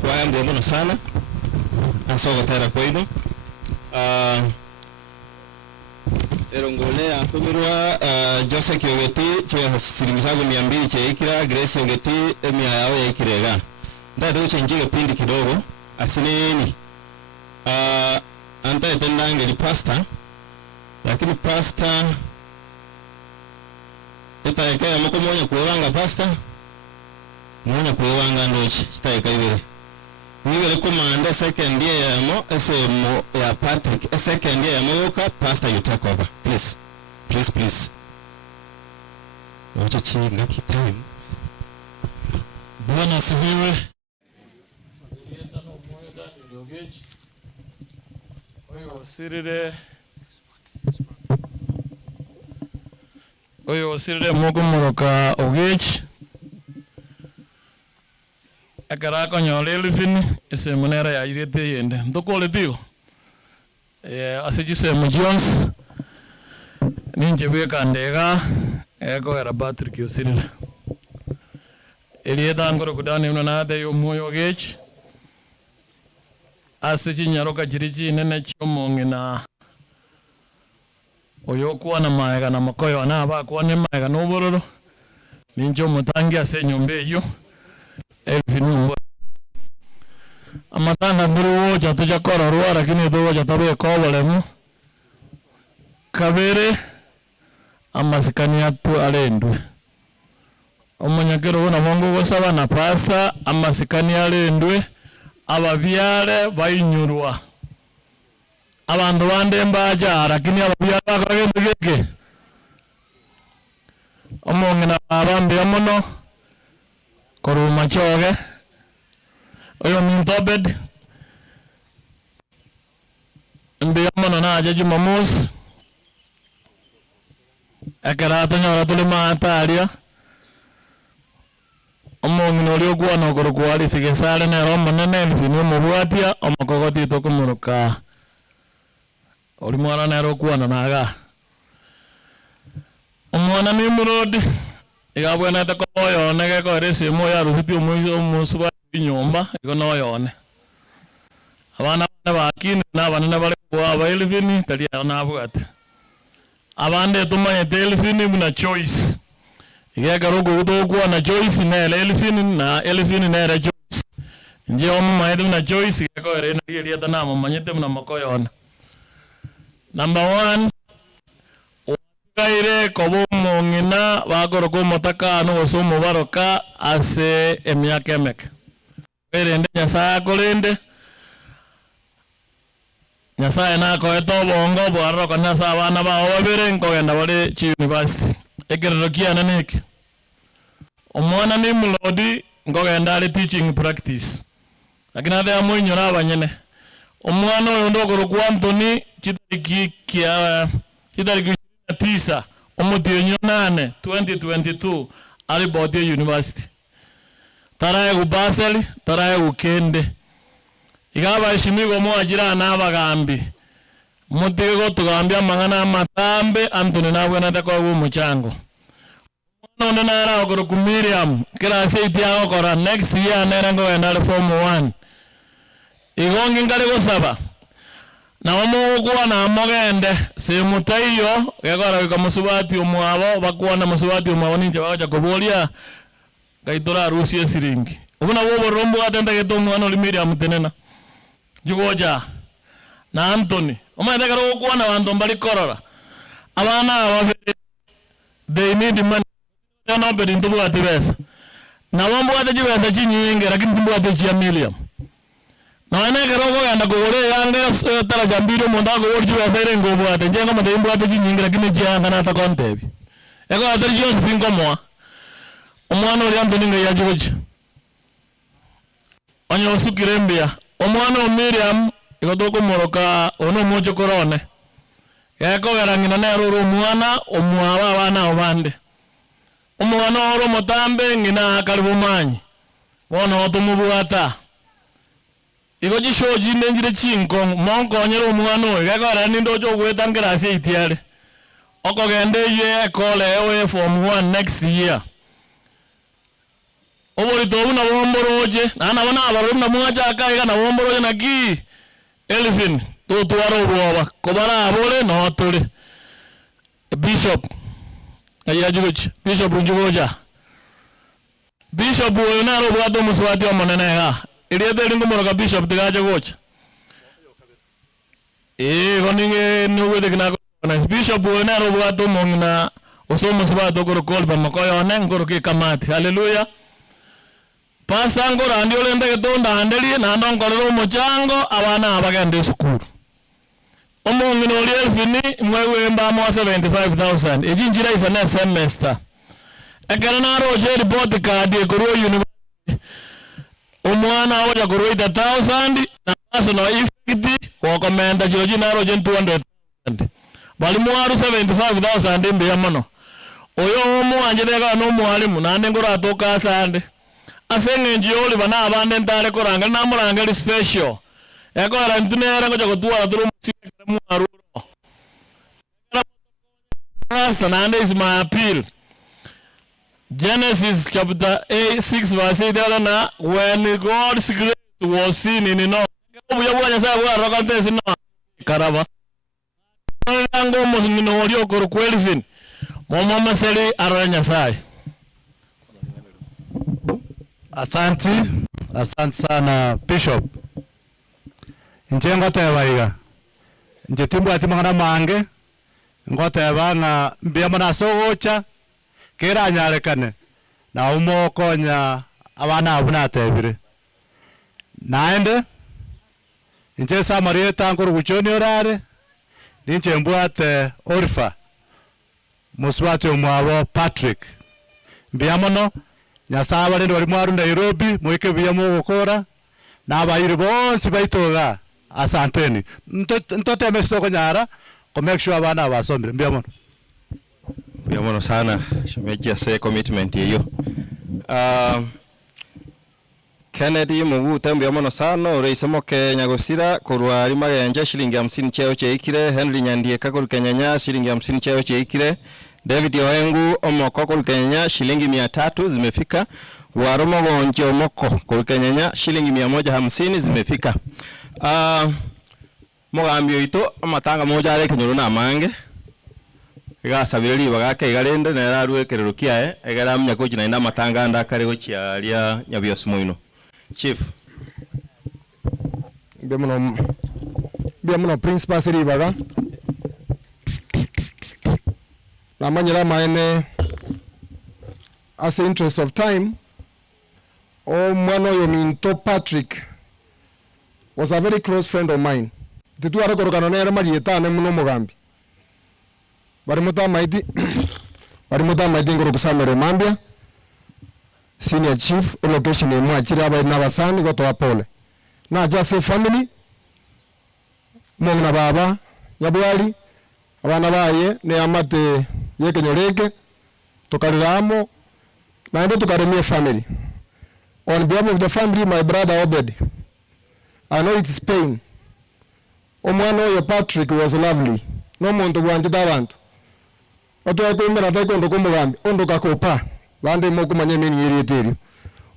Kwaya mbono sana asogo tera koino erongolea tumirwa Joseph Kiogeti chwa silimishago 200 cheikira Grace Ogeti emia yao yaikirega ndado chenjige pindi kidogo asineni anta etendange ni pastor lakini pastor etaekaya moko monya kuwanga pastor monya kuwanga ndochi sitaekayire niwe komanda second year yamo SMO ya Patrick second year yamo yoka pastor you take over please wacha chinga kitime Bwana asifiwe. Oyo osirire mugumuruka Ogech akara konyola elifini esemunera ya irete yende ndokole bigo asijise mu Jones ninje beka ndega eko era Patrick osirire elieda ngoro kudani uno nade yo moyo Ogech asiji nyaroka jiriji nene chomongi na oyo kuwa na maega na makoyo na aba kuwa ne maega no bororo ninjo mutangi ase nyombe yo elfinu amatanga buru cha tuja kora ruwa lakini do cha tabe ko balemu kabere amasikani atu alendwe omanyakero bona bongo gosaba na pasta amasikani alendwe ababyale bayinyurwa abantu bande mbaja lakini ababyale bakagembege omongena abambe amono koruma choge oyo mintobed mbe amono na aja Jumamosi akarata nyora tulima ataria omongena oli ogwana korkwali sigesale na romo nene elfini mubwatia omakogoti tokumuruka oli mwana na rokwana naga omwana ni murodi igabwena ta koyo nege ko rese mo ya ruhuti omusuba inyomba ikono yone abana bakini n'abana bari kwa abaelfini tali nabwate abande tumanye elfini muna choice igega rogo udogwa na choice na elfini na elfini na choice nje omu maede na choice igega ere na yeri ta na manyete muna makoyona number 1 kaire kobo mongina bagoro ko motaka no somo baroka ase emyaka emeke erende nyasa kolende nyasa na ko eto bongo bwaro kana sa bana ba obere nko genda bale chi university egerero kiana neke omwana ni mulodi ngo genda ali teaching practice lakini ade amunyora abanyene omwana oyo ndogoro kwa Anthony kitariki 9 omutionyo 8 2022 ali Bodia University taraye ku Basel taraye ku Kende igaba ishimigo mo ajira n'abagambi mutego tugambya mangana matambe Anthony nabwe natako umuchango none nara ogoro ku Miriam kila seiti akora next year nerengo endale form 1 igongi ngale gosaba na omuguwa na mogende se mutayo yagora bika musubati omwabo bakuwana musubati omwabo ninje baja kubolia gaitora rusi esiringi ubuna wobo rombo atenda geto mwana oli Miriam tenena jugoja na Anthony omaenda karo kuwana bantu mbali korora abana ababere they need money no bedi ndubu atibesa na bombo atajibesa chinyinge lakini ndubu atachia million na ene kerogo yanda kugore yange tara jambiro monda go orju asere ngobo ate njenga madembo ate chinyinge lakini janga na ta kontebi ego atari jos bingo moa omwana oli Anthony nge yajugoje onyo sukirembia omwana o Miriam igodoko moroka ono mojo korone yako garangina na roro mwana omwaba bana obande Umwana oro motambe ngina karibu manyi. Wona otumubwata. Igo jishoji nenjire chinko monko nyero umwana oyo gakora nindo jo gwetangira ase itiare. Oko gende ye ekole ewe form 1 next year. Obori to una womboroje na bona abaro na mwaja akaiga na womboroje na ki elephant to tuaro boba kobara abole no tole bishop ayajuch bishop unjugoja bishop oyo na ro bwato muswati omonene ga iriete ringo moroka bishop tigaje gocha goninge nuwe de na bishop oyo na ro bwato mongna osomo swato koro kolba makoyo nengoro ke kamati haleluya. Pasta ngora andio lende getonda andeli na ndonkorero mochango abana abagende school. Omongino lielfini mwewe mba mo 75,000. Ejinjira is a semester. Ekana na roje report card e Koro University. Omwana oja Koro 1,000 na national ifiti ko komenda joji na roje 200,000. Bali mwaru 75,000 mbe yamono. Oyo omu anjega no mwalimu na ndengora atoka sande. Asenge njioli bana abande ntale koranga na muranga special yakora ntunera ngoja kutua turu musika mu aruro Pastor Nande is my appeal. Genesis chapter 6 verse 8 na when God's grace was seen in no obuya bwanya sa bwa rokantesi no karaba ngo musino olio kor kwelifin momo maseli aranya sai. Asante sana Bishop. Njengo tebaiga. Njetimbu atimangana mange. Ngoteba nga mbiyamo na sogocha. Kera nyarekane. Na umokonya abana abuna tebire. Naende. Nje samarieta nkuru kuchoni orare. Ninche mbwate Orfa. Muswati umwabo Patrick. Mbiyamo no. Nyasaba rendo bari mwaru Nairobi mweke biyamo gukora nabayire bonsi baitoga asanteni ntote mestoko nyara ko make sure abana basomire mbiyamono sana shemeji ase commitment hiyo Kennedy muguta mbiyamono sana oreisemo Kenya gosira kurwari magenje shilingi 50 cheo cheikire Henry Nyandie kakuru Kenya shilingi 50 cheo cheikire David Oengu omoko kulukenya shilingi 300 zimefika. Waromo gonje omoko kulukenya shilingi 150 zimefika. Mogambio ito amatanga moja ale kenyoro na mange. Gasabiriri bagake igarende na yararwekerero kiae egaramya ko kina inda matanga ndakare go chialia nyabiosmoino. Chief Biamuno principal siri baga. Namanyira maene as interest of time mwana oyo Minto Patrick was a very close friend of mine. Titu arakorokana nere marietane muno mugambi. Bari muta maidi ngoro kusamere mambia senior chief location emu achira aba nabasani goto apole. Na just a family mwana baba nyabwali abana baye ne amate yeke nyoreke tukariramo na ndo tukaremia family. On behalf of the family, my brother Obed, I know it is pain. Omwana oyo Patrick was lovely. No muntu bwanje dabantu. Oto yakwemera taikondo kumugambi ondo kakopa bande mokumanya meni yerieteri.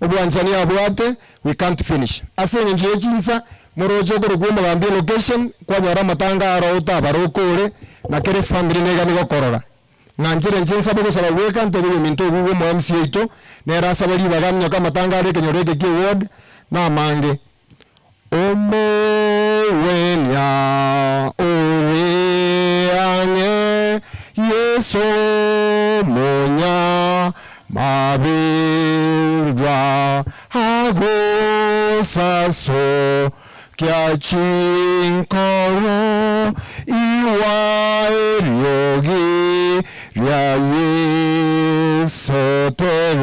Obwanjani abwate we can't finish. Asenye nje chinsa morojo ko kumugambi location kwa nyara matanga arota barokore na kere family nega ni gokorora. Nanjire njensa boko sala weka nto byo minto gugu mo MCA ito ne rasa bali bagamnya kama tangare kenyoreke ki ward na mange omo wenya ore anye yeso monya mabirwa hago saso kya chinkoro iwa eriogi ya yeso te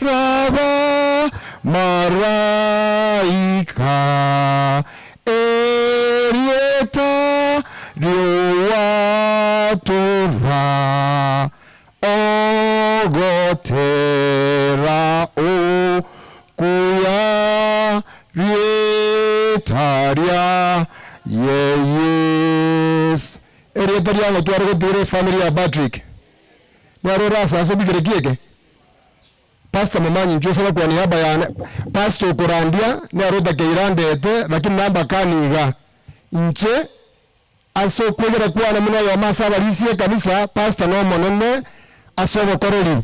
raba maraika erieta riowatora ogotera okuya rietaria yes rietaria ngo twari gutire family ya Patrick naro rasa so bigire kieke Pastor Momanyi njosaba kwa niaba ya Pastor Korandia naro takeirandete lakini namba kaniga inche aso kwegera kwana muno ya masaba lisiye kanisa Pastor no monene asobo korori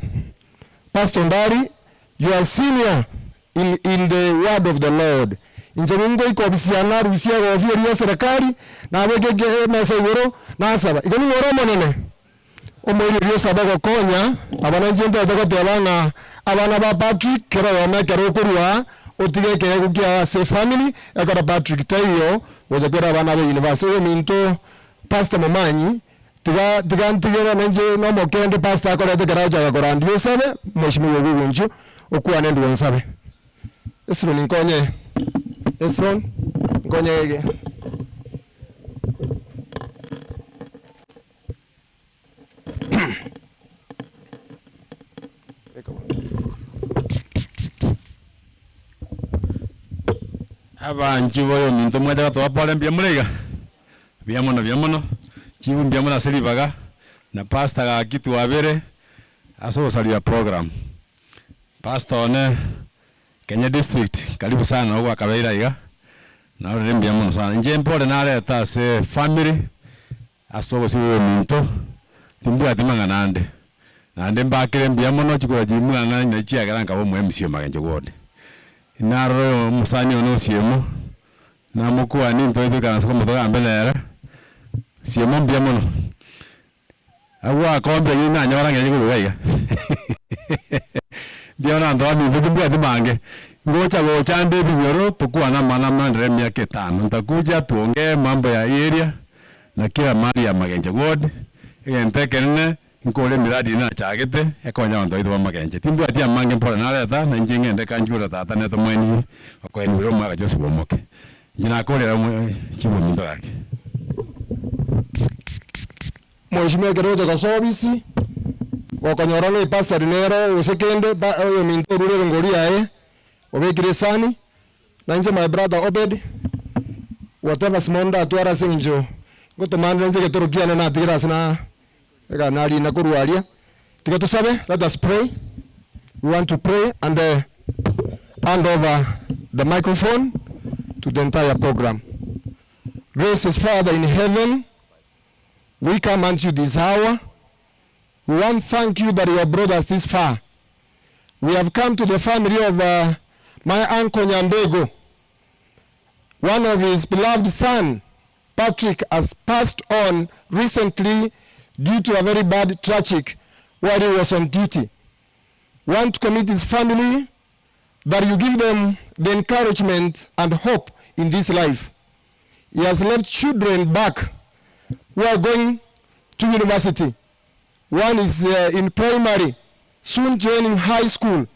Pastor Ndari you are senior in the word of the Lord inje mungu iko bisiana rusia go fiori ya serikali na begege mesa igoro na asaba igoni ngoro monene omwiri rio sabago konya abana njendo atagotebanga abana ba Patrick kero yona kero kurwa otigeke gukia se family ekara Patrick tayo wojekera abana ba university minto Pastor Momanyi tiga ntigera nje no mokende pastor akora tegeraja akora ndio sabe mheshimiwa gugunju okuwa nendo wensabe esro ninkonye esron nkonye ege abanji boyo minto mwete gato pole mbia murega biamono chibu mbia mona selivaga na pastor ga kitu wabere aso salia program pastor ne Kenya district karibu sana huko akabeira iga na ore mbia mona sana nje mpole na leta se family aso siwe minto timbu atimanga nande mbakire mbia mona chikwa jimuna na chiagara ngabo mwemsio magenje wode inaro musani ono siemo na mukua ni ntoibe kana siko mutoga mbelera siemo mbia mono agwa kombe yina nyora ngeli kuwega biona ndo ami vudu atimange ngocha gocha ndebi nyoro tukua na mana mandre miaka 5 ntakuja tuongee mambo ya area na kila mali ya Magenje ward ntekene nkole miradi na chagete ekonya ndo itwa Magenje timbu atia mange mpora na leta na njingende kanjura tata neto mweni okweni biro mwaga Joseph Bomoke njina kolera chibu ndo yake mheshimiwa Keroto Kasobisi wakanyorana ipasari nero usekende oyo minto rule ngoria obekire sani na nje my brother Obed whatever smonda atwara senjo gotomanda nje ketorokiana na tigira sana ega nali na kurwalia tikatusabe let us pray we want to pray and hand over the microphone to the entire program. Gracious Father in heaven, we come unto you this hour. We want to thank you that you have brought us this far. We have come to the family of my uncle Nyambego. One of his beloved son, Patrick, has passed on recently due to a very bad tragic while he was on duty. We want to commit his family that you give them the encouragement and hope in this life. He has left children back who are going to university. One is in primary, soon joining high school.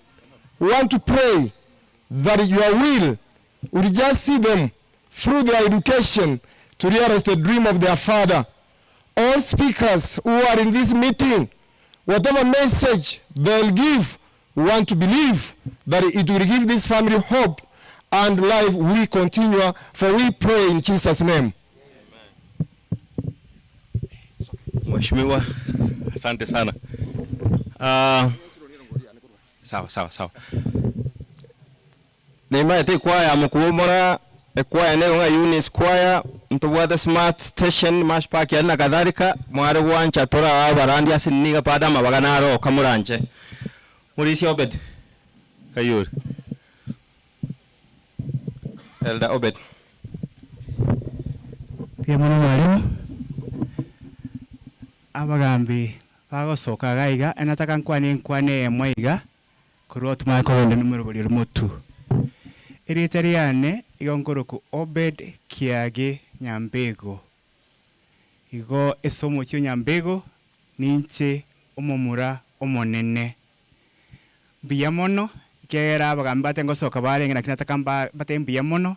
We want to pray that your will just see them through their education to realize the dream of their father. All speakers who are in this meeting, whatever message they'll give, we want to believe that it will give this family hope and life will continue, for we pray in Jesus' name. Mheshimiwa, asante sana. Sawa. Neema ete kwaya mkuumora kwaya ne nga Unis kwaya mtobwata smart station mash park yana kadhalika mware wancha tora abarandi asiniga pada mabaganaro kamuranje. Murisi Obed Kayur. Elda Obed. Pia mwana mwalimu abagambi bagosoka gaiga enataka nkwane mwaiga kurwa tumako wende numero bali rumotu eritariane igongoroku Obed Kiage Nyambego igo esomo kyo Nyambego ninche omomura omonene biyamono kera abagambi batengosoka barenga nakinataka batembiyamono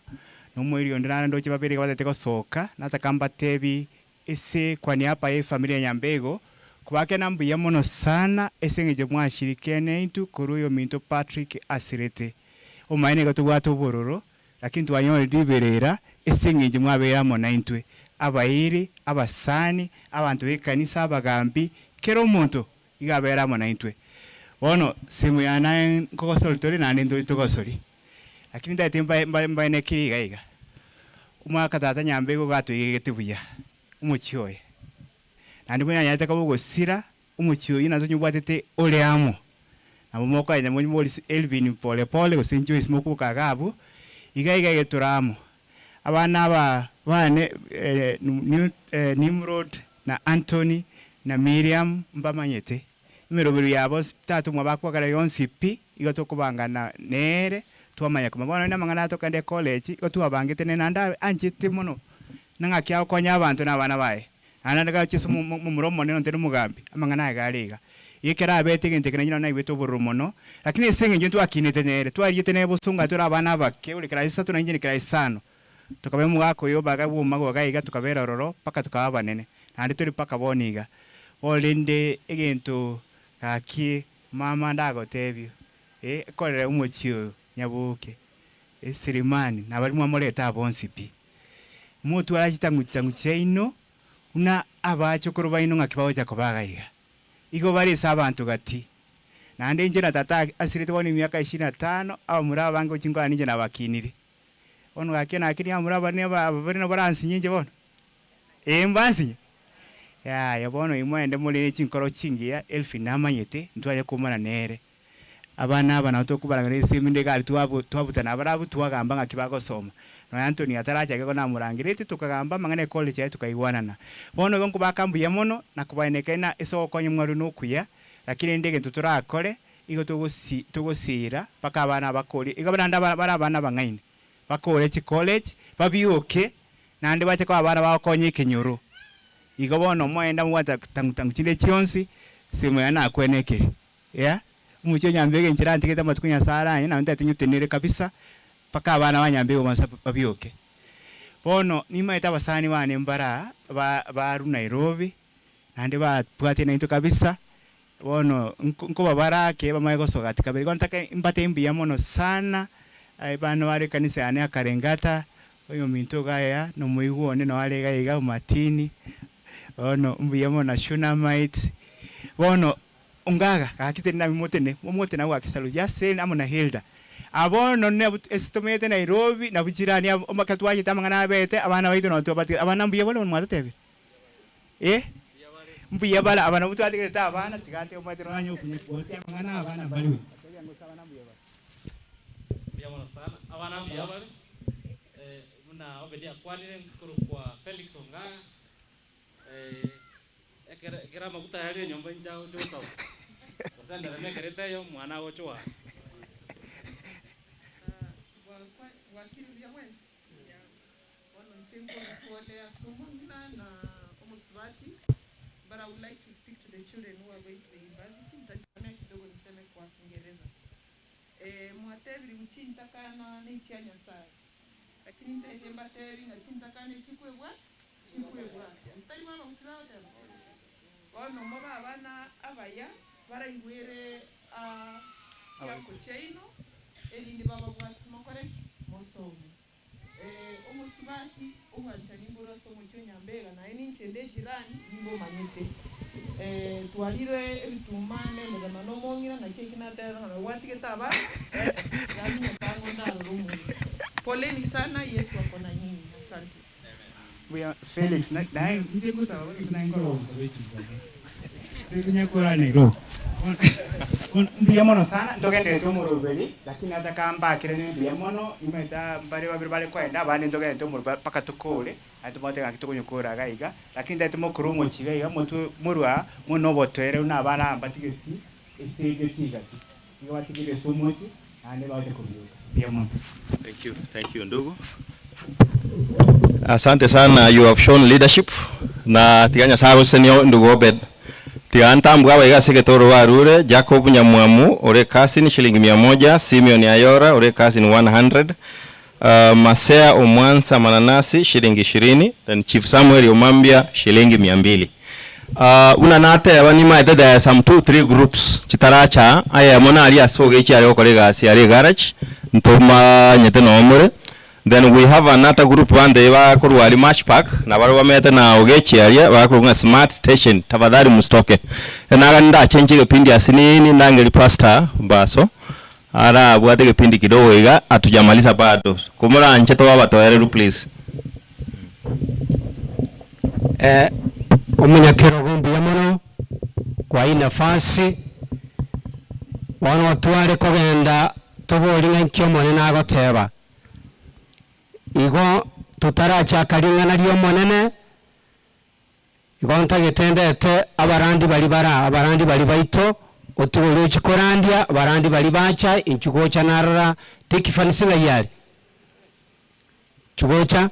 nomwiri ndana ndoche babiri batete gosoka nataka mbatebi ese kwa niaba ya familia Nyambego kubake nambuya mono sana esengeje mwashirikiane itu kuruyo minto Patrick asirete omaine gatugwato bororo lakini twanyore diberera esengeje mwabera mona intwe abairi abasani abantu bekanisa abagambi kero omuntu igabera mona intwe ono simu yana kokosori tori nande ndo itokosori lakini ndate mbaine kiriga iga umwaka tata nyambego gato igetibuya umuchioye nandi mwe nyata kabugo sira umuchioye nazo nyubwatete ole amo na mumoko anya mwe muri Elvin pole pole gusinjo ismoku kagabu iga geturamo abana aba bane Nimrod na Anthony na Miriam mbamanyete imirobiro yabo tatu mwabakwa yonsipi igotokubangana nere twamanya kumabona namangana tokande college igotwabangite nenda anjite muno nanga kya konya abantu nabana bae anandaga chisu muromo neno ntero mugambi amangana agaliga yekera abete gente kinanyina na ibeto burumono lakini senge nje twakinete nere twariete ne busunga tura abana bake uri kraisa tunanje ni kraisano tukabe mugako yo baga bumago gaiga tukabera roro paka tukaba banene nandi turi paka boniga olinde egento kaki mama ndago tebyo korere umuchio nyabuke sirimani nabali mwamoleta abonsipi mutu arachitangu chaino una abacho kurubaino ngakibaho cyakobagaiga igo bari sabantu gati nande nje na tata asirite boni myaka 25 aba muraba bango chingwa ninje nabakinire ono gakena akiri amuraba ne bari no baransi nyinje bono mbansi ya bono imwende muri chinkoro chingia elfi namanyete ntwaye kumana nere abana abana tokubarangire siminde gari twabutana barabu twagamba ngakibago soma no Anthony ataracha ko namurangirete tukagamba mangane college ya tukaigwanana bono gonko bakambuye mono nakubainekaina eso konye mwaru nokuya lakini ndege tuturakore igo tugusira paka abana bakori igo baranda barabana bangaine bakore chi college babioke nande bache ko abana bakonye kinyoro igo bono mwenda mwata tangu chinde chionsi simu yana kwenekere ya umucho nyambege nchira ntiketa matukunya sara na ntatu nyutenere kabisa paka abana banyambego bansa babioke bono nimaita basani bane mbara ba Nairobi nande batwate na into kabisa bono nko babarake bamaye gosogati kabiri ntaka imbate imbiya mono sana bana bari kanisa yane akarengata oyo minto gaya no muiguone no alega iga matini bono mbiya mono Shunamite bono ungaga akitenda motene na wakisalu yasel amona Hilda abono ne estomete Nairobi na bujirani omakatwaje tamangana abete abana baito no tobati abana mbiye bole mwata tebe mbiye bala abana butu atiketa abana tikate omatero nanyo kunyote amangana abana baliwe mbiye mono sana abana mbiye bale muna obedia kwanire nkuru kwa Felix Ongaga ekera makuta yali nyomba njao josa osanda na mekerete yo mwana wochwa wakili ya mwenzi wana mchengo mtuole asomona na omusibati but I would like to speak to the children who are going to the university nitatumia kidogo niseme kwa Kiingereza mwatebiri mchintakana n'icyanya sayi lakini ndege mbateri na chintakana chikwebwa mstari mama musirawo tena ono moba abana abaya barayibwere cyako cyaino elindi baba bwati mokoreki mosome omusibati ubantani mboroso mucyo nyambega naye ninchende jirani nimbo manyete twalire ebitumane ndama no mongira na keki na tera na wati ketaba nami ntango ndarumu poleni sana Yesu akona nyinyi asante Felix na ndiye kusaba na ngoro wetu ndiye kurani ro ndiye mono sana ndogende to murubeli lakini atakamba kirene ndiye mono imeta bari babiri bari kwenda bandi ndogende to murubeli paka tukole atumote ngakitukunyo kora gaiga lakini ndate mukuru mu kiga mutu murwa muno botere una bana batigeti esegeti gati iyo batigire somochi ande baute kubyuka ndiye mono thank you ndugu. Asante sana, you have shown leadership na tiganya sago senyo ndugu Obed tigantambwa abayiga seketoro warure Jacob Nyamwamu ore kasi ni shilingi 100, Simeon Ayora ore kasi ni 100, Masea Omwansa Mananasi shilingi 20, then Chief Samuel Omambia shilingi 200. Una nate abani maite there are some 2-3 groups chitaracha aya mona ali asoge chi ali kolega si ali garage ntoma nyete nomore. Then we have another group bande ba kuru ali match park na baro bamete na ogechi ali ba kuru smart station tafadhali mustoke. Na nda change kipindi asinini nangeli pastor baso ara bwate kipindi kidogo iga atujamaliza bado kumura ncheto baba toereru please. Umunyakero gumbi ya mono kwa hii nafasi wana watuwale kogenda tubulinga nkyo mwene nagoteba igo tutaracha kalingana liyo monene igo ntagitendete abarandi bali bara abarandi bali baito otubulu chikorandia abarandi bali bacha inchugocha narara tikifanisiga yali chugocha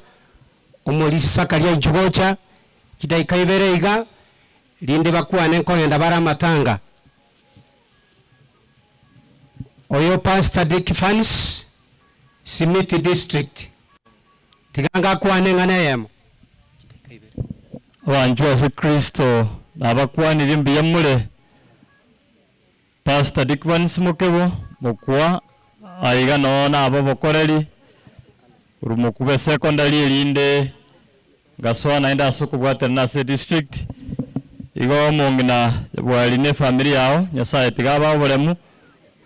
umulisi sakalia inchugocha kidaika ibereiga linde bakwane nkogenda bara matanga oyo pastor Dick Fans Simiti district tiganga kwane nganayemo wanjwa se Kristo abakwani limbi yamule pastor Dick Fans mukebo mukwa aiga nona abo bokoreri urumukube secondary linde gaswa naenda suku bwate na se district igo mungina bwali ne family yao nyasaye tigaba bolemu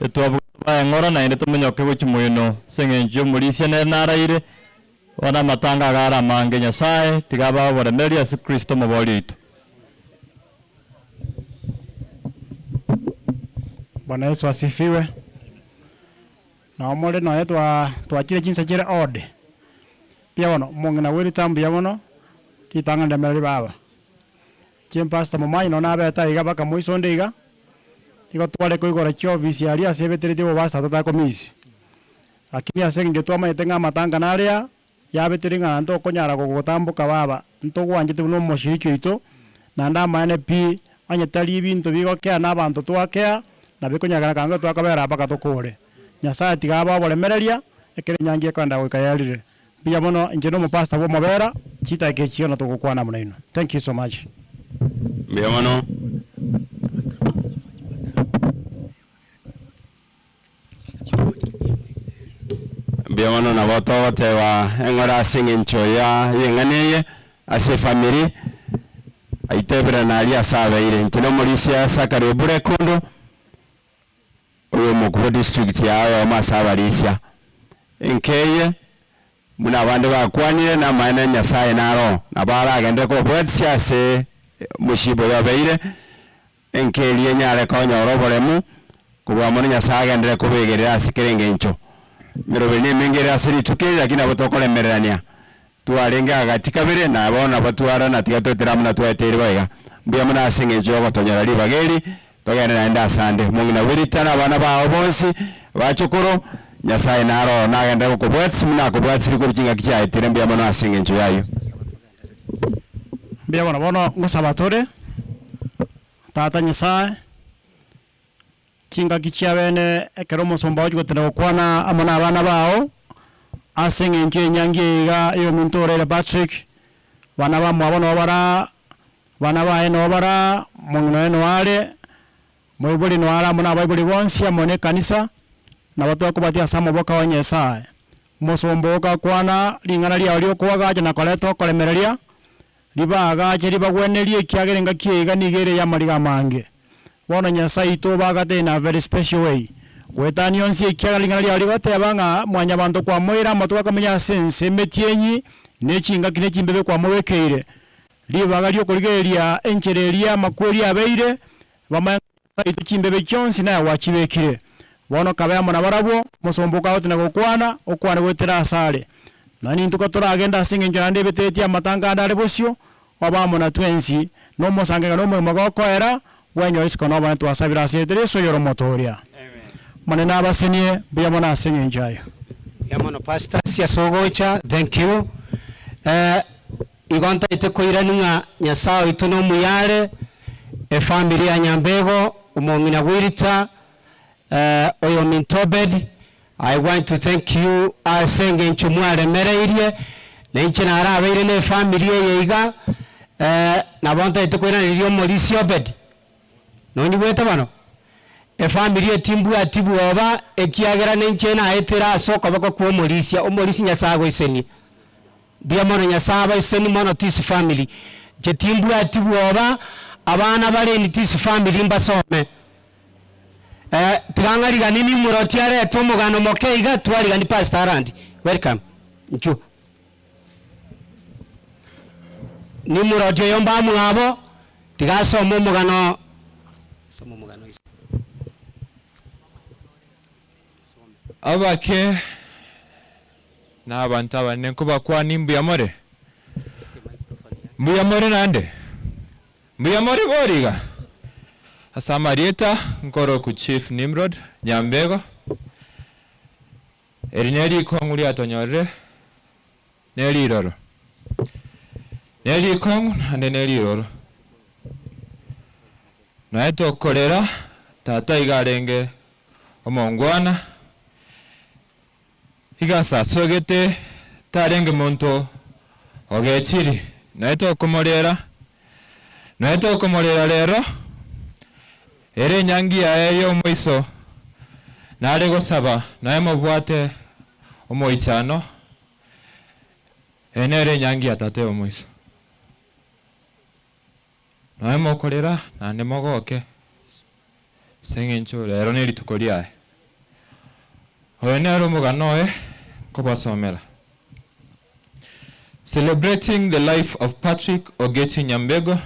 etwa ngora na inde tumunyoke buchimuyino sengenjo mulisia ne naraire wana matanga gara mange nyasaye tigaba bolemeri ya Kristo maboli itu. Bwana Yesu asifiwe. Na omole no etwa twachire jinsa jere ode pia wono mungina wiri tambu ya wono kitanga ndemeri baba chimpasta momai no nabeta iga baka muisonde iga igo twale ko igora kyo office ali asebeterete bo basa tota komisi lakini asenge twama yetenga matanga nalia yabeterenga ndo konyara ko gutambuka baba nto gwanjete no moshiriki ito na ndama NP anyetali ibintu bigo kya nabantu twakya na bikonyagara kanga twakabera baka tokore nyasaye tigaba bolemereria ekere nyangie kwanda gwikayalire pia mono njeno mo pastor bo mabera chita ke chiona tokukwana munaino. Thank you so much. Mbia mono Biamano na watu wote wa engora singincho ya yenganeye ase family aitebera na alia sabe ile ntino mulisia sakare bure kondo uyo mukubo district yawe masaba lisia nkeye muna bande bakwanire na maana nyasaye naro na bara agende ko bwetsia se mushibo yabeire nkeliye nyale konya orobolemu kubwa muri nyasaye agende kubegerera asikirenge ncho mirobeni mengere asiri tukiri lakini abotokolemererania tuarenga katika bere na bona batuara na tigatotera muna twetere baiga mbia muna asinge jogo tonyara libageri togene naenda sande mungina wiritana bana ba obonsi bachukuru nyasaye naro nagenda kubwetsi muna kubwetsi kurukinga kicha etere mbia muna asinge njo yayo mbia bona bono ngusabatore tata nyasaye kinga kichia bene ekero musomba ojo gotera kwana amona abana bao asinge nje nyangi ga iyo mintore Patrick bana ba mwabona bara bana ba eno bara mungino eno wale moibuli no ara mona baibuli bonsi amone kanisa na watu akubatia samo boka wanyesa musombo ka kwana lingana lia olio kwaga na koleto kolemereria libaga chiri bagwenerie kiagerenga kiega nigere ya mariga mange wana nyasaye to bagate na very special way wetani onsi kiagalingana lia olibate banga mwanya bantu kwa mwira matuka kamenya sense metyenyi nechinga kine chimbebe kwa mwekeire libaga lyo kuligeria enchereria makweri abeire bama saito chimbebe chonsi na wachibekire bono kabaya mona barabo musomboka otina gukwana okwana gwetera asale nani ntuko turagenda singe njande betetia matanga ndale bosio wabamona twensi no mosangega no mwe magoko era wenyo isiko no bantu asabira setere so yoro motoria manena abasenie bya mona singe njayo ya mono pastor sia sogocha thank you igonta itekoiranunga nyasao itono muyare familia nyambego umongina gwirita oyo mintobed I want to thank you asenge nchumware mereirie na nchina arabeire ne familia yeiga na bonta itukwira nirio Morisi Obed nonyi gweta bano family etimbu atibu oba ekiagera nenchena etera asoka bako kwa Morisi nyasago iseni bia mono nyasaba iseni mono tisi family jetimbu atibu oba abana bale ni tisi family mbasome tirangariga nini murotiare tomugano mokeiga twariga ni Pastor Arandi welcome nchu ni murotio yomba mwabo tigasoma mugano somo mugano abake n'abantu abane kuba kwa nimbuyamore mbuyamore nande mbuyamore boriga asamarieta nkoro ku Chief Nimrod Nyambego erineri konguli atonyorre neliroro neli kongu ande neliroro naeto kolera tata igarenge omongwana igasa sogete tarenge monto ogechiri naeto komorera lero ere nyangi ayo moiso nare gosaba nae mobwate omoichano enere nyangi atate omoiso nae mokorera nane mogoke sengencho lero neri tukoria oenero muganoe kobasomera. Celebrating the life of Patrick Ogechi Nyambego,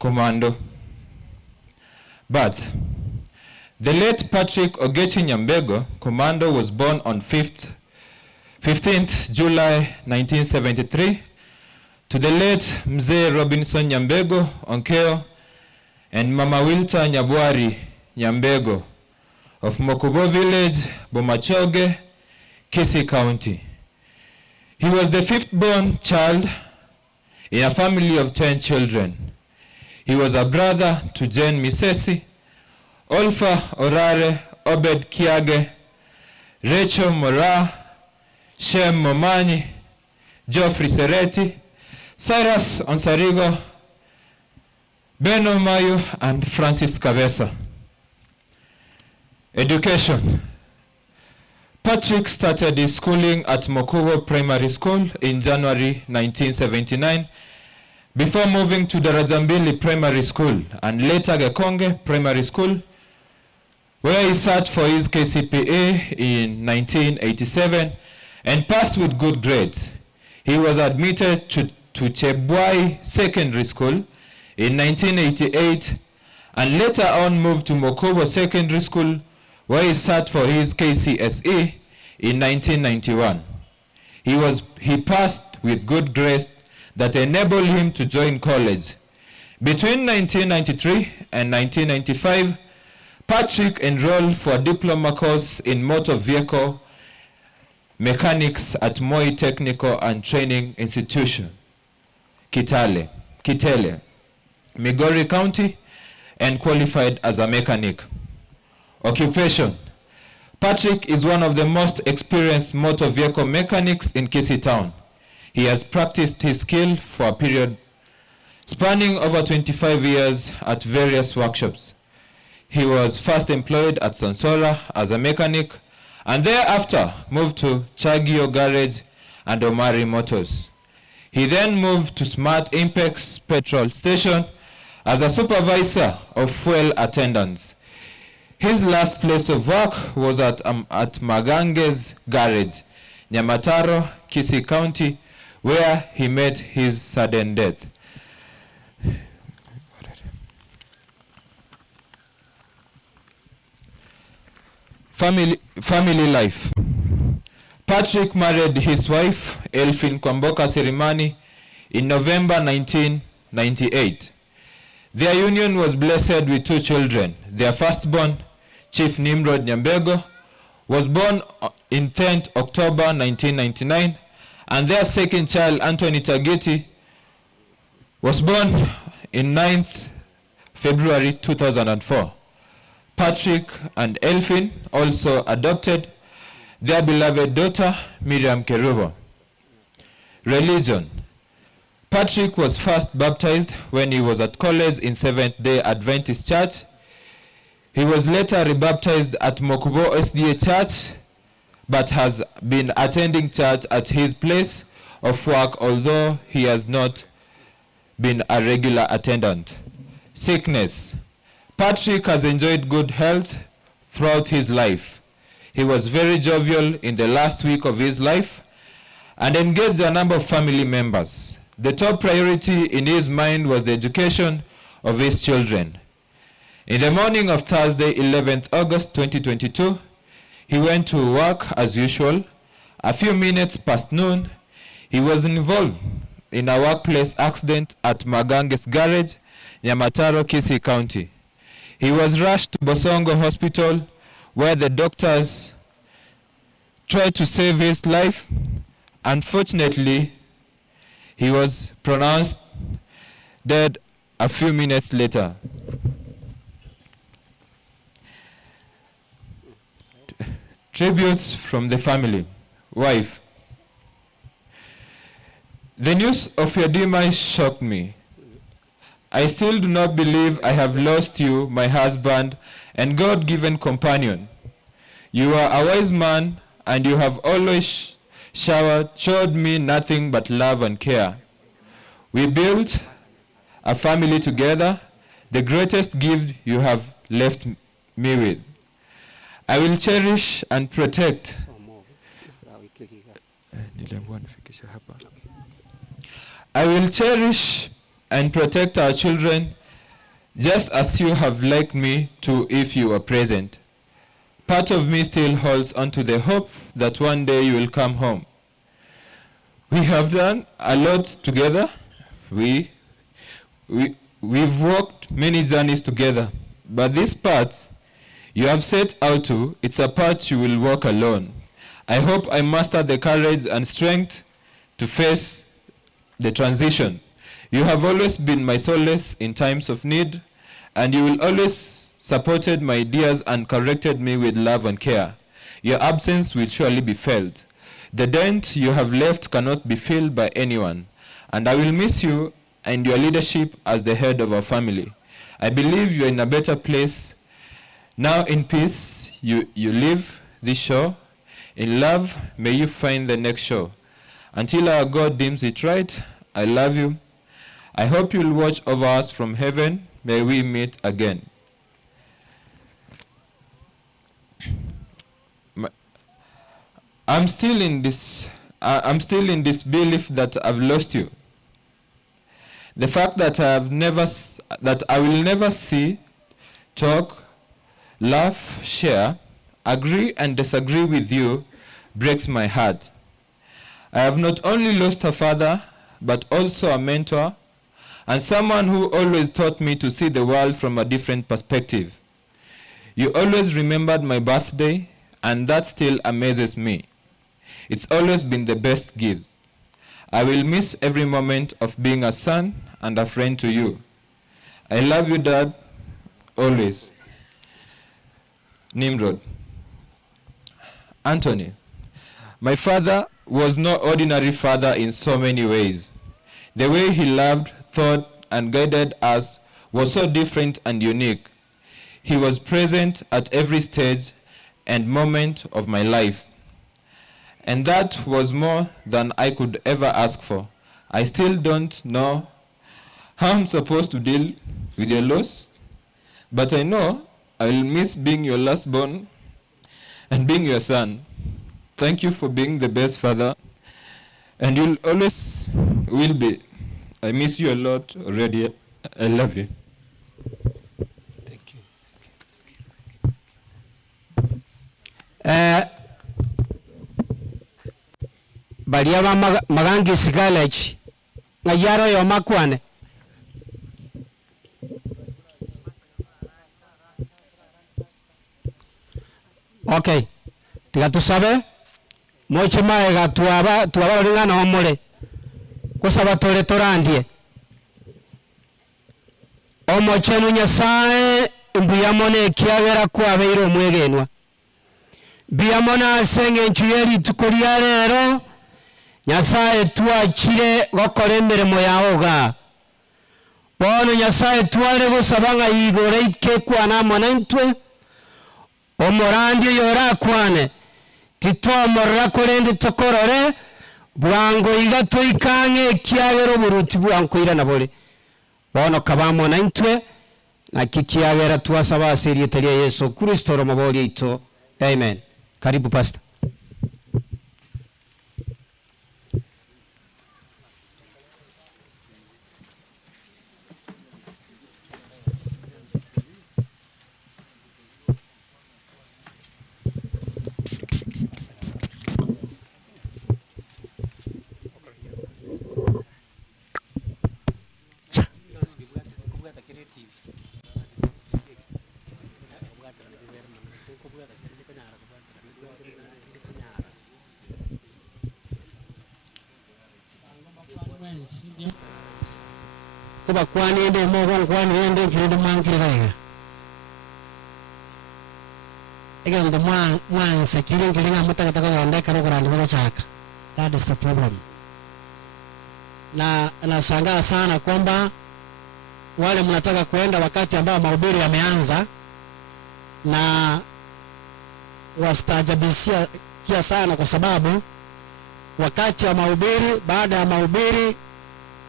Commando. Birth. The late Patrick Ogechi Nyambego, Commando, was born on 15th July 1973 to the late Mzee Robinson Nyambego Onkeo and Mama Wilta Nyabwari Nyambego of Mokubo Village, Bomachoge, Kisii County. He was the fifth-born child in a family of 10 children. He was a brother to Jane Misesi, Olfa Orare, Obed Kiage, Rachel Mora, Shem Momanyi, Geoffrey Sereti, Cyrus Onsarigo, Beno Mayu, and Francis Cabeza. Education. Patrick started his schooling at Mokubo Primary School in January 1979 before moving to the Rajambili Primary School and later Gekonge Primary School, where he sat for his KCPA in 1987 and passed with good grades. He was admitted to Chebwai Secondary School in 1988 and later on moved to Mokubo Secondary School, where he sat for his KCSE in 1991. He passed with good grades that enabled him to join college. Between 1993 and 1995, Patrick enrolled for a diploma course in motor vehicle mechanics at Moi Technical and Training Institution, Kitale, Migori County, and qualified as a mechanic. Occupation. Patrick is one of the most experienced motor vehicle mechanics in Kisii Town. He has practiced his skill for a period spanning over 25 years at various workshops. He was first employed at Sansora as a mechanic and thereafter moved to Chagio Garage and Omari Motors. He then moved to Smart Impex Petrol Station as a supervisor of fuel attendants. His last place of work was at Magange's Garage, Nyamataro, Kisii County, where he met his sudden death. Family life. Patrick married his wife, Elfin Kwamboka Sirimani, in November 1998. Their union was blessed with 2 children. Their firstborn, Chief Nimrod Nyambego, was born in 10th October 1999, and their second child, Anthony Tagiti, was born in 9th February 2004. Patrick and Elfin also adopted their beloved daughter, Miriam Kerubo. Religion. Patrick was first baptized when he was at college in Seventh-day Adventist Church. He was later rebaptized at Mokubo SDA Church, but has been attending church at his place of work, although he has not been a regular attendant. Sickness. Patrick has enjoyed good health throughout his life. He was very jovial in the last week of his life and engaged a number of family members. The top priority in his mind was the education of his children. In the morning of Thursday, 11th August 2022, he went to work as usual. A few minutes past noon, he was involved in a workplace accident at Maganges Garage, Nyamataro, Kisii County. He was rushed to Bosongo Hospital, where the doctors tried to save his life. Unfortunately, he was pronounced dead a few minutes later. Tributes from the family. Wife. The news of your demise shocked me. I still do not believe I have lost you, my husband and God-given companion. You are a wise man, and you have always showed me nothing but love and care. We built a family together, the greatest gift you have left me with. I will cherish and protect. I will cherish and protect our children just as you have liked me to if you were present. Part of me still holds on to the hope that one day you will come home. We have done a lot together. We've walked many journeys together, but this path you have set out to, it's a path you will walk alone. I hope I master the courage and strength to face the transition. You have always been my solace in times of need, and you will always supported my ideas and corrected me with love and care. Your absence will surely be felt. The dent you have left cannot be filled by anyone, and I will miss you and your leadership as the head of our family. I believe you are in a better place. Now in peace, you leave this shore. In love, may you find the next shore. Until our God deems it right, I love you. I hope you'll watch over us from heaven. May we meet again. I'm still in this belief that I've lost you. The fact that I will never see, talk, laugh, share, agree and disagree with you breaks my heart. I have not only lost a father, but also a mentor and someone who always taught me to see the world from a different perspective. You always remembered my birthday, and that still amazes me. It's always been the best gift. I will miss every moment of being a son and a friend to you. I love you, Dad, always. Nimrod. Anthony. My father was no ordinary father in so many ways. The way he loved, thought, and guided us was so different and unique. He was present at every stage and moment of my life. And that was more than I could ever ask for. I still don't know how I'm supposed to deal with your loss, but I know I'll miss being your last born and being your son. Thank you for being the best father, and you'll always will be. I miss you a lot already. I love you. Thank you. Baliaba Maganges College ngayaro yo makwane. Okay. Tiga tusabe moche maega tuaba ringana omole. Kusaba tole torandie. Omoche Nyasaye mbuyamone kiagera kwabeiro mwegenwa. Biamona senge nchuyeri tukulia rero Nyasaye twachire gokora emirimo yaoga bono Nyasaye tware gusaba ng'a igore ikekwana amona ntwe omorandi oyo orakwane titomorora korende tokorore bwango iga toikang'e ekiagera oboruti bwankoira nabore bono kabamona ntwe naki kiagera twasaba ase erieta ria Yesu Kristo omobori aito. Amen. Karibu pastor. Kuba kwani ende mogo kwani ende kirede mankirega ega ndo mwa sekirin kiringa mutaka taka nganda karo kurandi kwa chaka. That is the problem. Na nashangaa sana kwamba wale mnataka kuenda wakati ambao mahubiri yameanza na wastaajabishia kia sana, kwa sababu wakati wa mahubiri, baada ya mahubiri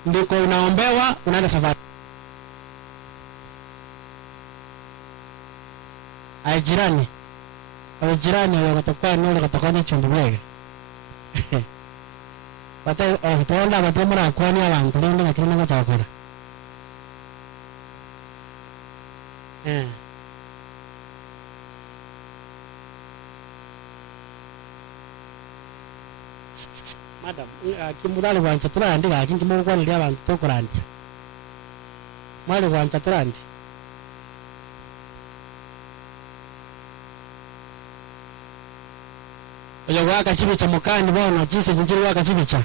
ndiko unaombewa unaenda safari. Ajirani watakuwa ni ule kutoka ni chumbu wege wataenda watemura kwani abantu leo ndio kile ngoja wakora madam kimudali wancha turandi lakini kimugwa ndi abantu tokurandi mwali wancha turandi oyo waka chibicha mukani bono chise chinjiri waka chibicha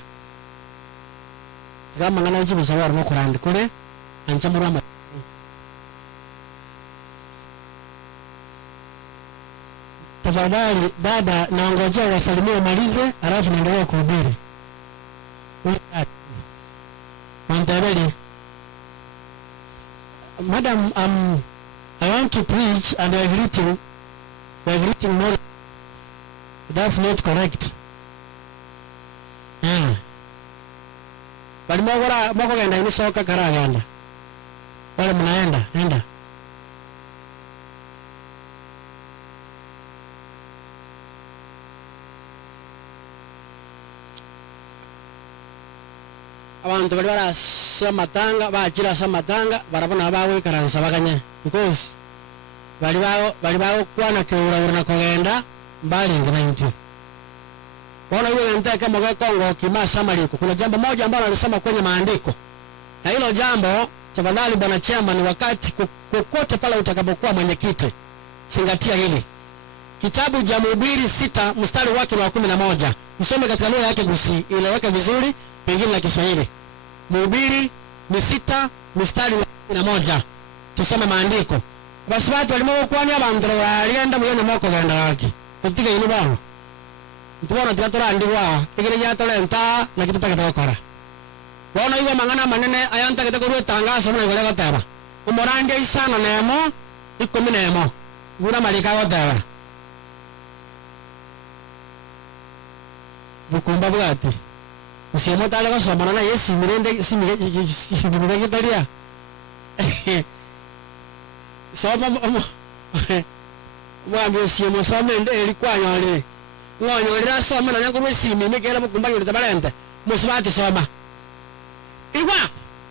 kama ngana chibicha waro no kurandi kule ancha murama tafadhali dada naongojea wasalimie umalize alafu naendelea kuhubiri. Madam, I want to preach and we have written more. That's not correct. Bali mwako genda ini soka karaganda. Wale mnaenda, enda. Abantu bali barasoma tanga bachira sama tanga barabona bawe karansa baganye because bali bawo kwana keura urana kogenda mbali ngina nti wana yule ntaka moga Kongo kimasa maliko. Kuna jambo moja ambalo alisema kwenye maandiko, na hilo jambo tafadhali bwana chairman, wakati kokote pale utakapokuwa mwenyekiti zingatia hili. Kitabu cha Mhubiri 6 mstari wake wa 11. Msome katika lugha yake gusi ile yake vizuri, pengine na Kiswahili. Mhubiri ni 6 mstari wa 11. Tusome maandiko. Basi watu walimokuwa kwani abantu alienda muyone moko genda waki. Kutika ino bano. Ntubona tikatora ndiwa igire yatole nta na kitu takatokora. Wana iwa mangana manene ayanta kitakorwe tangazo muna ngole goteba. Umorande isana nemo ikomi nemo. Gura malika goteba. Bukumba bwati. Usiamo tale ko somana na yesi mirende simire gitaria. Soma mwambi usiamo soma ilikuwa nyole. Ngonyo lira soma na ngurwe simi mekera bukumba yule tabalente. Musibati soma. Igwa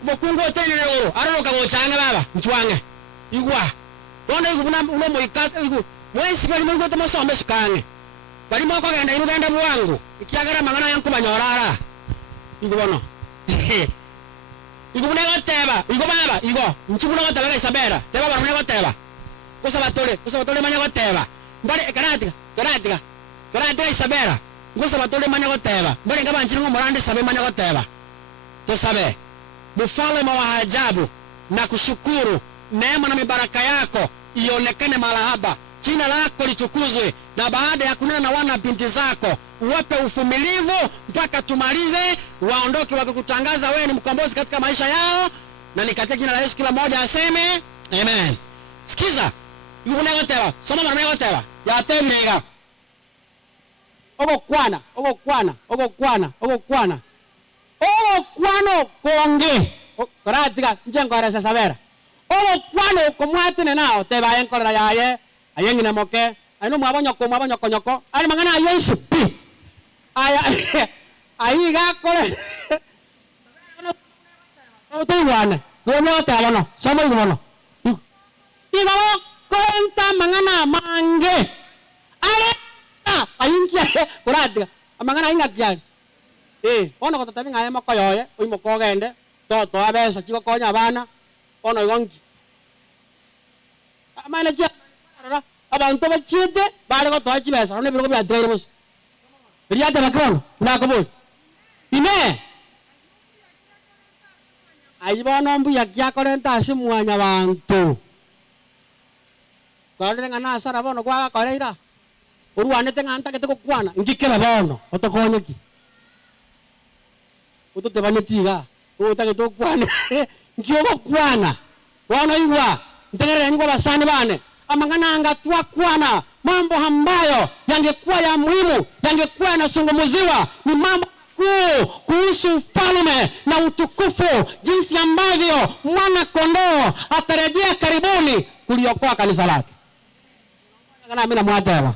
bokungo tenere oro aroka bochanga baba mchwange. Igwa. Bona igubuna uno moikata igu. Mwesi bali mungu tamasoma sukange. Bali moko genda irugenda bwangu. Ikiagara mangana yanku banyorara. Igo bono. Igo bune goteba, igo baba, igo. Nchibuna goteba ga Isabela. Teba bana bune goteba. Kusabatole manya goteba. Mbali karatika Isabela. Kusabatole manya goteba. Mbali ngaba nchiringo morande sabe manya goteba. Tusabe. Mfalme wa ajabu na kushukuru neema na mibaraka yako ionekane mahali hapa. Jina lako litukuzwe, na baada ya kunena na wana binti zako uwape uvumilivu mpaka tumalize, waondoke wakikutangaza wewe ni mkombozi katika maisha yao, na ni katika jina la Yesu kila mmoja aseme amen. Sikiza, yukunegotewa, soma manamegotewa, yatemega. Ogokwana konge. Koratiga njengore sasabera. Ogokwana komwatene nao teba yenkorera yaye, ayengine moke. Aino mwabonyoko. Ali mangana Yesu pi. Aya ayiga kore. Otuwana. Gono tawono, soma yuwono. Igo konta mangana mange. Ale ayinkia kuratiga amangana ingakiali ono kotatabi ngaye makoyoye oimo kogende to abesa chiko konya abana ono igongi amana cha abantu bachite bale ko to chibesa ono biro bya dere bus riyate bakono ndakobol ine ayibono mbu yakya korenta asimwanya bantu kale ngana asara bono kwa koreira uruanete nganta keteko kwana ngikela bono otokonyeki utotebanyetiga utaketo kwana ngiogo kwana wana igwa ntenere ngwa basani bane amangana anga twa kwana mambo ambayo yangekuwa ya muhimu yangekuwa yanazungumziwa ni mambo kuu kuhusu ufalme na utukufu, jinsi ambavyo mwana kondoo atarejea karibuni kuliokoa kanisa lake. Kana mimi na mwatewa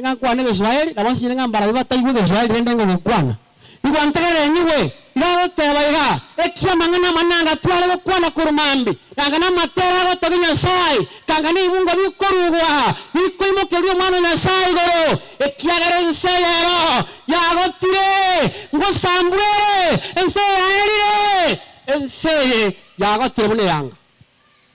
nga kwana Israeli na basi nga mbara biba tayiwe Israeli nende ngo kwana igo antegere nyiwe ndawo tebaiga ekia mangana mananga twale kwana kurumambi ngana matera go toginya sai kangani ibungo bikorugwa bikoimokerio mwana nya sai goro ekia gare nseyero yagotire ngo sambure enseyarire enseye yagotire bune yanga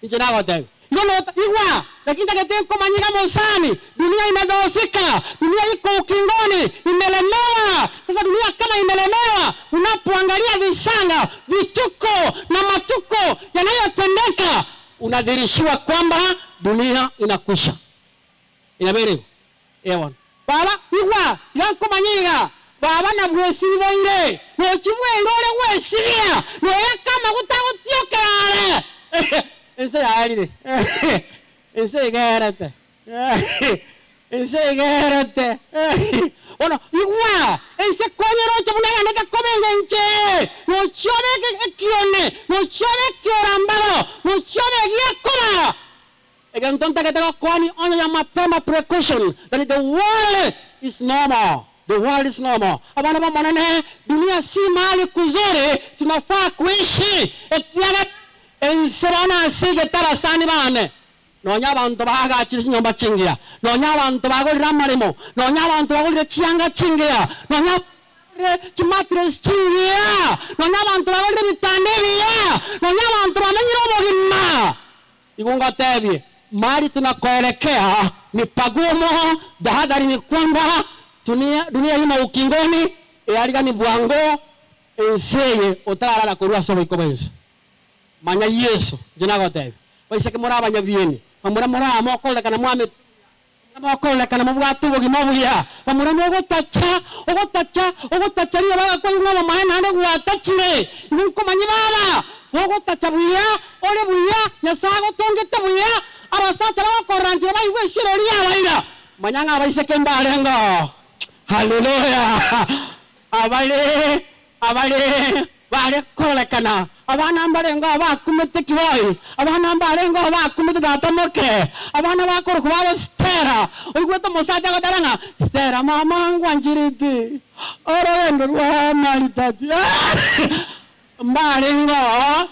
injina gote ngono igwa lakini takete kumanyika monsani, dunia imedhoofika, dunia iko ukingoni, imelemewa. Sasa dunia kama imelemewa, unapoangalia visanga, vituko na matuko yanayotendeka, unadhirishiwa kwamba dunia inakwisha. Inabiri ewan baba igwa yankumanyika baba na bwesiri boire no chibwe irore wesiria no yakama kutagutiokare ese yarire ese gerete ono igwa ese konyero chabunanga ndeka kobengenche no chobe kione no chobe kiorambalo no chobe giakoma egantonta ketaka kwani onyo ya mapema precaution that the world is normal. The world is normal. Abana ba manene dunia si mahali kuzuri tunafaa kuishi etiaga enserana sige tarasani bane nonya abantu bagachira nyomba chingia nonya abantu bagolira marimo nonya abantu bagolira chianga chingia nonya chimatres chingia nonya abantu bagolira bitanderia nonya abantu bamenyira obogima igunga tebie mali tunakoelekea ni pagumo. Tahadhari ni kwamba dunia ina ukingoni ealiga ni bwango enseye otarara kurua sobo ikobenzi manya Yesu jinago tebe baise ke moraba nyabieni amura amokole kana mwame amokole kana mubwatu bogimobuya amura ogotacha riyo baga kwa ngoma mahana ande gwatachire nko manyi baba ogotacha buya ole buya nyasago tongete buya abasacha bakoranjira bayiwe shirori abaira manyanga baise ke mbarengo. Hallelujah. Abale bare kolekana abana mbarenga bakumete kiboyi abana mbarenga bakumete datamoke abana bakoro kuba stera oyigweta mosaja gadaranga stera mama ngwanjiriti orendo rwa malitati mbarenga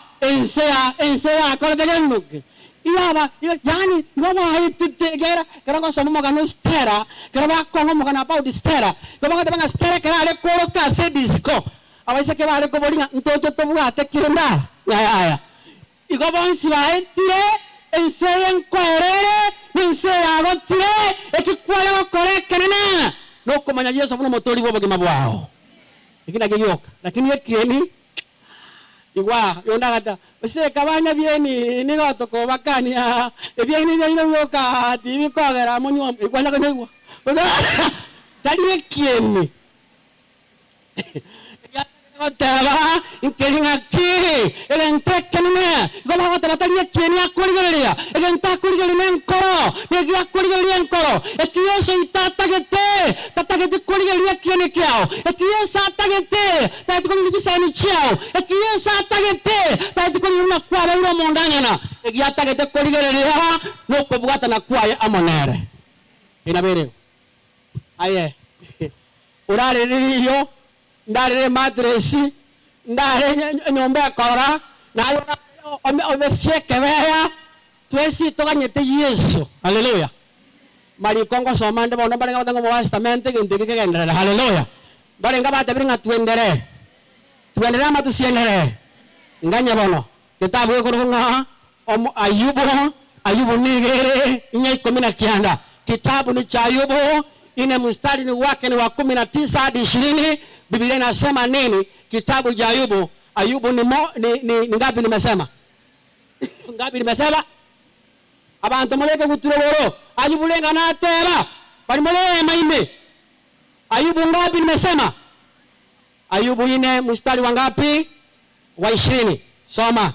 ensea koledegenuke iaba yani ngoba haitite gera ngo somo magano stera kera ko ngo magana about stera ngoba ngata banga stera kera ale koro ka se disco abaise ke bale ko bolinga ntoto to bwate kirenda ya igo bonsi baetire enseyen korere enseya gotire ekikwale ko kore kenena no komanya Yesu afuno motori bobo kimabwao ikina geyoka lakini yekieni igwa yonda gata bese kabanya bieni nigo toko bakania ebieni ni yoka tibi kogera monyo igwa na igwa tali kieni Tava inkelinga ki elentekenene gola gota batali kieni akurigelia elenta kurigeli enkoro negi akurigeli enkoro ekio seitata gete kurigeli kieni kiao ekio sata gete tatu kurigeli sani chiao ekio sata gete tatu kurigeli na kwa iro mondanyana egi atagete kurigeli no kubwata na kwa amonere inabere aye urare riyo ndare matresi ndare nyombe kora nayo obesieke beya twesi toganyete Yesu haleluya mari kongo somande bono bare ngabatango mu testament gindike kegendera haleluya bare ngabate biringa tuendere amatusiendere nganya bono kitabu ekorunga Ayubu nigere inya 19 kitabu ni cha Ayubu ine mstari ni wake ni wa 19 hadi 20 Biblia inasema nini? Kitabu cha Ayubu. Ayubu ni ngapi nimesema? Ngapi nimesema? Abantu muleke kuturoboro. Ayubu lenga na tera. Bali mule maime. Ayubu ngapi nimesema? Ayubu ine mstari wa ngapi? Wa 20. Soma.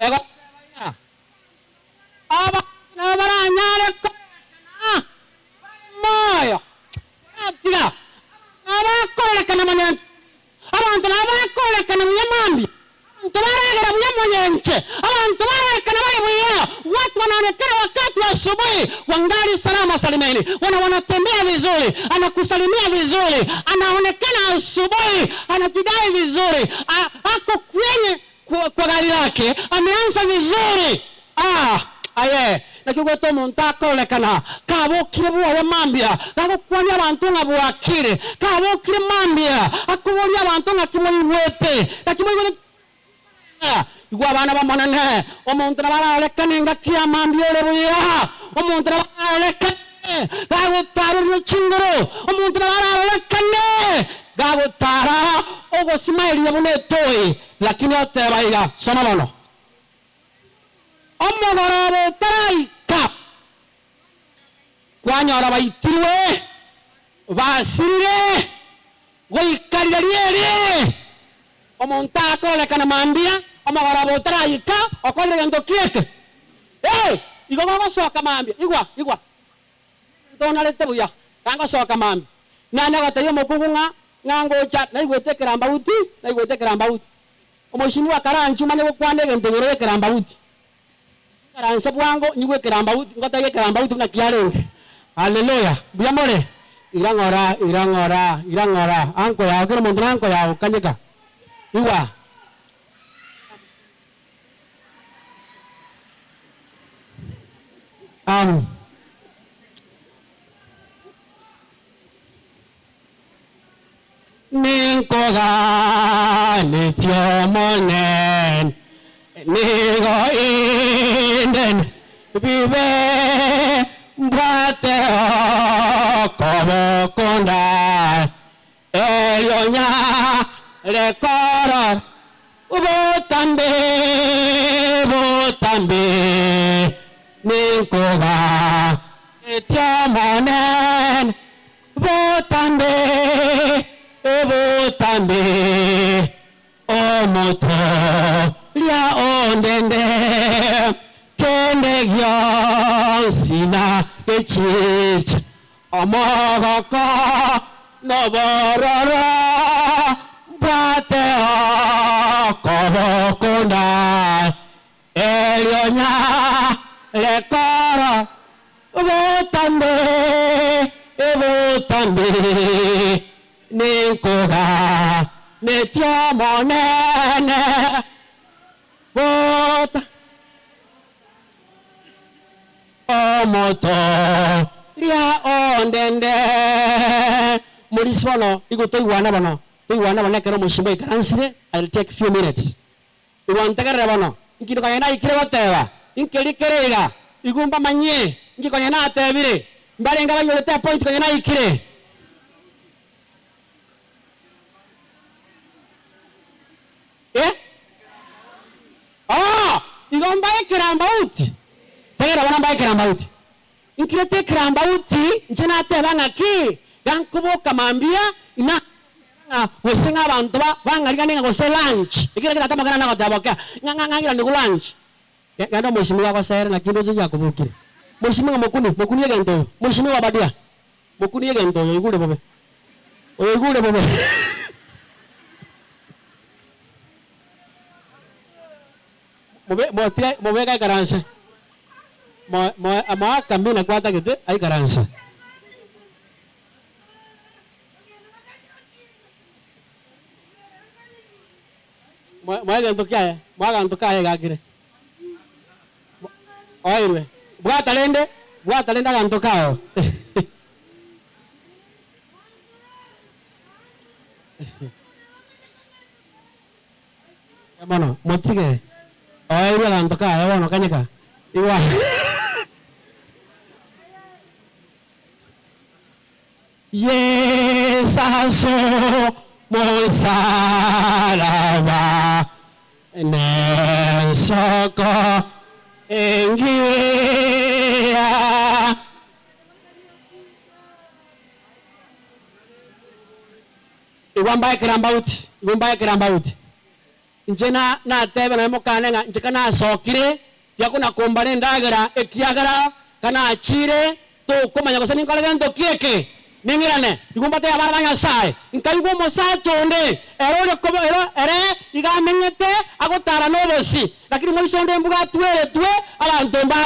Ego. Aba na baranyare ko. Moyo. Atiga. Abakolekana manyanche abantu abakolekana munyamambi abantu baragera munyamonyenche abantu barekana bali buya watu wanaonekana wakati wa asubuhi wangali salama salimeni wanatembea vizuri anakusalimia vizuri anaonekana asubuhi anajidai vizuri ako kwenye kwa gari lake ameanza vizuri aye nakiko to montako lekana kabo kirebu wa mambia kabo kwani abantu ngabwakire kabo kire mambia akubori abantu ngakimoyiwete nakimoyiwete igwa abana bamonane omuntu nabara lekana ngakia mambia lebuya omuntu nabara lekana kabo taru chingoro omuntu nabara lekana kabo tara ogo smile yabune toy lakini otebaiga soma bono omogorobo taraika kwanyora baitiriwe basirire goikarira riere omuntu akolekana mambia omogorobo taraika okorere gento kieke igo gogosoka mambia igwa tonarete buya gangosoka mambia nane goteyo mokugunga ngangocha naigwete kerambauti omoshini wa karanchu mane gokwane gento ngoro kerambauti karanse bwango nyigwe kerambauti ngotage kerambauti na kiarenge haleluya buyamore irangora anko ya kero muntu anko ya kanyeka iwa ninkoga netiomonen nigo inden vive brate como konda elionya rekoro botambe ninkoga netiomonen botambe omoto lia ondende kende gyonsina echicha omogoko nobororo brate okobokunda elionya lekoro botambe ninkoga netiomonene bota omoto lia ondende mulisi bono igotoigwana bono kero moshimbo ikaransire. I'll take few minutes iwantegerere bono nkirikonyena ikire goteba inkerikerega igumba manye nkikonyena atebire mbarenga banyorete point konyena ikire igomba ekirambauti tegera bana mbaye kirambauti inkirete kramba uti njena teba ngaki gankubuka mambia ina wesenga abantu bangalika ninga gose lunch ikira kita tamakana na kotaboka ngangira ndi lunch ngando mheshimiwa wako sere na kindo cyo yakubukire mheshimiwa mokuni yegento mheshimiwa badia mokuni yegento igule bobe mobe kai karanse mo kambina kwata kete ai karanse mwaga ntokaye gakire oirwe bwatalende agantokao mono motige oirwe agantokao bono kanyeka iwa yesaso Mosaraba Nesoko Engia Iwambaye kirambauti Njena na tebe na mokanenga njekana sokire yakuna kombane ndagara ekiagara kana achire to komanya kosani kalagendo kieke ningirane igumbate abarabanya sai inkayugo mosa chonde ero igamenyete agotara nobosi lakini moisonde mbuga tuere tue abantu mba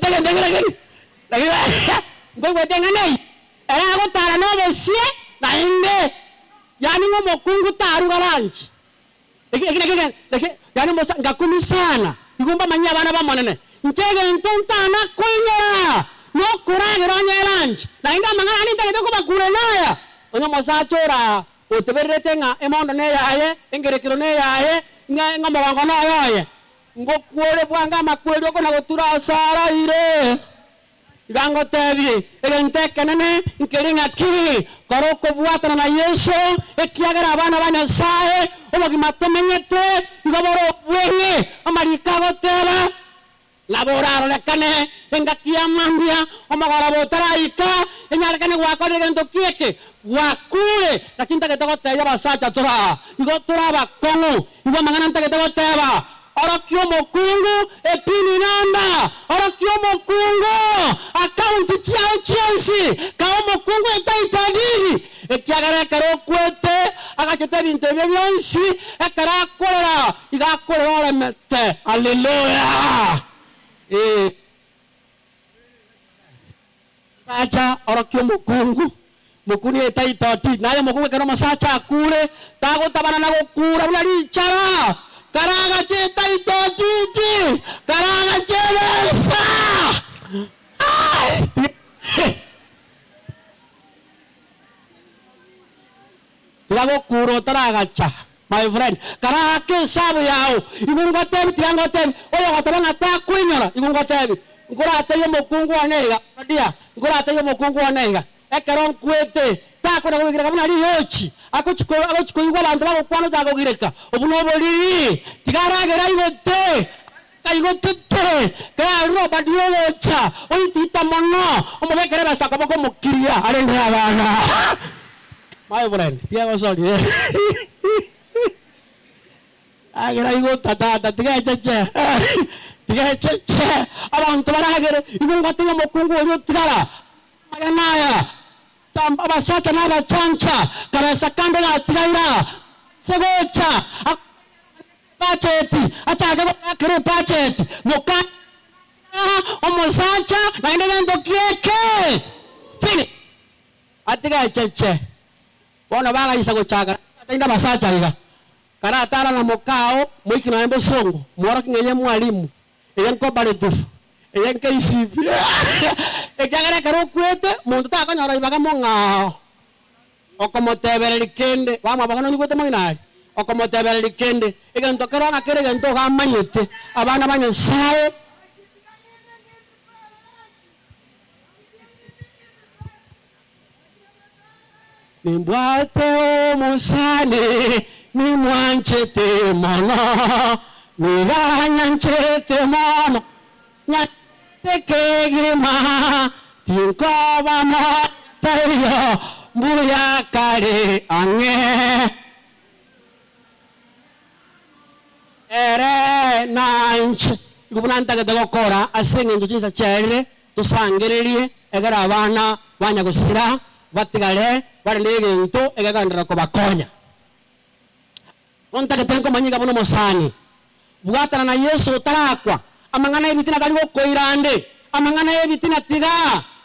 tegengegeni ngwe tengane era agotara nobosi na inde yani ngo mokungu taru garanchi yani mosa ngakumi sana igumba manya abana bamonene ncege ntontana kuinyora no kurage ronyelanch na inga mangana ni tagete ko bakure naya onyo mosachora oteberete nga emondo ne yaye engerekiro ne yaye nga ngomo no yaye ngo kuore bwanga makweli ko na gotura sara ire igango tebi egente kenene nkeringa ki koroko bwatana na Yesu ekiagera abana banyasaye obagimatomenyete igoboro bwenye amarika gotera laboraro lekane engakia mambia omagora botaraika enyarekane gwakore gento kieke wakure lakini taketogote ya basacha tora igotora bakongo igo mangana taketogote ba orokio mokungu epini namba orokio mokungu account chao chensi kao mokungu etaitagiri ekiagara karo kwete agachete binte byonsi ekara kolera igakolera olemete haleluya sacha orokio mokungu mukuni etaitoti naye mokungu kero masacha akure tago tabana na gukura bulari chara karaga cheta itotiti karaga chelesa lago kuro taragacha my friend karaga ke sabu yao igungotebi tiangotebi oyo gotabana ta kwinyora igungotebi ngorate yo mokungu anega dia ngorate yo mokungu anega ekeron kwete takona kugira kabuna ri yochi akochiko igwa bantu bako kwano tako gireka obuno boli tigaragera igote kaigotete ka roba diocha oitita mono omobekere basaka bako mukiria arendera bana my friend tiago sorry agera igota tata tigacheche abantu baragere igungote yo mokungu yo tigara maganaya abasacha n'abachancha karasa kande na tiraira segocha pacheti achaga kare pacheti moka omosacha na indegendo kieke fini atiga cheche bona baga isago chaga atainda basacha iga kara tara na mokao mwiki na embo songo mwara kingenye mwalimu eyanko baretufu eyanke isipi ekagara karo kwete muntu takanyora ibaga monga okomotebere likende bamwa bagano nyugote moinari okomotebere likende egento kero ngakere gento gamanyete abana banyasaye nimbwate omusane nimwanchete mono niganyanchete mono tekegima Tingko bama tayo buya kari ange. Ere nanch. Gubunanta ga kora asenga njinsa chere tusangererie egara abana banya gusira batigale barelege nto egagandira ko bakonya. Onta ketenko manyiga bono mosani. Buatana na Yesu tarakwa. Amangana ebitina kali koirande. Amangana ebitina tiga.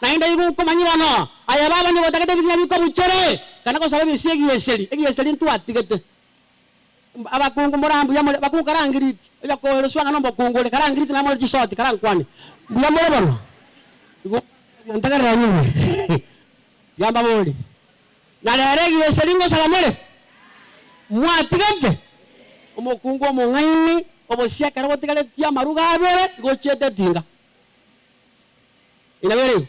Na inda yuko komanyiba no. Aya baba ni botakete bitina biko buchere. Kana ko sababu siegi yeseli. Egi yeseli ntu atigete. Abakungu morambu ya bakungu karangiriti. Eja ko reswanga nombo kungole karangiriti na mo jisoti karangkwani. Buya mo bono. Ntagara nyuwe. Yamba boli. Na leregi yeseli ngo salamole. Mwatigante. Omukungu omungaini obosia karo tigale tia maruga abere gochete tinga. Inabere.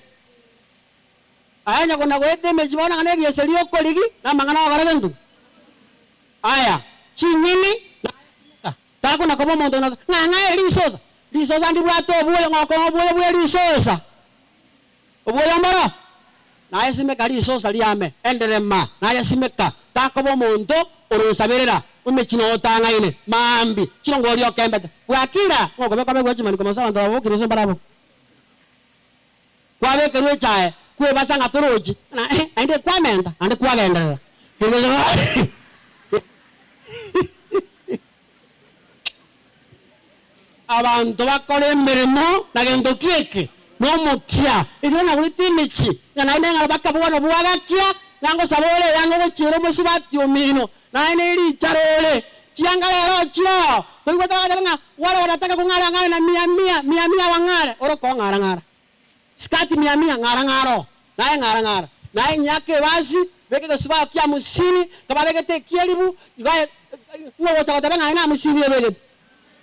Aya kona goete mejibona kanegi yeseli okoligi na mangana baragendu. Aya, chinyini na tako na komo mondo na nganga lisosa. Lisosa ndi bwato obuye ngoko obuye lisosa. Obuye mbara. Na yesimeka lisosa liame enderema na yesimeka tako bomondo orosaberera umechino otanga ine mambi chino ngoli okembete wakira ngoko beka beka chimani koma sala ndawo kiriso barabo kwabe kerwe chae kwe basanga toroji na ande kwamenda ande kwagendera kiriso abantu bakore mirimo nagendo kieke no mukia ino na witimichi na nenga bakabona buwagakia nango sabole yango chiro musubati omino na ine charole chiangalero chiro tuigo taga wale wanataka kungara ngara na mia wangare oro ko ngara skati mia ngara na nyake basi beke ko suba kia musini kabale te kielibu iga ngo taga taga ina musini beke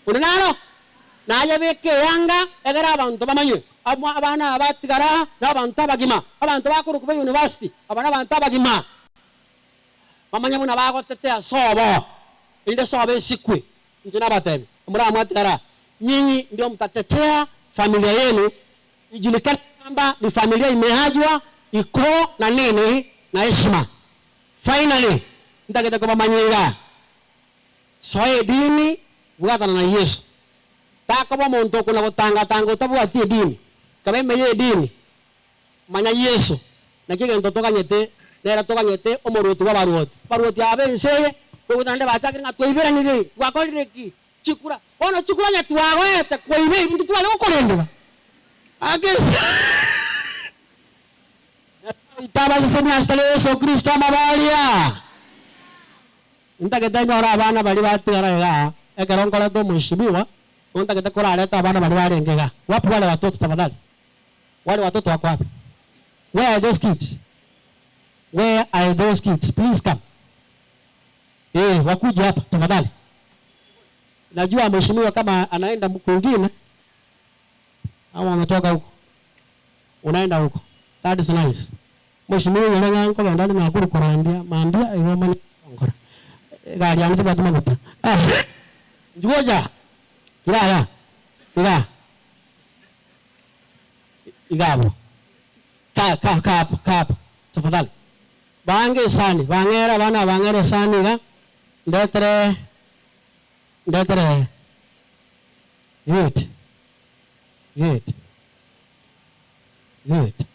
unano na ya beke yanga egara abantu bamanye abana abatigara n'abantu abagima abantu bakuru kuba university abantu abagima mamanya muna bago tetea sobo inde sobo sikwe njina batebe mura mwatigara nyinyi ndio mtatetea familia yenu ijulikane kwamba ni familia imehajwa iko na nini na heshima. Finally ndageta kwa manyinga soe dini bugatana na Yesu takobo muntu kuna gutanga utabu ati dini kabe meye dini manya Yesu nakige ntotokanyete nera tokanyete omorutu wa baruoti abenseye bugutande bachakira ngatwibera nire wakolire ki chikura ono chikura nya twagwete kwibe ibintu twale gukorendera agesa itaba seseni astale Yesu Kristo amabalia ndageta nyora abana bali batigara ga ekeronkora to mheshimiwa ndageta kora aleta abana bali barengega wapi wale watoto tafadhali wale watoto wako wapi? Where are those kids? Where are those kids? Please come. Wakuja hapa tafadhali. Najua mheshimiwa kama anaenda kwingine au anatoka huko. Unaenda huko. That is nice. Mheshimiwa yule ngango ndani na kuru korandia, maambia iyo mani ngora. Gari yangu bado mabuta. Njoja. Kila. Igabo. Kap. Tafadhali. Bange sani, bangera bana bangere sani ga. Ndetre. Good.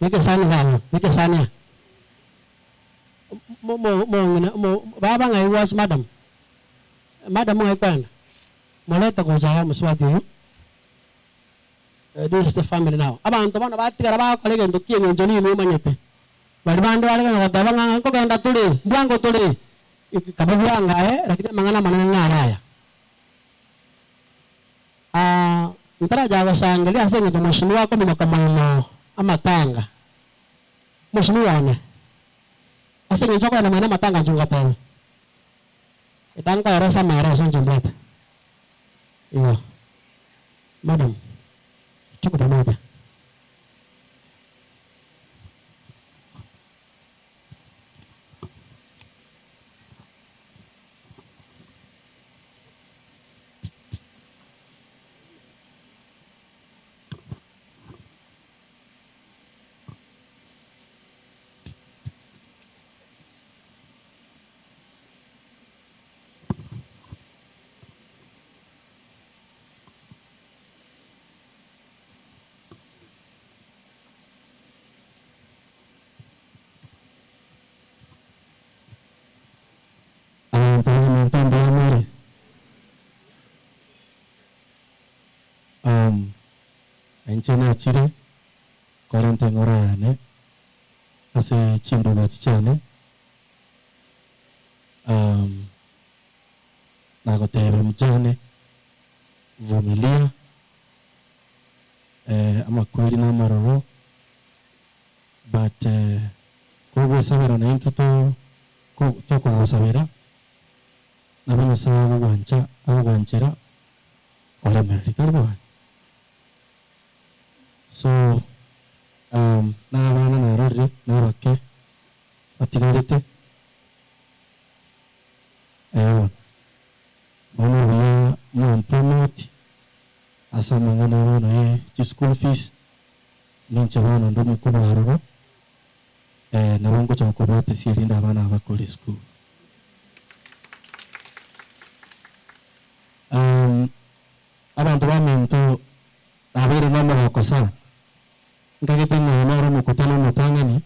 Mike sani ga. Mike sani. Baba ngai was madam. Madam ngai pana. Moleta ko jaya muswati. This is the family now. Abantu bana batigara ba kolege ndo kienye njoni ni manyete. Bali bandu wale nga tabanga ko kenda tuli, bwango tuli. Kababwanga lakini mangana manana naraya. Ntara jago sangali asenga to mheshimiwa wako mino kama amatanga. Mheshimiwa ane. Asenga njoko na mana matanga njunga tena. Itanga yarasa mara sonje mleta. Iyo. Madam. Tuko pamoja. enchena chire korente ngorane ase chindu chichane nagotebe mchane vumilia ama kweli na maroro but kugusabira na intuto to kugusabira nabona sawa gwanchera ole merita. So na abana narore nabake batigarete bana biya mu promote asa mangana bana school fees ninche bana ndo mukuru haroro na bongo cha kubate sirinda abana abakole school. Abantu baminto abere mama bakosa ngagete nara mukutano mutangani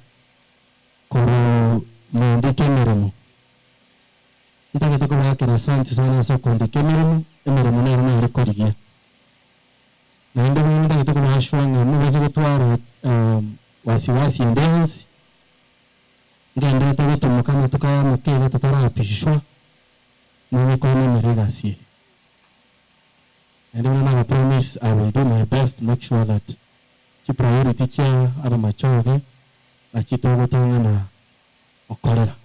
koro mondike mirimo ndagete kuba kira asante sana so kondike mirimo nara rekodigia na ndio mimi ndagete kuba ashwanga muweze gutwara wasiwasi endurance ngende tebeto mukana tukaya mukega tutarapishwa nini kone mirigasi. And when I promise I will do my best to make sure that the priority chair are mature na chitogo tanga na okolera.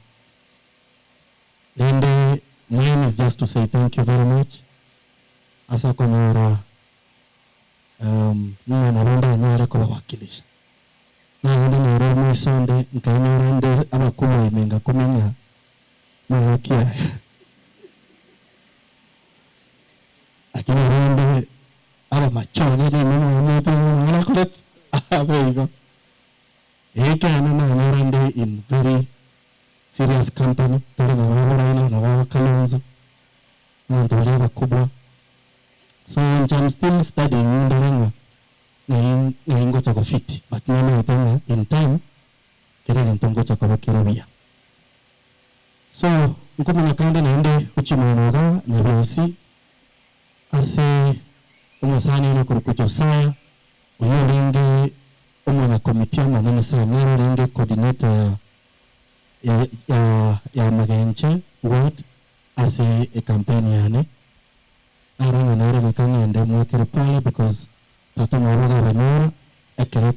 And mine is just to say thank you very much. Asa konora nina nalonda nyare kwa wakilisha. Na hindi nero mwisonde nkainyorande abakumo imenga kuminya mahakia. Lakini rende aba machoni ni mwana mwana kule abego eka na rende in very serious company tore na wala na wala kalonzo na ndole bakubwa. So I'm still studying ndanga na ingo cha kufiti but nana tena in time kile ntongo cha kubakirabia. So ngoma nakanda naende uchimanoga nyabiasi ase umusani no kurukucho saya uyo lenge umwana komitia manene sana nero lenge coordinator ya magenche ward ase a campaign yane aranga nere gakangende mwakere pale because tato mwaroga banyora ekere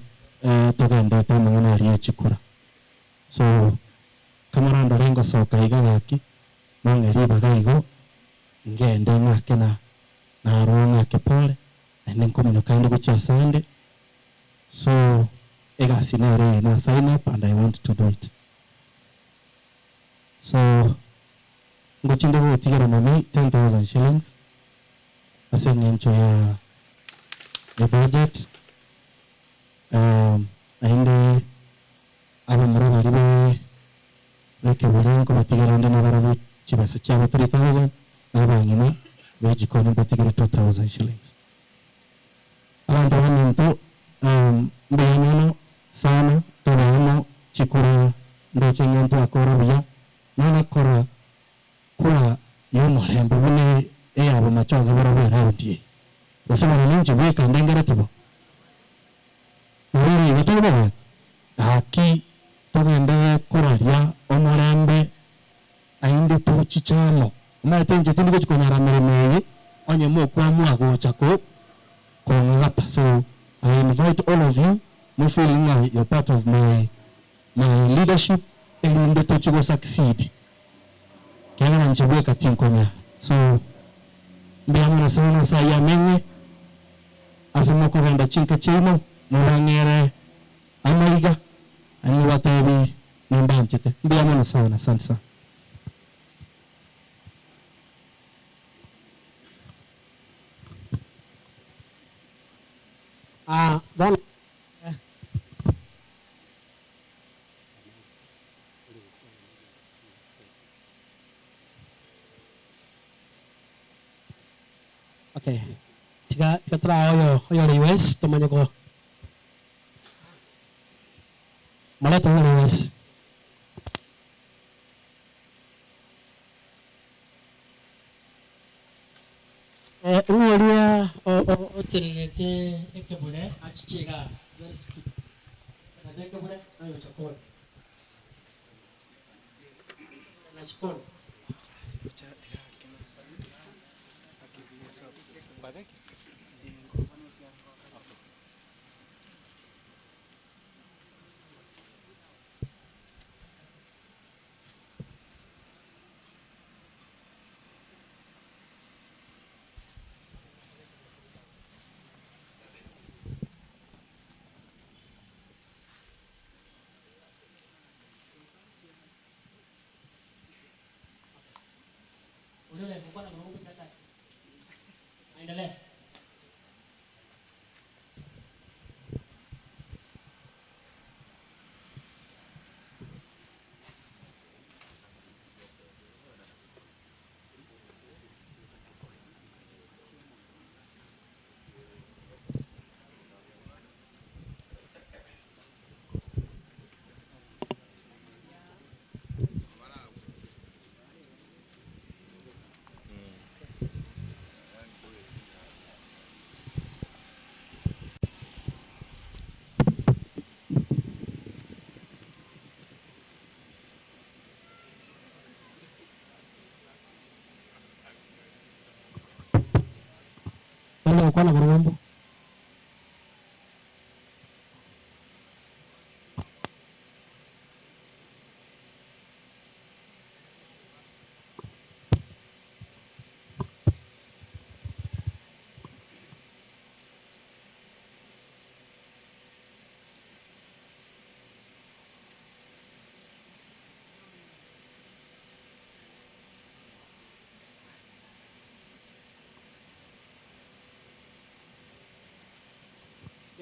togende tamangana aliye chikura. So kamaranda lengo soka igagaki mongeri bagaigo ngende ngake na ronga kepole and then come kind of go Sunday. So ega sinere na sign up and I want to do it. So ngo chindo go tigara mami 10,000 shillings. Ase nyencho ya budget. Ainde aba muraba libe leke bulengo batigara ndena barabu chibasa chaba 3,000 na bangina weji koni batigara 2,000 shillings. Abantu baminto mbiyanono sana tobano chikura ndo chenyanto akora biya nana kora kura yomo lembo bune abo machoga barabu raundi basema ninje weka ndengera tibo nari bitoba aki togende kuralia omolembe ainde tuchichano maitenje tindigo chikonyara meremeye onye mokwa mwago chako kongata. So I invite all of you who feeling like you're part of my leadership and to go succeed. Kaya nchibwe katinkonya. So mbiamuna sana saya menye asemoko ganda chinka chimo murangere amaiga ani watebi nimbanchete mbiamuna sana sana. Don okay, tiga tra oyo liwes tomanya ko maleta liwes Uwalia otelete ekebule achichega very speed. Na ekebule ayo chakoni. Na chakoni. Unaendelea kwa na mambo tata. Endelea. Wale kwa na mambo.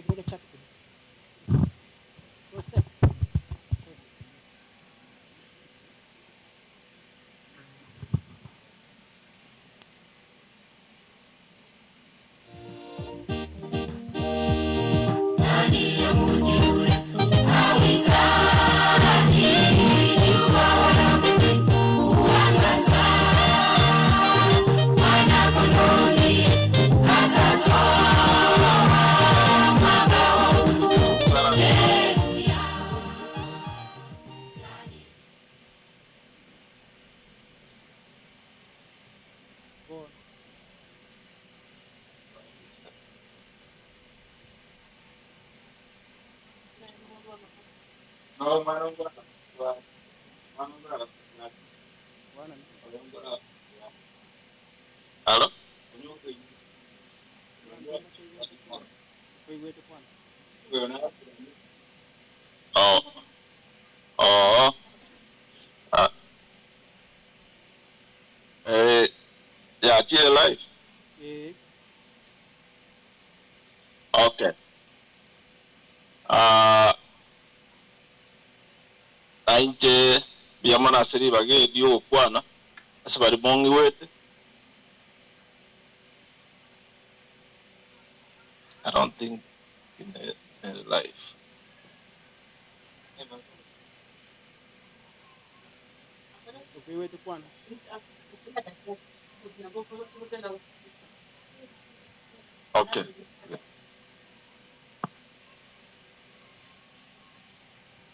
Boleh cak. Proses. Halo? Oh. Oh. Yeah, still alive. Okay. Ainje biyamana siri bage dio kwana asabari mongi wete. I don't think in life. Okay, wait kwana. Okay.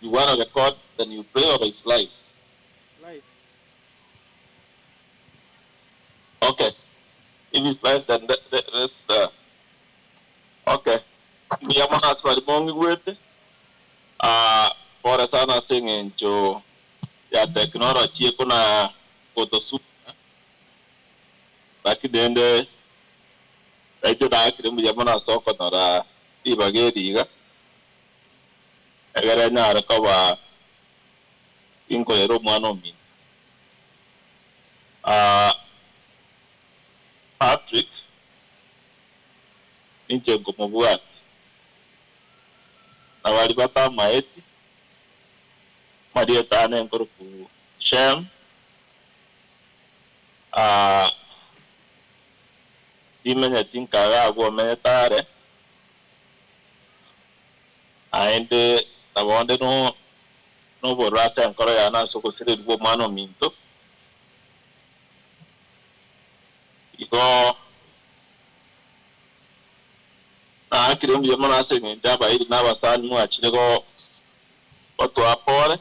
You want to record, then you play, or it's live? Live. Okay. If it's live, then let's okay. We are not for the morning with for sana singing to ya technology kuna photo shoot. Lakini ndio ndio dakika ndio mwana soko na ibageri agara na arakawa inko ero mwana mi Patrick inje ngomubuat na wali bata maeti madia tane ngoroku Shem dimenya tinkaga agwo menetare aende tabonde no borata ancora yana soko sire duo mano minto iko akiri mbi yamana asenga ndaba iri n'abasani mwakire ko otwapore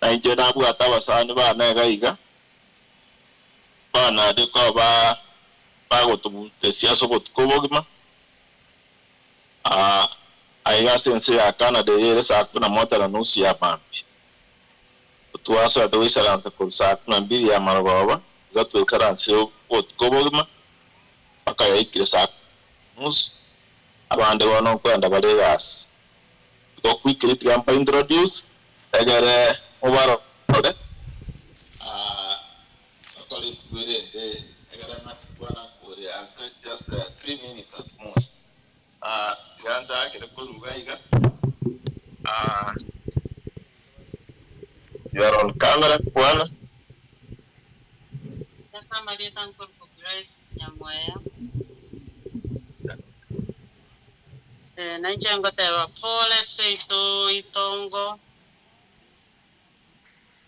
na inje nabwata abasani bana gayiga bana de ko bagotubutesia sobotukobogima aiga sense ya Canada yere saa 11:30 ya mambi tuwaso atoisaransa kwa saa 12 ya marababa gatwesaranse otukobogima paka yaikire saa 9 abande bono kwenda bari gas go quickly tiampa introduce egere obaro akoli kwere egere na bwana kore just 3 minutes at most ganja kere kuruga you are on camera bwana. Sasa Maria Tankor Grace Nyamwea. Naichengo tewa pole seito itongo.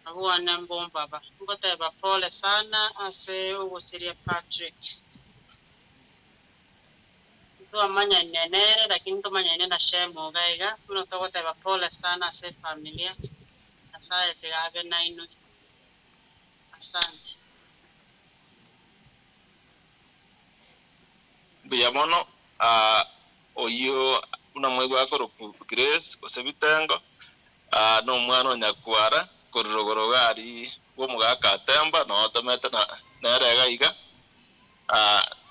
Huwa nembo baba. Ngo tewa pole sana ase usiria Patrick. Tua manya nyenere lakini tua manya nyenere shemo gaiga. Kuno togo tewa pole sana ase familia. Asante tegabe na inu. Asante. Biyamono oyo una mwego akoro Grace osebitengo no mwana nyakwara korogorogari wo mugaka temba no tomete na rega iga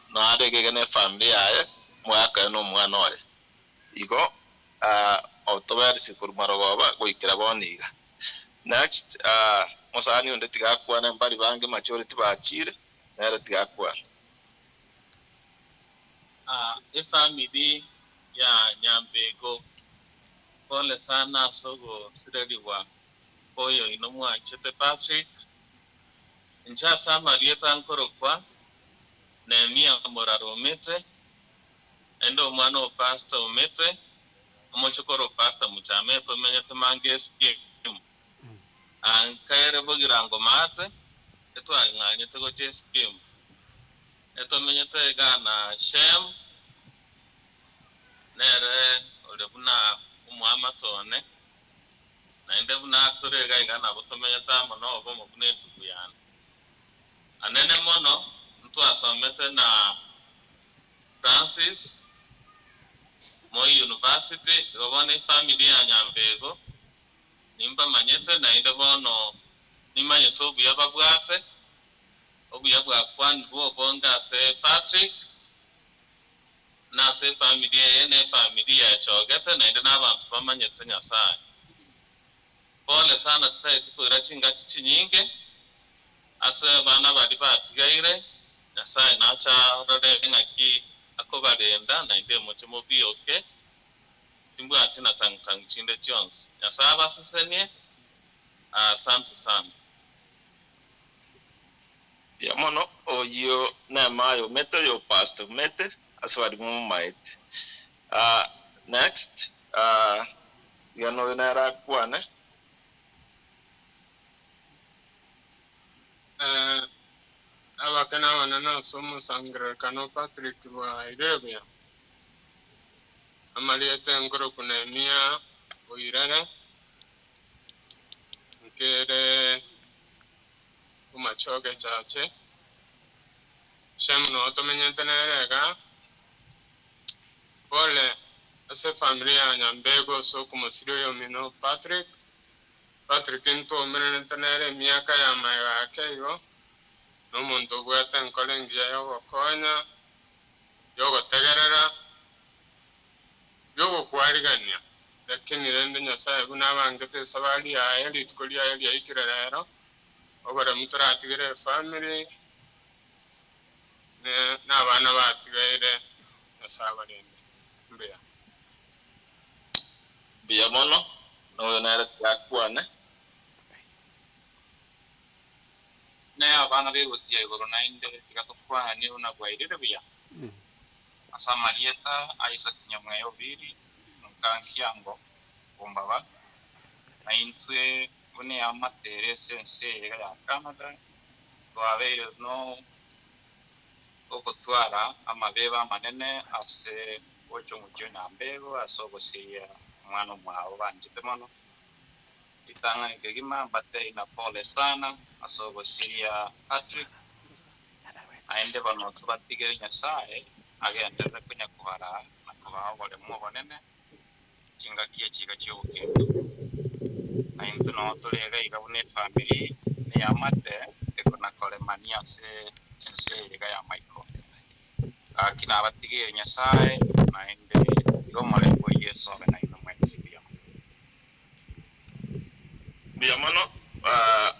na arege ne family yae mwaka no mwana oye igo otober sikur marogoba goikira boniga next mosani onde tigakwana mbali bange majority bachire nere tigakwana family ya Nyambego pole sana sogo sireliwa oyo inomwa chete Patrick nja sama rieta ankoro kwa Nehemia Moraro Metre endo mwana pastor Metre amochokoro pastor Muchameto menyete manges kim ankaere bogirango mate eto anganye tego jeskim eto menyete gana Shem nere olebuna umwama tone na ende buna tore gaiga na botomenyeta mono obo mobune tukuyana anene mono mtu asomete na Francis Moi University gobone family ya Nyambego nimba manyete na ende bono nimanyeto obuya babwate obuya bwakwan bo bonga se Patrick na se familia yene familia chogete na ende n'abantu bamanyete Nyasaye pole sana tutaiti kurachinga kichinyinge ase bana bali batigaire Nyasaye nacha rode ngaki akobarenda na ende muchimo bioke timbu atina tang chinde chons Nyasaye basesenie asante sana ya mono oyo na mayo meto yo pastor mete aswadi mu maite next ya no nara kwane abakana wanana somo sangre kano Patrick wa Irebia amaliete ngoro kunemia oirana nkere umachoge chache shemno otomenyete nerega pole ase familia Nyambego so kumosirio yo mino Patrick into menente nere miaka ya mayo yake yo no muntu gwete nkolengia yo gokonya yo gotegerera yo gokwarigania lakini rende Nyasaye buna bangete sabali ya eli tukolia eli ya ikirero obara mutura atigere family na abana batigere Nyasaye barende mbeya biyamono no nere yakwane ne abana be wotie goro na inde tikatokwa ni una gwairire bia asa Marieta Isaac Nyamweyo biri nkankiango bombaba na intwe bune amatere sense ya Canada to aveire no okutwara amabeba manene ase ochomukio na mbego asogosia mwana mwao banjite mono itanga ngegima bate ina pole sana asogosia Patrick aende bano tubatigere Nyasaye agendere kunya kuhara na kubahobore mubonene kinga kiye kiga cy'ubukendo aintu no turega igabune family ni amate ekona kole mania se ense ega ya Michael akina abatigere Nyasaye naende igomore ko Yesu na ino mwezi biamano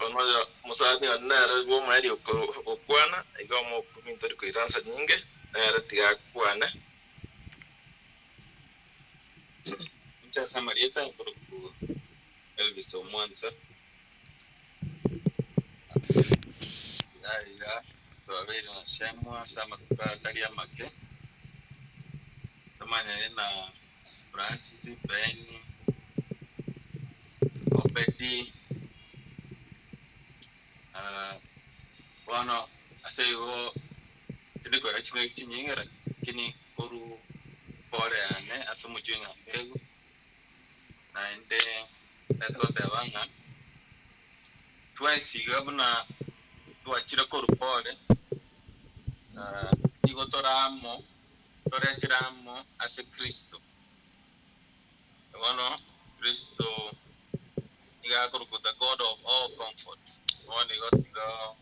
ono musadi anara go mari okwana igomo kumintori ko iransa nyinge era tiga kwana Mucha Samarieta por Elvis Omwanza ya todavía no shemwa sama taria make tamanya na Francis Ben Opedi bueno asego tiliko ya chinga chinyingera kini koru pore ane asumu chinga mbegu naende natote wanga twice gabna tuachira koru pore digo toramo toretiramo ase Kristo bueno Kristo iga koru the God of all comfort one got go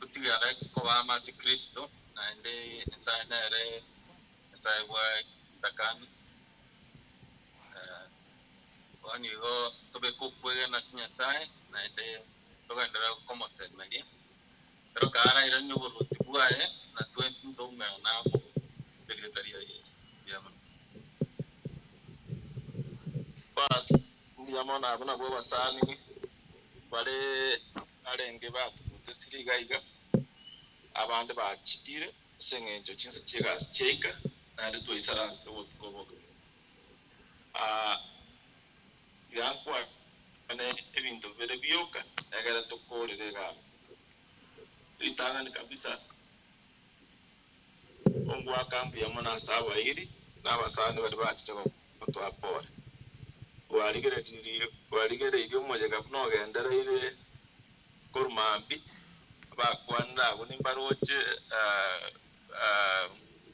kutiga ko ama ase Kristo naende sana re sai wa takan one go tobe kupuega na Nyasaye naende tokandera como ser media pero cara ira nyo borutibuae na twensi ndo na secretaria yes diamond pas diamond abuna bo basani bare arenge ba tusiriga iga abande ba chitire sengenjo chinsi chega cheka na ndo isara to ko yankwa ane evinto vile bioka agara to kore rega itanga ni kabisa ongwa kambi ya mwana sawa hili na basani bali batite ko apora waligere iyo moja gabno gendera ile kormambi ba kwanda kuni baroche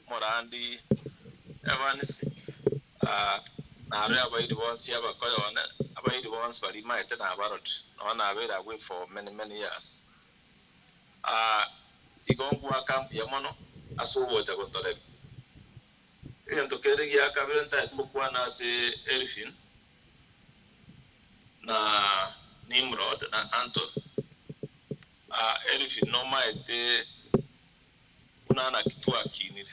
morandi evanisi na area abaidi bonsi abakoyone abaidi bonsi bali maite na barot no na abera away for many years igongwa kamp ya mono asuwo ta gotore ento kere ya kabirenta tukwa na se Elfin na Nimrod na Anton Elfin no maite unana kitu akinire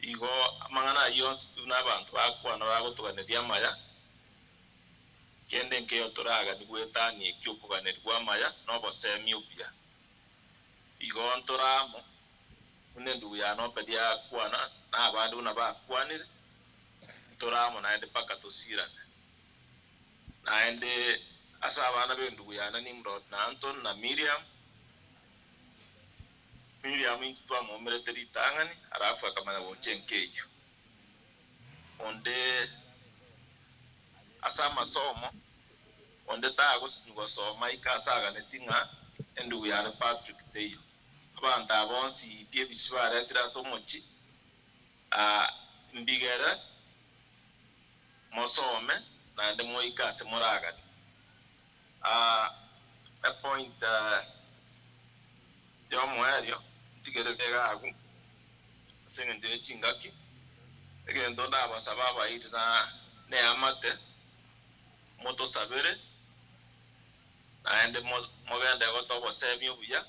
igo mangana yons n'abantu bakwana bagotugane diamaya kende nke yotoraga nigwetani ekyokugane rwamaya no bosemi ubya igo ntoramo unendu ya no pedia kwana na abandu na bakwanire ntoramo naende paka tosirana naende asa abana bendu ya na Nimrod na Anton na Miriam intwa mo military tangani arafu akamana wochenkeyo onde asa masomo onde tago soma ikasaga netinga endu ya Patrick teyo abantu abonsi bye biswara tira tomochi mbigera mosome na ndemo ikase moraga a point yo moerio tigere gagu sengende chingaki egendo ndaba sababa ira ne amate moto sabere naende mogende goto bosemi ubuya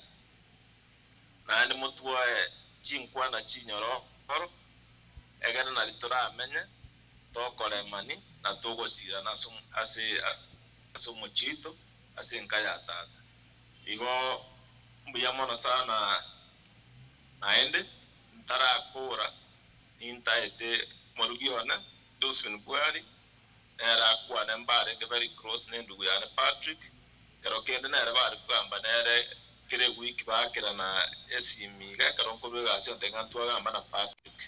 naende motwae chinkwa na chinyoro egere na litora amenye tokore mani na togosira na sum ase mochito ase nkaya tata igo mbuya mono sana naende ntara kora intaete morugiona dosvin buari era kwa nembare ke very close ne ndugu ya Patrick kero kende na era bari kwamba nere kire wiki bakira na esimi ga karonko bega sio tenga tuaga mana Patrick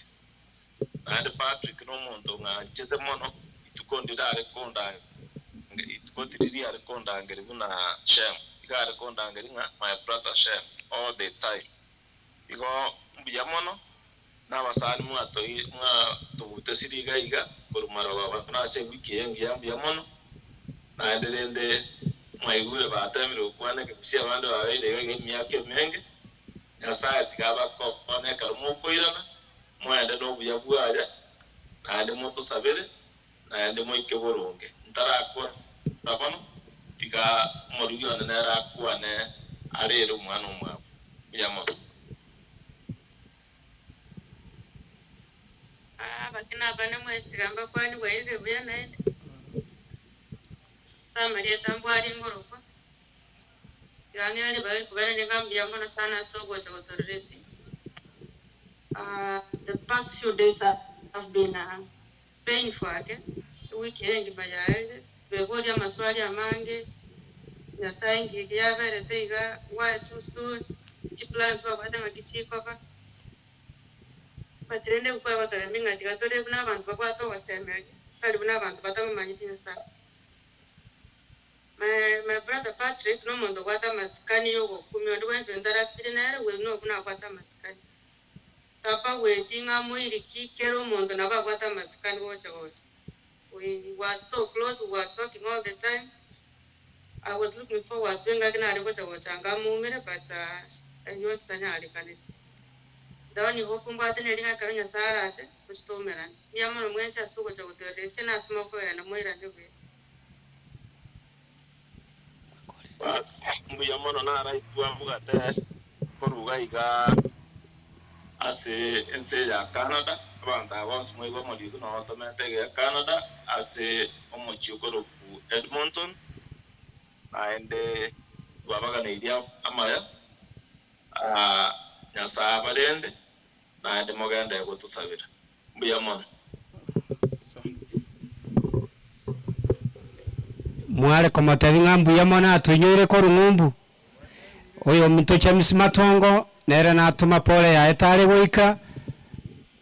na Patrick no muntu nga chete mono itukondira rekonda itukotiri rekonda ngeri buna Shem iga rekonda ngeri nga my brother Shem all the time igo mbiyamono na basani mu atoi mwa tubutesiriga iga korumara baba na se wiki yengi yambiyamono na endelende maigure batamiro kwane kibisia abandi babeire emyaka emenge Nyasaye tigaba kokone karumo koirana mwende no buyabwaja nande moto sabere nande moike boronge ntarakwa bakono tiga morugyo nera kwane arero mwana umwa byamoto bakina bane mwese gamba kwani bwaire buyanaende Maria tambwari ngoroko yangani bali kubana ningambia mbona sana sogo cha kutoresi. The past few days have been painful again. Weekend bayaje bebori amaswali amange yasangi yavere teiga why too soon chiplan to bata makichiko ka patrende kwa batare minga tigatore buna abantu bakwato waseme kali buna abantu batamanyitina sana. My brother Patrick no mondo kwata masikani yogo kumi wandu wenzi wendarakire nere we no kuna kwata masikani tapa wetinga mwiri kikero mondo naba kwata masikani wocha wocha. We were so close, we were talking all the time. I was looking forward to ngakina ali wocha wocha ngamumire but yosi tanya ali kaniti dawani hokumba tene linga karonya sara ate kuchitomera niyamono mwenzi asuko cha kutorese na smoko ya na mwira ndiwe bas mbuyamono na raitwa mugate koruga iga ase ense ya Canada banda was mwigo moligo no automate ya Canada ase omochukoro ku Edmonton aende wabaga na idia amaya nyasa barende naende mogenda ya gotusabira mbuyamono mwale komotebi ngambu yamona atunyure ko rungumbu oyo mito cha misimatongo nere natuma pole ya etare goika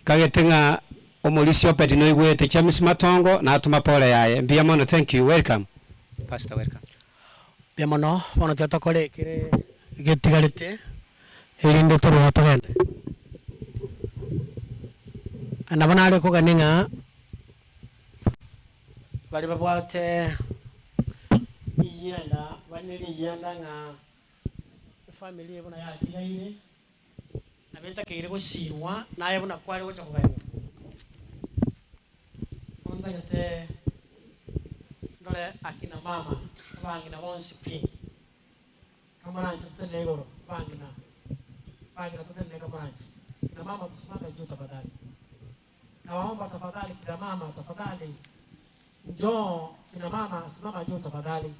kagetenga omolisio pedi no igwete cha misimatongo natuma pole yae mbiyamono. Thank you, welcome pastor, welcome biamono bono tatakore kire getigarite elinde toro hatagende anabana ale ko ganinga bali babwate yenda vanili yenda nga family bona ya tigaire na benta keire go sinwa na ye bona kwale go chakuganya onda yate ndole akina mama bangi na bonsi pi kamara nchate lego bangi na tutende kamara na mama tusimame juu tafadhali na waomba tafadhali kila mama tafadhali njoo kina mama simama juu tafadhali.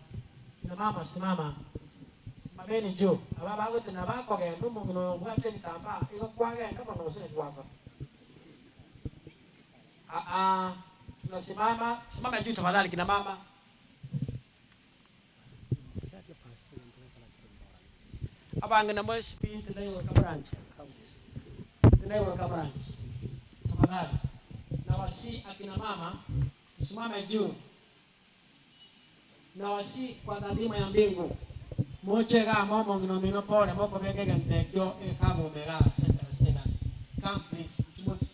Kina mama simama. Simameni juu. Ababa wote na bako gendo mungino ngwate nitamba ilo kwage kama nosene kwako. Tunasimama, simama juu tafadhali kina mama. Abanga na mwesi pindi leo kabranch. Leo kabranch. Tafadhali. Na wasi akina mama simama juu. Na wasi kwa tadima ya mbingu moche ga momo ngino pole moko bege ntekyo kabo mega center stena come please Timothy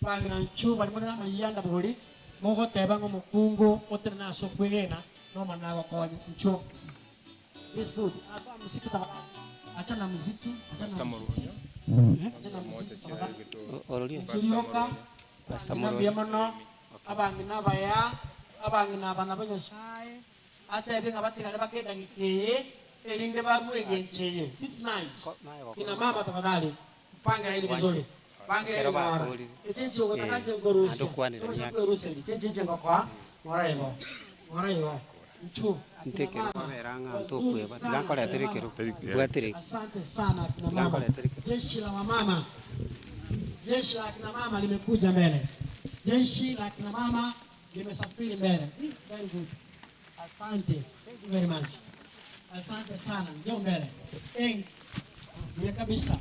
bangina chuba ni mwana mayanda buri moko teba ngo mukungu otrena so kwengena no manago ko nchu this good apa muziki ta acha na muziki acha na muziki orolia pastor moro biamano abangina baya abangina bana banyasai ate benga batikale bakeda ngikeye elinde bamwenge ncheye. This nice kina mama tafadhali panga hili vizuri panga hili mara echenji ukatakaje ngorusi ngorusi echenji ngokwa moraigo mchu nteke kameranga ntokwe batikakole aterekero bwatere. Asante sana kina mama. Jeshi la mama, jeshi la kina mama limekuja mbele, jeshi la kina mama limesafiri mbele. This is very good. Asante. Thank you very much. Asante sana. Njoo mbele. Buya kabisa.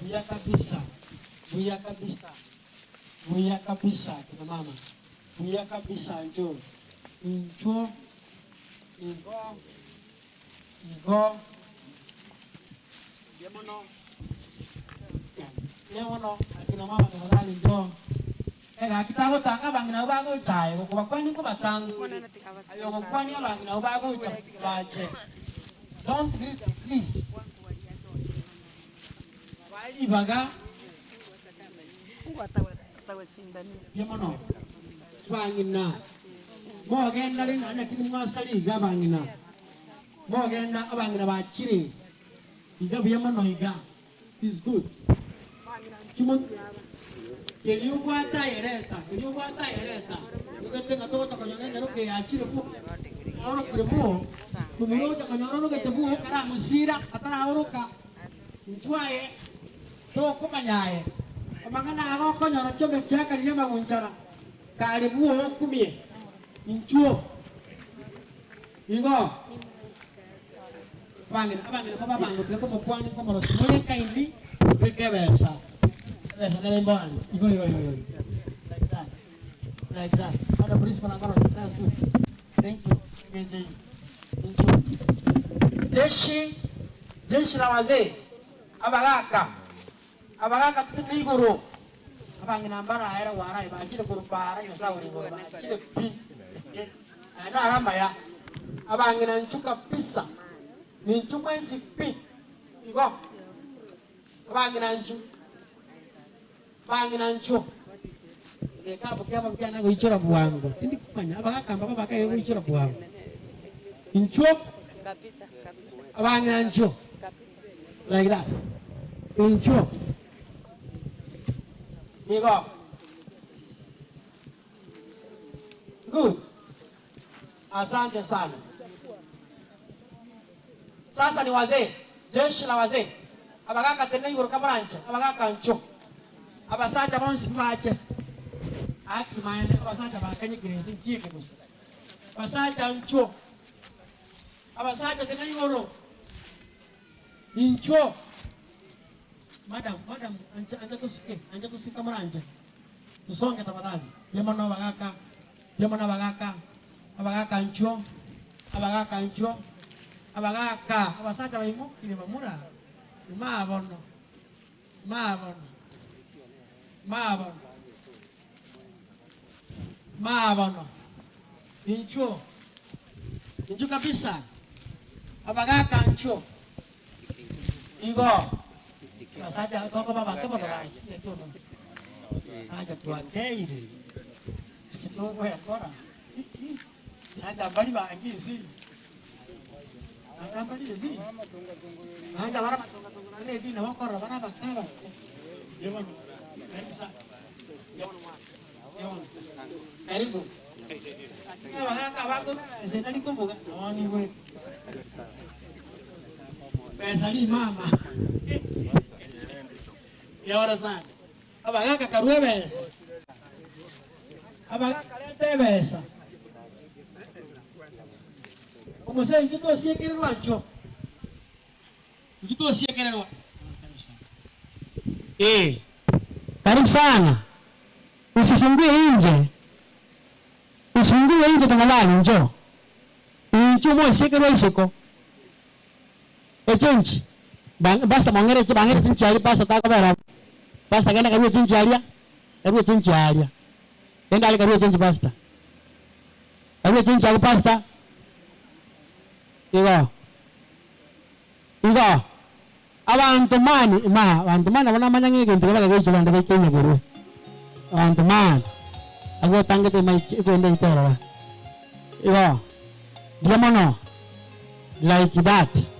Buya kabisa. Buya kabisa. Buya kabisa kina mama. Buya kabisa njoo. Njoo. Igo. Yemono akina mama tafadhali njoo. Kita ko tanga bangina bago chai ko kwani ko batang. Ayo ko kwani bangina bago chai. Don't greet them, please. Wali baga. Yemono. Bangina. Mo genda lin anak ini masali ga bangina. Mo genda bangina ba chiri. Iga yemono iga. Is good. Cuma keliubuata yereta. Juga tengah tu tak konyol ni ke acir bu. Orang berbu. Kumuro tak konyol ke tebu kerana musira atau orang ka. Cuai. Tu aku manyai. Mangana aku konyol coba cakap dia menguncara. Kali bu aku mi. Incuo. Ingo. Abangin kau bangun. Kau mau puan kau mau semua kain ni. Mereka biasa. Biasa dalam bahan. Igo. Like that. Ada beris penangkar. That's good. Thank you. Thank you. Jeshi la wazee. Abagaka tuti guru. Abangin ambara aera warai ba kile guru para ina sauri guru ba kile pi. Ana alama ya. Abangin anchuka pisa. Ni nchuma isi pi. Igo. Abangin anchu. Kapo kia pampia na kuichora buango. Tindi kumanya abagaka mbaba baka kuichora buango. Inchu. Abangin anchu. Like that. Inchu. Igo. Good. Asante sana. Sasa ni wazee. Jeshi la wazee. Abagaka tena yuru kabarancha. Abagaka anchu. Abasanja bonsi fache. Aki maene abasanja bakanye kirezi kike gusa. Abasanja anchu. Abasanja tena yuru. Inchu. Madam, anja kusika maranja. Tusonge tafadhali. Yamana bagaka. Abagaka anchu. Abagaka, abasaka baimu kile mamura. Mabono. Inchu kabisa. Abagaka anchu. Igo. Saja kau bapa bagai. Saja tuan kei ni. Itu kau yang kora. Saja balik bagi sih. Saja balik sih. Saja barang tunggu ni di nama kora barang bakal. Jaman. Bisa. Jaman. Eriku. Kalau kawan tu, saya ni kau bukan. Oh ni gue. Pesali mama. Ya ora sana. Abagaka karue besa. Abagaka lete besa. Como se injuto si quiere rancho. Injuto si quiere rancho. Karibu sana. Usifungue nje. Usifungue nje tafadhali njoo. Njoo si quiere isiko. Echenchi. Basta mangere chinchi ali basta takabara. Basta kenda karuwe chinchi alia. Kenda ali karuwe chinchi basta. Karuwe chinchi ali basta. Igo. Abantu mani abana manyange kintu baka kwichula ndaka Kenya guru. Abantu mani. Ago tangete mai kwenda itara. Igo. Diamono. Like that.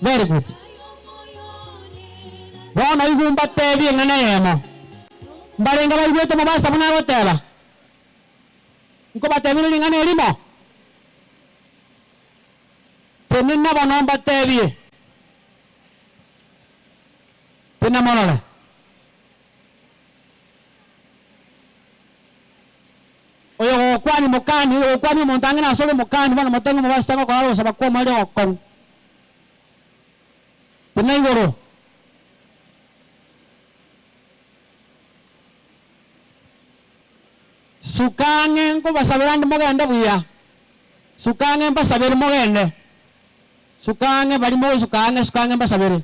Very good. Wana hivi mbatevi ngana yemo. Mbalenga baibete mabasa muna goteba. Nko batevi ni ngana elimo. Penina bana mbatevi. Pena monole. Oyo kwani mokani, kwani montange na solo mokani bana motengo mabasa ngo kwa sababu kwa mali okon. Pena igoro. Sukange nkubasabira ndi mugende buya. Sukange mbasabira mugende. Sukange bali mu sukange mbasabira.